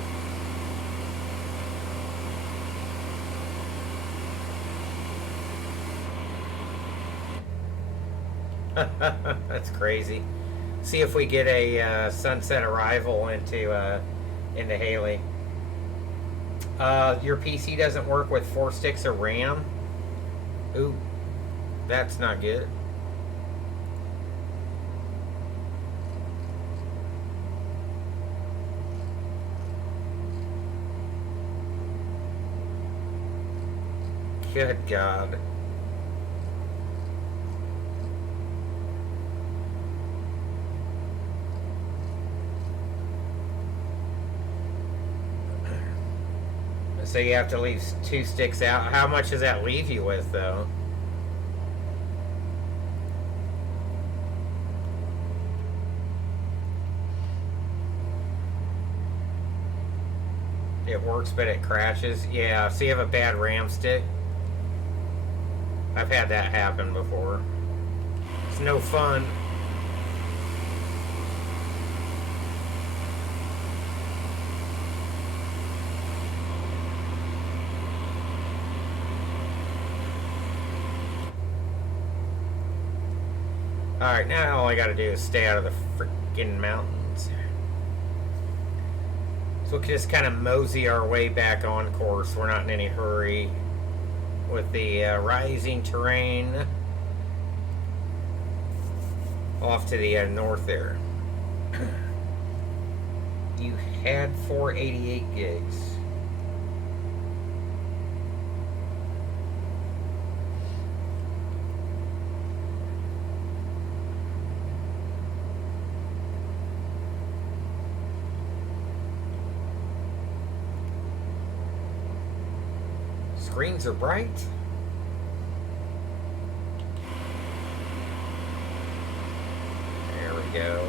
That's crazy. See if we get a sunset arrival into Haley. Your PC doesn't work with 4 sticks of RAM. Ooh, that's not good. Good God. So you have to leave 2 sticks out. How much does that leave you with, though? It works, but it crashes. Yeah, so you have a bad RAM stick. I've had that happen before. It's no fun. Alright, now all I gotta do is stay out of the freaking mountains. So we'll just kind of mosey our way back on course. We're not in any hurry with the rising terrain off to the north there. You had 488 gigs. Screens are bright. There we go.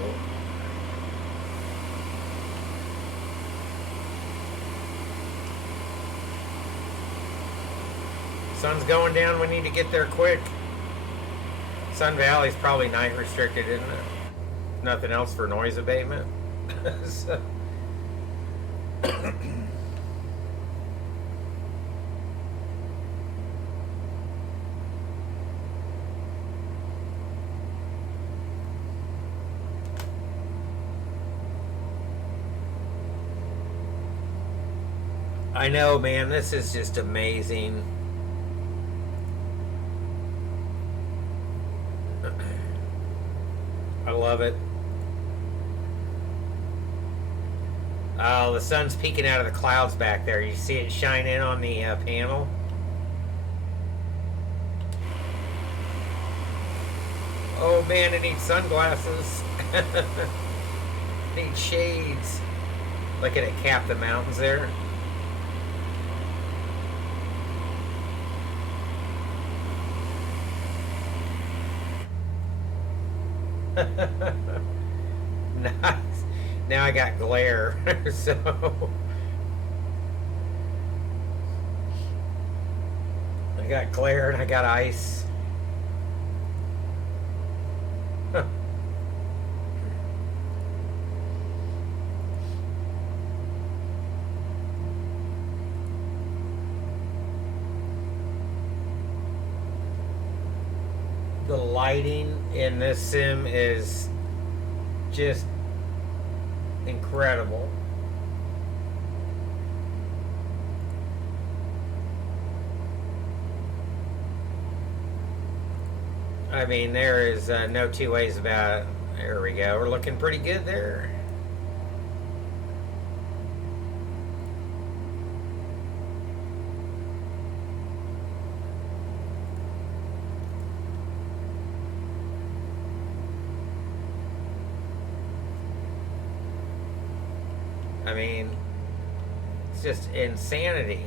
Sun's going down. We need to get there quick. Sun Valley's probably night restricted, isn't it? Nothing else for noise abatement. So. I know, man, this is just amazing. I love it. Oh, the sun's peeking out of the clouds back there. You see it shine in on the panel? Oh man, it needs sunglasses. It needs shades. Look at it cap the mountains there. Nice. Now I got glare, so I got glare and I got ice. Huh. The lighting in this sim is just incredible. I mean, there is no two ways about it. There we go. We're looking pretty good there. I mean, it's just insanity.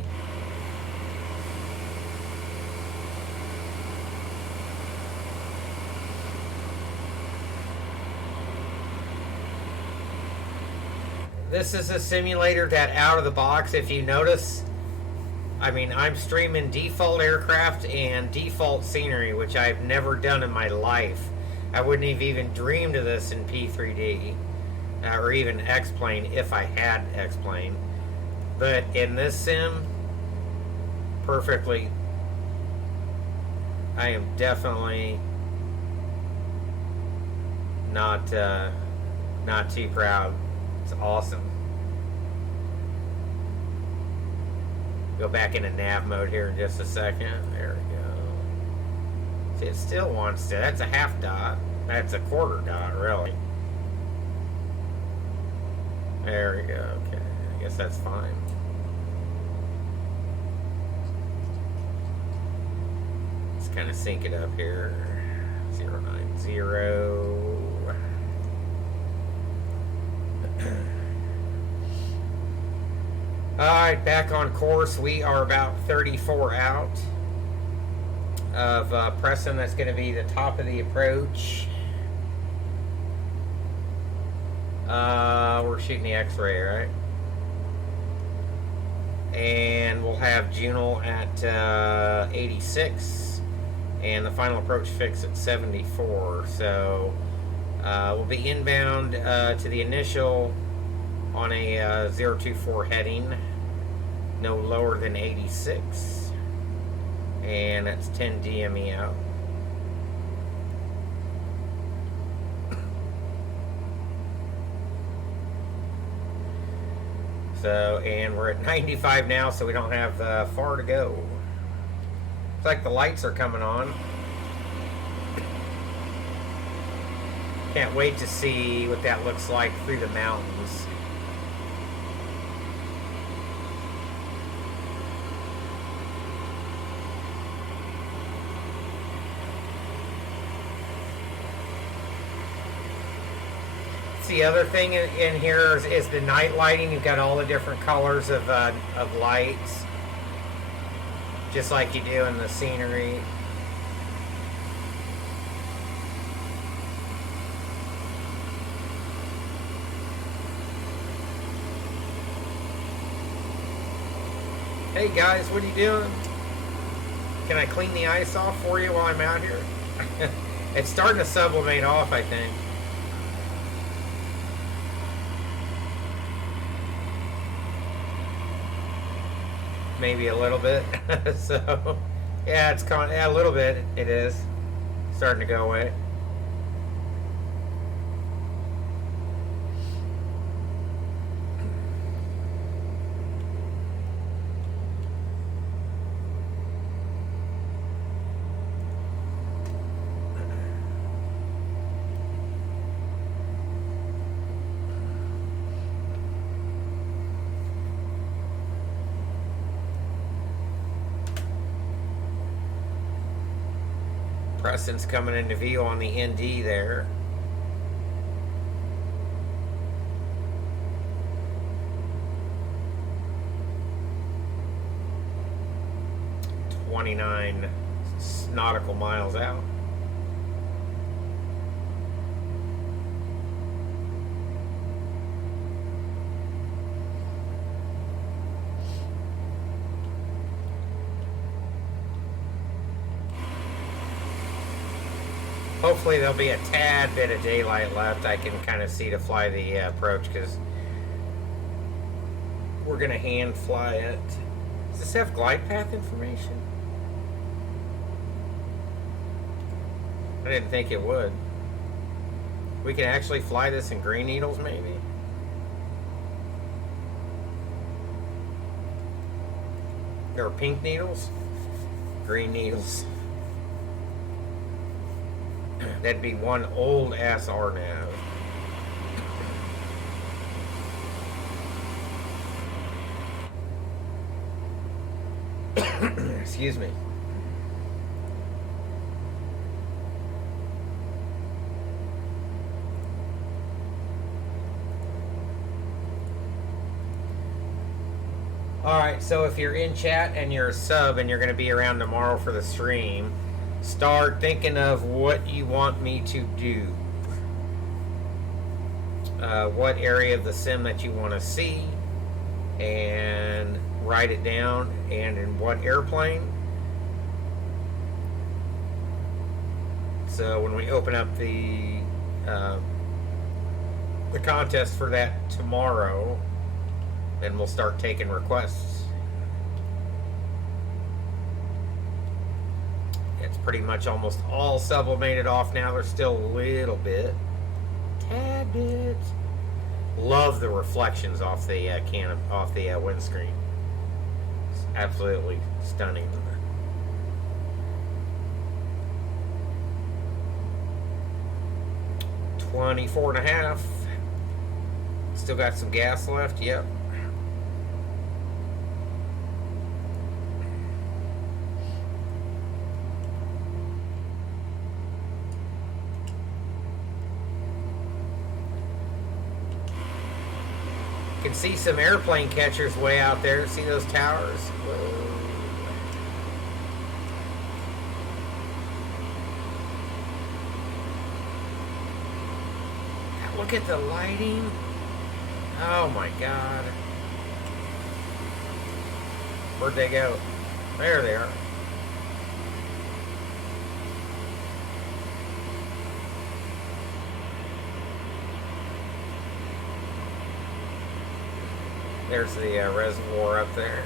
This is a simulator that out of the box, if you notice, I mean, I'm streaming default aircraft and default scenery, which I've never done in my life. I wouldn't have even dreamed of this in P3D. Or even X-Plane if I had X-Plane. But in this sim, perfectly, I am definitely not too proud. It's awesome. Go back into nav mode here in just a second. There we go. See, it still wants to. That's a half dot. That's a quarter dot, really. There we go. Okay, I guess that's fine. Let's kind of sync it up here. 090. Alright, back on course. We are about 34 out of Preston. That's going to be the top of the approach. We're shooting the X-ray, right? And we'll have Juno at 86, and the final approach fix at 74. So we'll be inbound to the initial on a 024 heading, no lower than 86, and that's 10 DME out. So, and we're at 95 now, so we don't have far to go. Looks like the lights are coming on. Can't wait to see what that looks like through the mountains. The other thing in here is the night lighting. You've got all the different colors of lights, just like you do in the scenery. Hey guys, what are you doing? Can I clean the ice off for you while I'm out here? It's starting to sublimate off, I think. Maybe a little bit. So yeah, it's a little bit. It is starting to go away. Preston's coming into view on the ND there. "29 nautical miles out." Hopefully there'll be a tad bit of daylight left. I can kind of see to fly the approach, because we're going to hand fly it. Does this have glide path information? I didn't think it would. We can actually fly this in green needles, maybe? Or pink needles? Green needles. That'd be one old ass RNAV. Excuse me. Alright, so if you're in chat and you're a sub and you're going to be around tomorrow for the stream, start thinking of what you want me to do. What area of the sim that you want to see, and write it down, and in what airplane. So when we open up the contest for that tomorrow, then we'll start taking requests. It's pretty much almost all sublimated off now. There's still a little bit, tad bit. Love the reflections off the windscreen. It's absolutely stunning. $24.5. Still got some gas left. Yep. Can see some airplane catchers way out there. See those towers? Whoa. Look at the lighting. Oh my God. Where'd they go? There they are. There's the reservoir up there.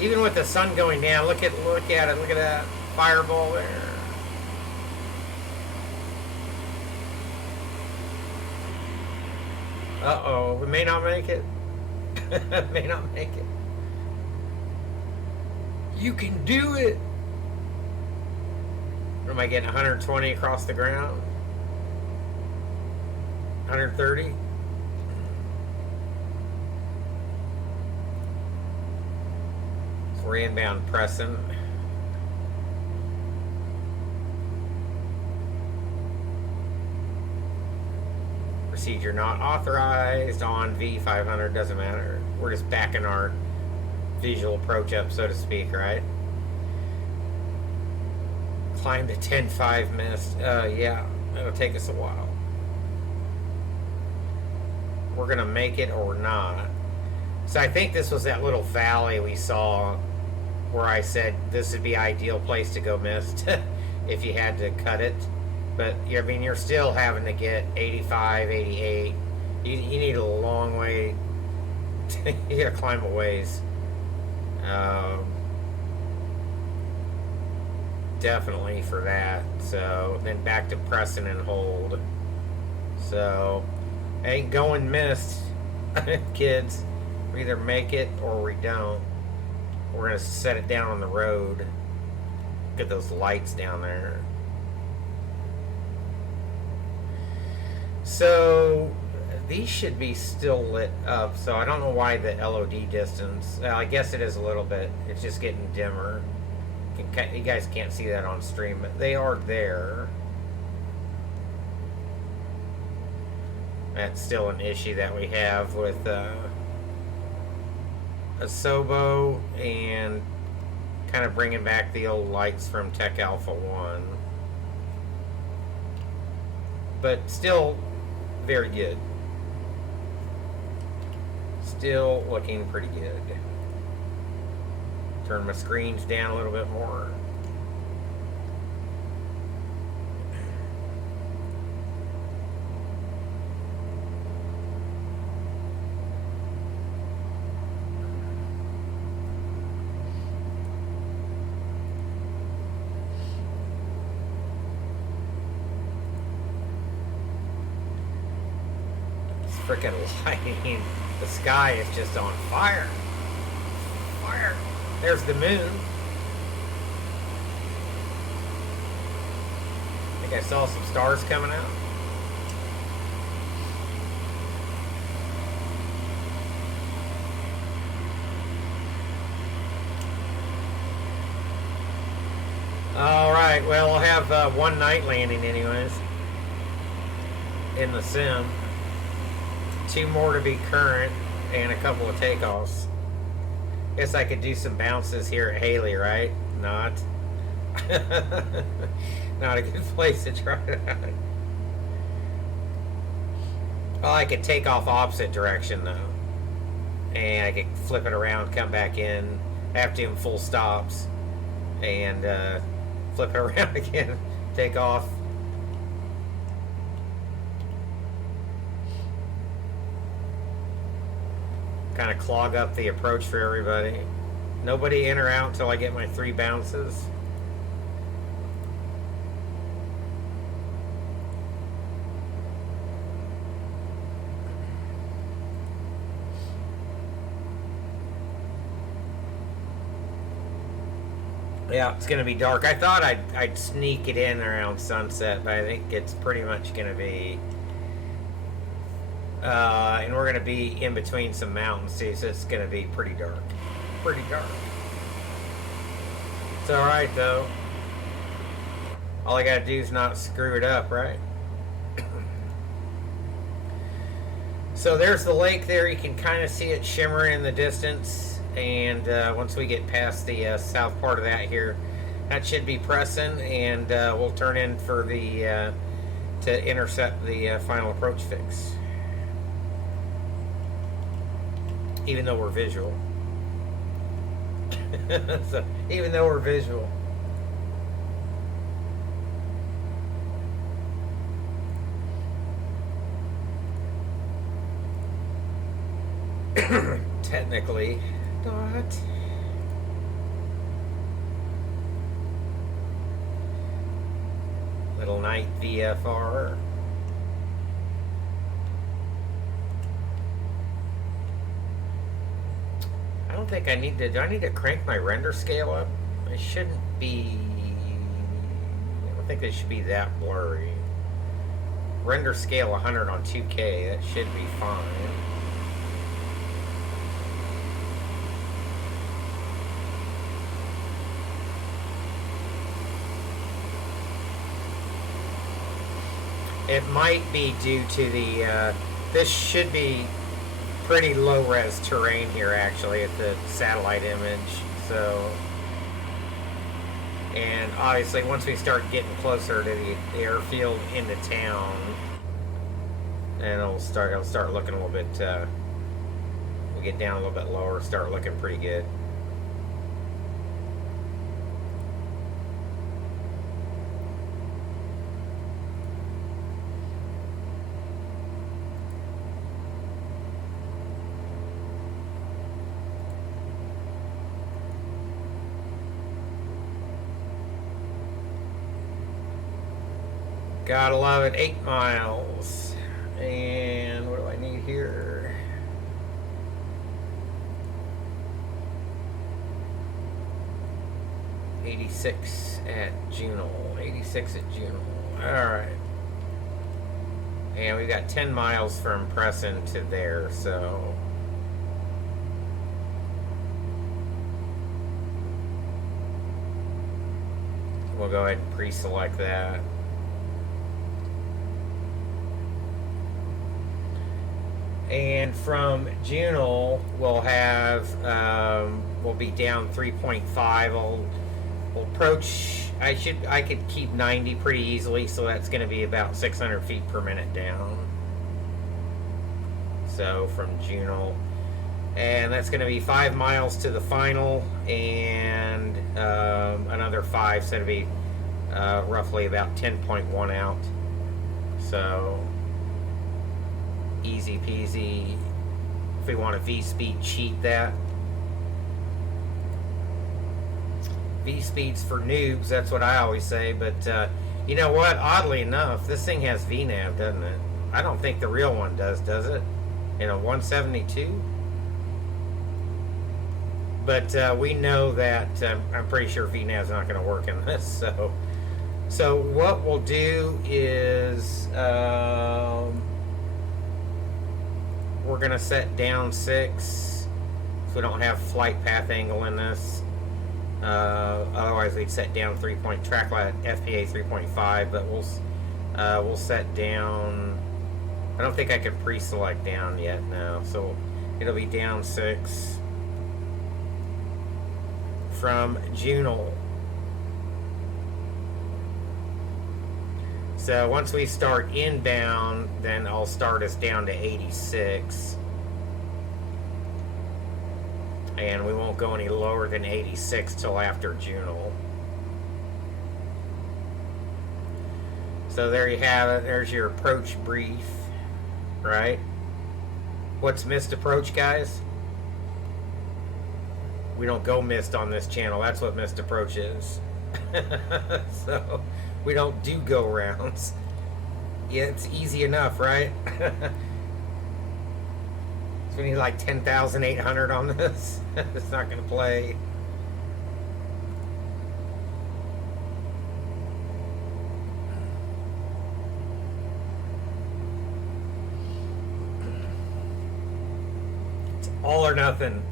Even with the sun going down, look at it. Look at that fireball there. Uh-oh, we may not make it. May not make it. You can do it. What am I getting? 120 across the ground? 130? So we're inbound pressing. Procedure not authorized on V500, doesn't matter. We're just backing our visual approach up, so to speak, right? Climb to 10.5 missed. Yeah, it'll take us a while. We're gonna make it or not. So I think this was that little valley we saw where I said this would be ideal place to go missed if you had to cut it. But I mean, you're still having to get 85, 88. You need a long way. You gotta climb a ways. Definitely for that. So then back to pressing and hold. So ain't going missed, kids. We either make it or we don't. We're gonna set it down on the road. Get those lights down there. So these should be still lit up. So I don't know why the LOD distance. Well, I guess it is a little bit. It's just getting dimmer. You guys can't see that on stream, but they are there. That's still an issue that we have with a Sobo and kind of bringing back the old lights from Tech Alpha 1. But still very good. Still looking pretty good. Turn my screens down a little bit more. It's freaking lighting. The sky is just on fire. Fire. There's the moon. I think I saw some stars coming out. Alright, well, we'll have one night landing anyways. In the sim. 2 more to be current and a couple of takeoffs. Guess I could do some bounces here at Haley, right? Not. Not a good place to try that. Well, I could take off opposite direction though. And I could flip it around, come back in, have to do full stops, and flip it around again, take off. Kind of clog up the approach for everybody. Nobody in or out until I get my 3 bounces. Yeah, it's gonna be dark. I thought I'd sneak it in around sunset, but I think it's pretty much gonna be and we're going to be in between some mountains too, so it's going to be pretty dark. Pretty dark. It's alright though. All I got to do is not screw it up, right? So there's the lake there. You can kind of see it shimmering in the distance. And once we get past the south part of that here, that should be pressing, and we'll turn in for the to intercept the final approach fix. Even though we're visual. So, even though we're visual. Technically, not. Little night VFR. I don't think I need to. Do I need to crank my render scale up? It shouldn't be. I don't think it should be that blurry. Render scale 100 on 2K. That should be fine. It might be due to the. This should be pretty low res terrain here, actually, at the satellite image. So, and obviously, once we start getting closer to the airfield into town, and it'll start looking a little bit. We'll get down a little bit lower, start looking pretty good. Gotta love it. 8 miles. And what do I need here? '86 at Juneau. 86 at Juneau. Alright. And we've got 10 miles from Preston to there, so. We'll go ahead and pre-select that. And from Juneau, we'll have, we'll be down 3.5. We'll approach, I could keep 90 pretty easily, so that's going to be about 600 feet per minute down. So from Juneau. And that's going to be 5 miles to the final, and another 5, so it'll be roughly about 10.1 out. So easy peasy. If we want a V-speed, cheat that. V-speed's for noobs, that's what I always say, but you know what? Oddly enough, this thing has VNAV, doesn't it? I don't think the real one does it? In a 172? But we know that I'm pretty sure VNAV's not going to work in this, so what we'll do is we're going to set down 6 if we don't have flight path angle in this. Otherwise we'd set down 3 track line FPA 3.5, but we'll set down. I don't think I can pre-select down yet now, so it'll be down 6 from Juneau. So once we start inbound, then I'll start us down to 86. And we won't go any lower than 86 till after Juneau. So there you have it. There's your approach brief, right? What's missed approach, guys? We don't go missed on this channel. That's what missed approach is. So we don't do go rounds. Yeah, it's easy enough, right? So we need like 10,800 on this. It's not going to play. It's all or nothing.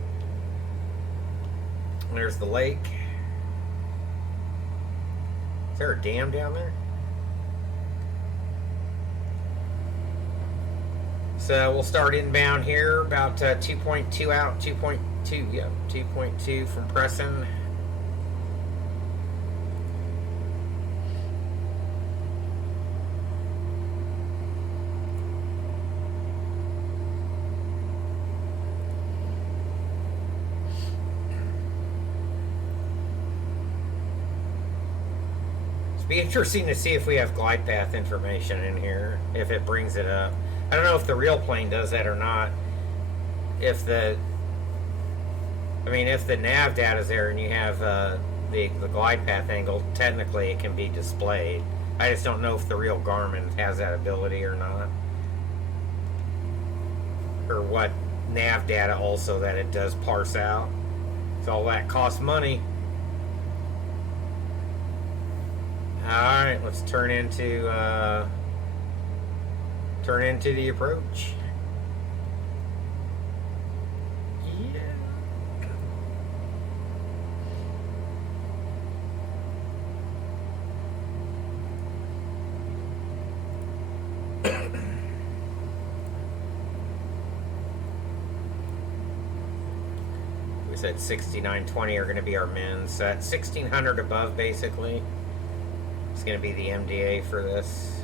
There's the lake. Is there a dam down there? So we'll start inbound here, about 2.2 out, 2.2, yeah, 2.2 from Preston. It'll be interesting to see if we have glide path information in here, if it brings it up. I don't know if the real plane does that or not. If the nav data is there and you have the glide path angle, technically it can be displayed. I just don't know if the real Garmin has that ability or not, or what nav data also that it does parse out. So all that costs money. Alright, let's turn into the approach. We said 6920 are going to be our mins. So at 1600 above, basically, it's going to be the MDA for this.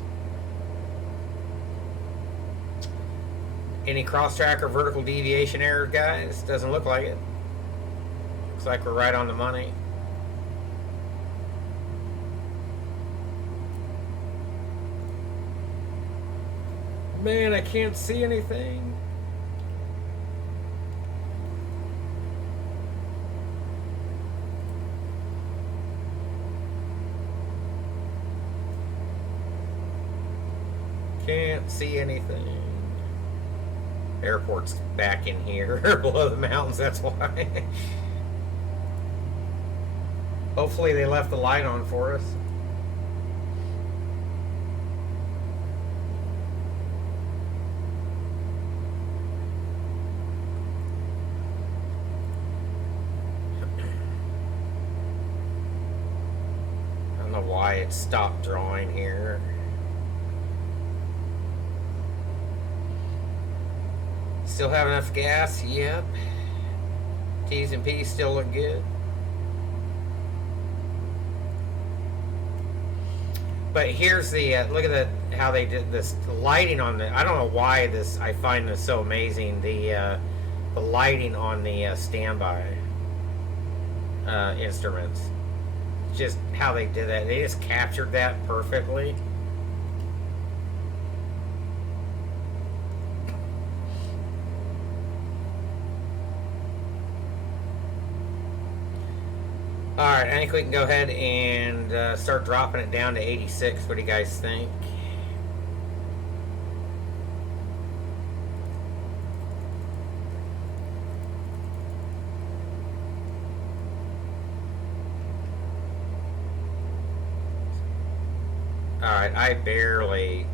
Any cross-track or vertical deviation error, guys? Doesn't look like it. Looks like we're right on the money. Man, I can't see anything. Can't see anything. Airport's back in here below the mountains, that's why. Hopefully they left the light on for us. I don't know why it stopped drawing here. Still have enough gas? Yep. T's and P's still look good. But here's the look at how they did this lighting on the. I don't know why this. I find this so amazing. The lighting on the standby instruments. Just how they did that. They just captured that perfectly. Alright, I think we can go ahead and start dropping it down to 86. What do you guys think? Alright, I barely...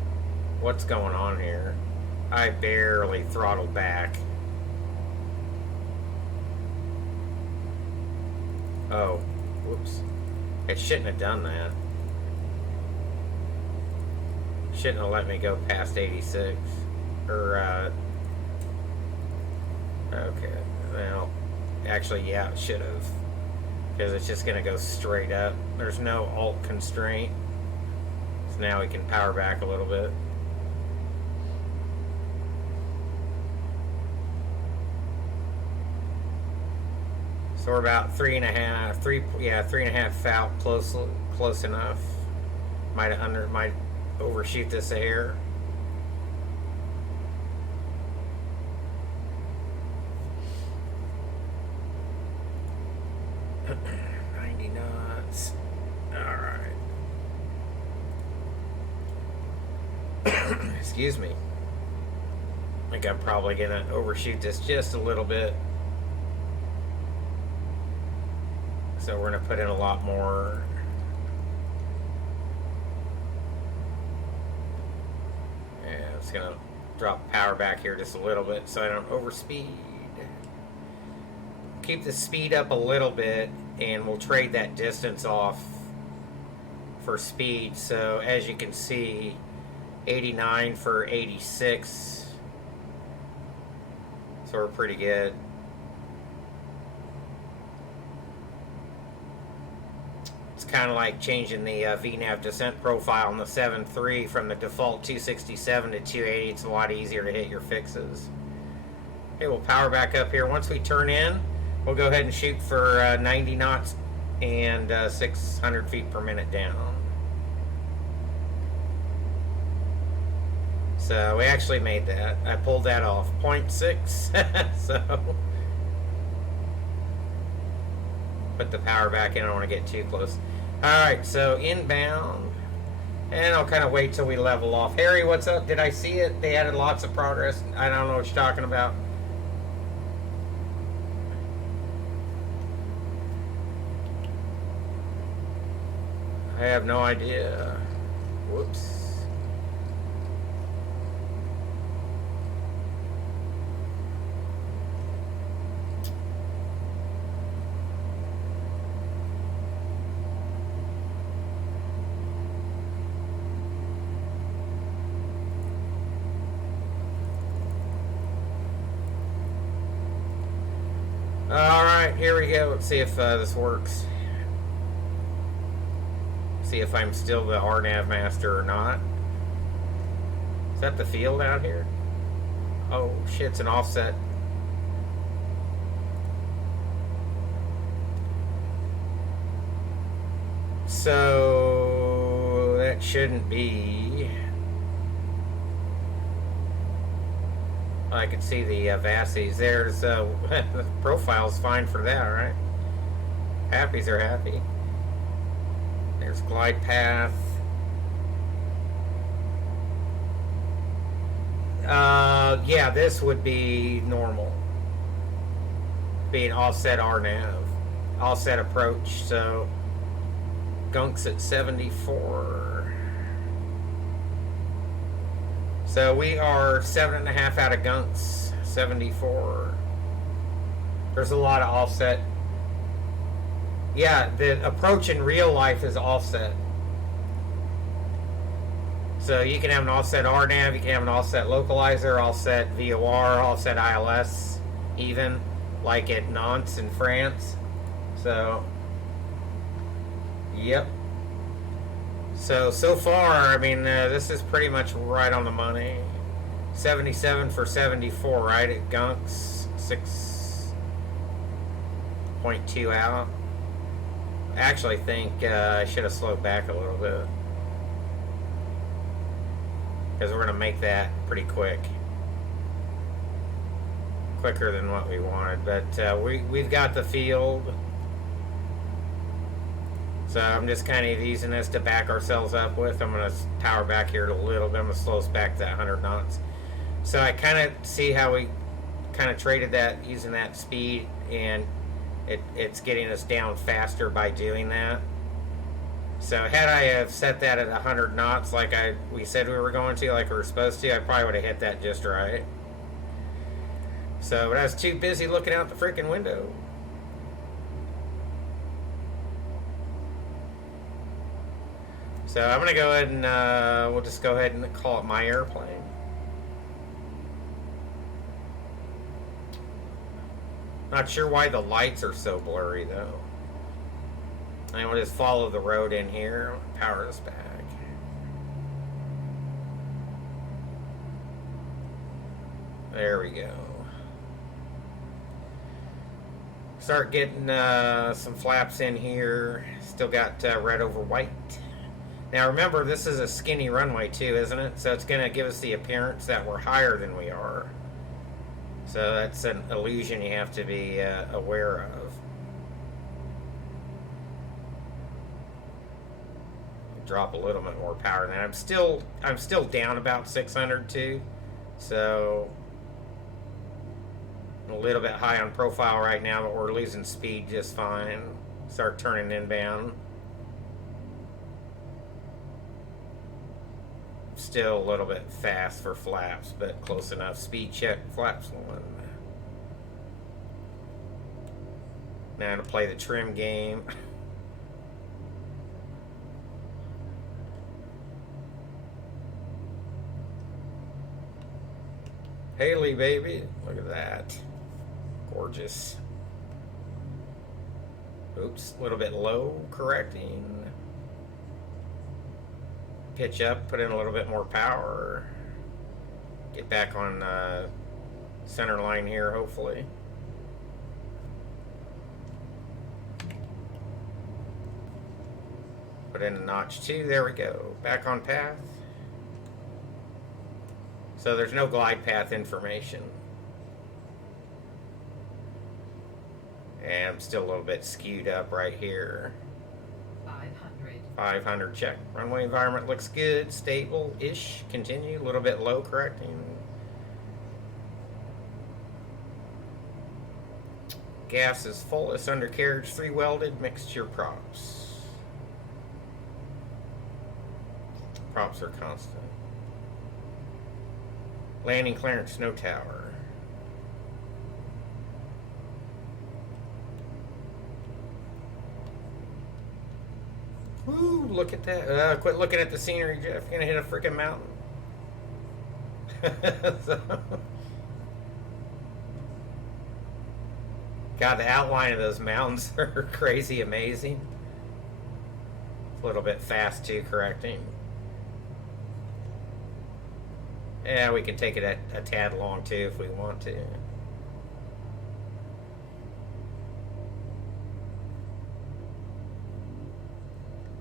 What's going on here? I barely throttled back. Oh. Whoops. It shouldn't have done that. Shouldn't have let me go past 86. Or, okay. Well, actually, yeah, it should have. Because it's just going to go straight up. There's no alt constraint. So now we can power back a little bit. So we're about 3.5 out, close enough. Might overshoot this air. Knots. All right. Excuse me. I think I'm probably gonna overshoot this just a little bit. So we're gonna put in a lot more. Yeah, I'm just gonna drop power back here just a little bit so I don't overspeed. Keep the speed up a little bit and we'll trade that distance off for speed. So as you can see, 89 for 86. So we're pretty good. Kind of like changing the VNAV descent profile on the 7.3 from the default 267 to 280. It's a lot easier to hit your fixes. Okay, we'll power back up here. Once we turn in, we'll go ahead and shoot for 90 knots and 600 feet per minute down. So we actually made that. I pulled that off. 0.6. So put the power back in. I don't want to get too close. Alright, so inbound. And I'll kind of wait till we level off. Harry, what's up? Did I see it? They added lots of progress. I don't know what you're talking about. I have no idea. Whoops. Alright, here we go. Let's see if this works. See if I'm still the RNAV master or not. Is that the field out here? Oh shit, it's an offset. So that shouldn't be. I can see the VASIs. There's the profile's fine for that, right? Happies are happy. There's glide path. Yeah, this would be normal. Being offset RNAV. Offset approach, so Gunk's at 74. So we are 7.5 out of Gunks, 74. There's a lot of offset. Yeah, the approach in real life is offset. So you can have an offset RNAV, you can have an offset localizer, offset VOR, offset ILS, even like at Nantes in France. So, yep. So far, I mean, this is pretty much right on the money. 77 for 74, right, at Gunks. 6.2 out. I actually think I should have slowed back a little bit. Because we're going to make that pretty quick. Quicker than what we wanted. But we've got the field. So I'm just kind of using this to back ourselves up with. I'm going to power back here a little bit. I'm going to slow us back to that 100 knots. So I kind of see how we kind of traded that using that speed, and it's getting us down faster by doing that. So had I have set that at 100 knots like we said we were going to, like we were supposed to, I probably would have hit that just right. So, but I was too busy looking out the freaking window. So I'm going to go ahead and we'll just go ahead and call it my airplane. Not sure why the lights are so blurry though. And we'll just follow the road in here. Power this back. There we go. Start getting some flaps in here. Still got red over white. Now remember, this is a skinny runway too, isn't it? So it's going to give us the appearance that we're higher than we are. So that's an illusion you have to be aware of. Drop a little bit more power than that. I'm still down about 600 too. So a little bit high on profile right now, but we're losing speed just fine. Start turning inbound. Still a little bit fast for flaps, but close enough. Speed check, flaps 1. Now to play the trim game. Haley, baby, look at that. Gorgeous. Oops, a little bit low, correcting. Pitch up, put in a little bit more power. Get back on center line here, hopefully. Put in a notch 2, there we go. Back on path. So there's no glide path information. And I'm still a little bit skewed up right here. 500 check. Runway environment looks good. Stable-ish. Continue. A little bit low correcting. Gas is full. It's undercarriage 3 welded. Mixture props. Props are constant. Landing clearance, snow tower. Woo, look at that. Quit looking at the scenery, Jeff. You're gonna hit a freaking mountain. So, God, the outline of those mountains are crazy amazing. It's a little bit fast too, correcting. Yeah, we can take it a tad long too if we want to.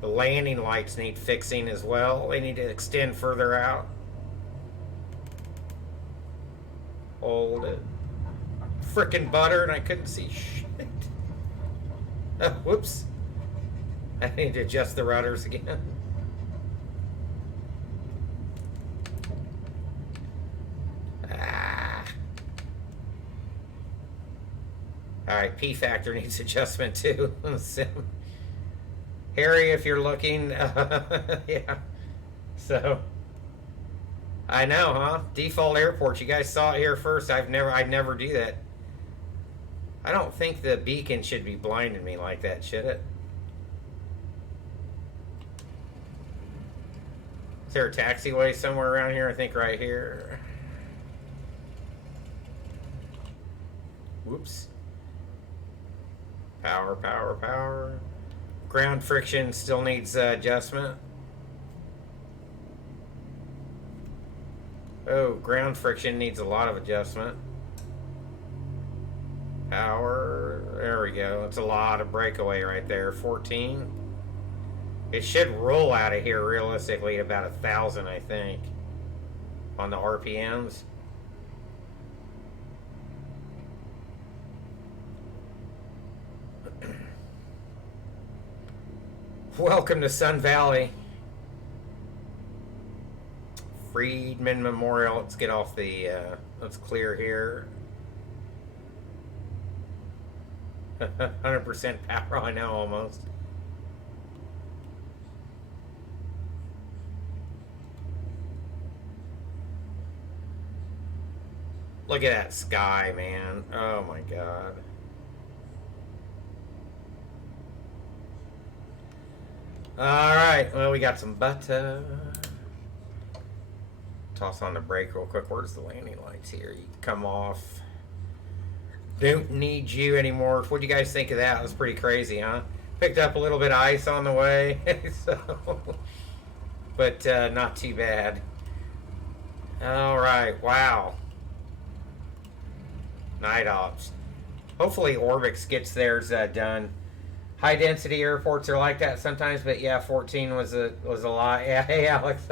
The landing lights need fixing as well. They need to extend further out. Hold it. Frickin' butter, and I couldn't see shit. Oh, whoops. I need to adjust the rudders again. Alright, P factor needs adjustment too. Harry, if you're looking, yeah. So, I know, huh? Default airports. You guys saw it here first. I'd never do that. I don't think the beacon should be blinding me like that, should it? Is there a taxiway somewhere around here? I think right here. Whoops. Power, power, power. Ground friction still needs adjustment. Oh, ground friction needs a lot of adjustment. Power. There we go. It's a lot of breakaway right there. 14. It should roll out of here realistically at about 1,000, I think, on the RPMs. Welcome to Sun Valley. Freedman Memorial. Let's get off the, let's clear here. 100% power, I know, almost. Look at that sky, man. Oh my God. Alright, well, we got some butter. Toss on the brake real quick. Where's the landing lights here? You come off. Don't need you anymore. What do you guys think of that? It was pretty crazy, huh? Picked up a little bit of ice on the way. So, but not too bad. Alright, wow. Night ops. Hopefully Orbix gets theirs done. High density airports are like that sometimes, but yeah, 14 was a lot. Yeah, hey Alex.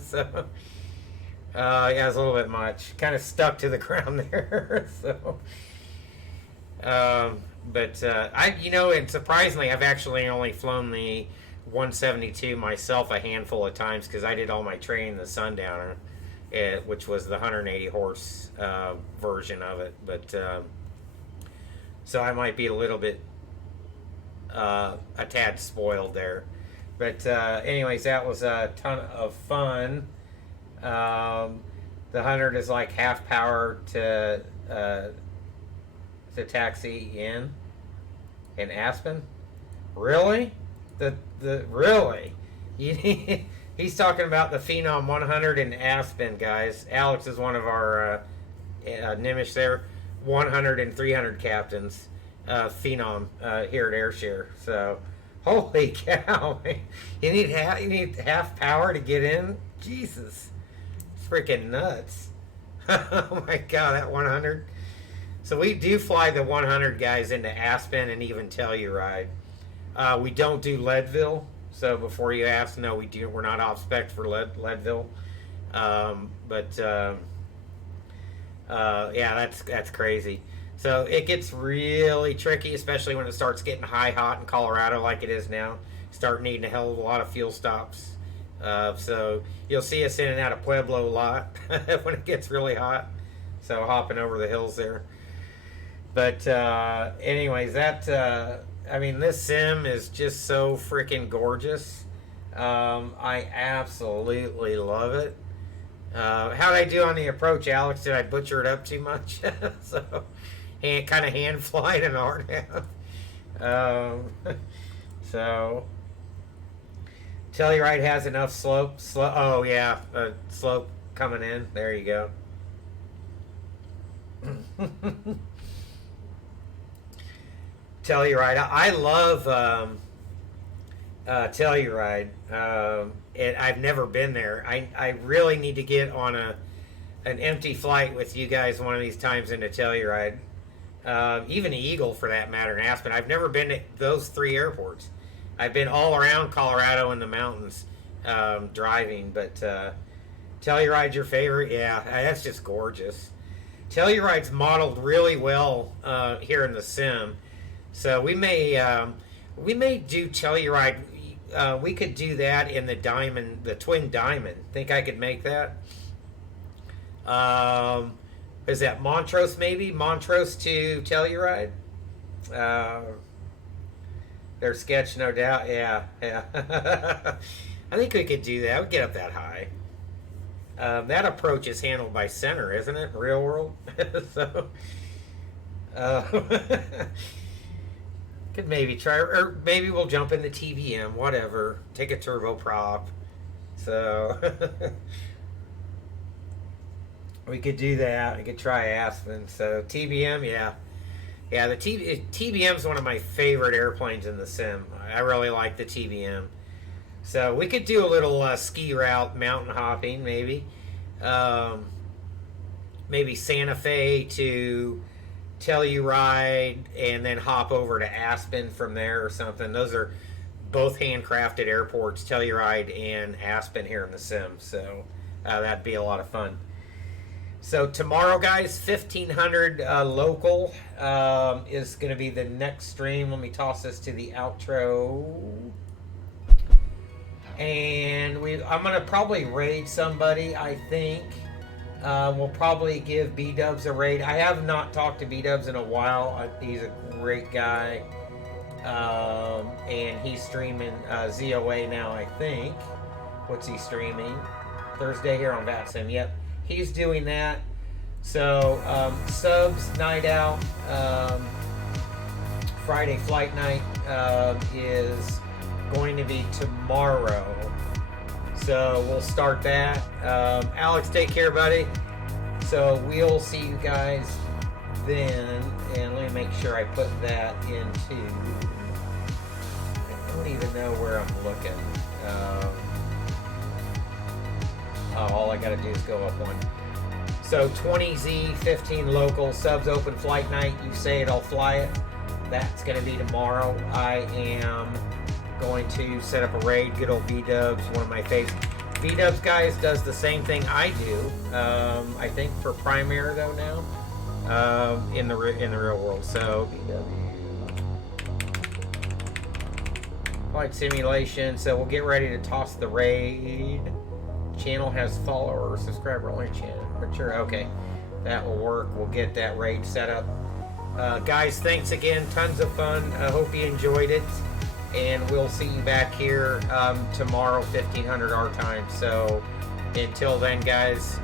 So yeah, it was a little bit much. Kind of stuck to the ground there. So but and surprisingly, I've actually only flown the 172 myself a handful of times because I did all my training in the Sundowner, which was the 180 horse version of it. But so I might be a little bit a tad spoiled there, but anyways, that was a ton of fun. The 100 is like half power to taxi in Aspen. Really? The really? He's talking about the Phenom 100 in Aspen, guys. Alex is one of our Nimish there, 100 and 300 captains. Phenom here at AirShare. So, holy cow! You need half power to get in. Jesus, it's freaking nuts! Oh my God, that 100. So we do fly the 100 guys into Aspen and even Telluride. We don't do Leadville. So before you ask, no, we do. We're not off spec for Leadville. Yeah, that's crazy. So it gets really tricky, especially when it starts getting hot in Colorado like it is now. Start needing a hell of a lot of fuel stops. So you'll see us in and out of Pueblo a lot when it gets really hot. So hopping over the hills there. But anyways, this sim is just so freaking gorgeous. I absolutely love it. How'd I do on the approach, Alex? Did I butcher it up too much? So, kind of hand flying an art half. So, Telluride has enough slope. Oh yeah, slope coming in. There you go. Telluride. I love Telluride. I've never been there. I really need to get on an empty flight with you guys one of these times into Telluride. Even Eagle, for that matter, in Aspen. I've never been to those three airports. I've been all around Colorado in the mountains driving, but Telluride's your favorite? Yeah, that's just gorgeous. Telluride's modeled really well here in the sim, so we may do Telluride. We could do that in the diamond, the twin diamond. Think I could make that? Is that Montrose maybe? Montrose to Telluride? Their sketch, no doubt. Yeah. I think we could do that. We'd get up that high. That approach is handled by center, isn't it? Real world. So, could maybe try, or maybe we'll jump in the TBM, whatever. Take a turboprop. So, we could do that. We could try Aspen. So, TBM, yeah. Yeah, the TBM is one of my favorite airplanes in the sim. I really like the TBM. So we could do a little ski route, mountain hopping, maybe. Maybe Santa Fe to Telluride, and then hop over to Aspen from there or something. Those are both handcrafted airports, Telluride and Aspen here in the sim. So that'd be a lot of fun. So tomorrow, guys, 1500 local is going to be the next stream. Let me toss this to the outro. And I'm going to probably raid somebody, I think. We'll probably give B-Dubs a raid. I have not talked to B-Dubs in a while. He's a great guy. And he's streaming ZOA now, I think. What's he streaming? Thursday here on VatSim. Yep. He's doing that. So, subs night out, Friday flight night is going to be tomorrow. So, we'll start that. Alex, take care, buddy. So, we'll see you guys then. And let me make sure I put that into... I don't even know where I'm looking. All I gotta do is go up one. So 20Z, 15 local, subs open flight night. You say it, I'll fly it. That's gonna be tomorrow. I am going to set up a raid. Good old B-Dubs, one of my favorites. B-Dubs, guys, does the same thing I do. I think for Primary though now, in the real world. So flight simulation. So we'll get ready to toss the raid. Channel has follower or subscriber only channel. Sure, okay, that will work. We'll get that raid set up. Guys, thanks again. Tons of fun. I hope you enjoyed it, and we'll see you back here tomorrow, 1500 our time. So until then, guys,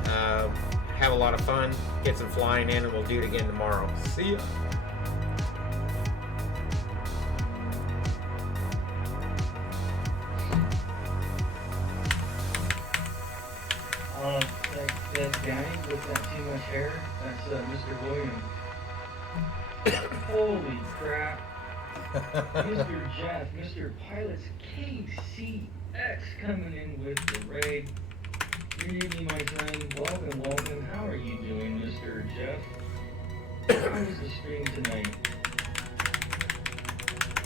have a lot of fun. Get some flying in, and we'll do it again tomorrow. See ya. That guy with that too much hair, that's Mr. William. Holy crap. Mr. Jeff, Mr. Pilot's KCX coming in with the raid. Good evening, my friend. Welcome. How are you doing, Mr. Jeff? How was the stream tonight?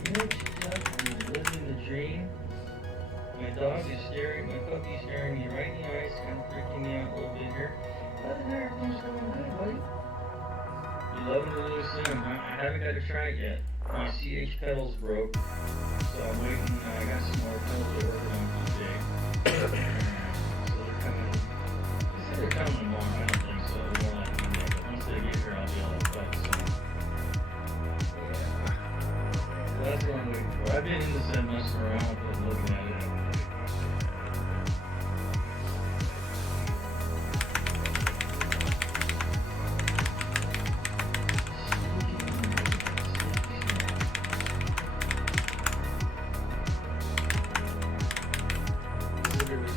Mitch Jeff is living the dream. My dog is staring, my puppy's staring me right in the eyes, kind of freaking me out a little bit here. Other than that, everything's going good, buddy. You loving the new sim, huh? I haven't got to try it yet. My CH pedals broke, so I'm waiting. I got some more pedals to work on today. So they're coming. They said they're coming tomorrow. I don't think so. They're more like Monday, but once they get here, I'll be able to play. So yeah. So that's what I'm waiting for. I've been in the sim messing around with it, looking at it.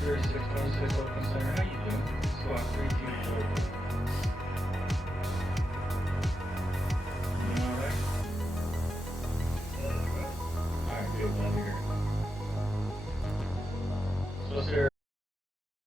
0616 Open Center. How you doing? Squad 324.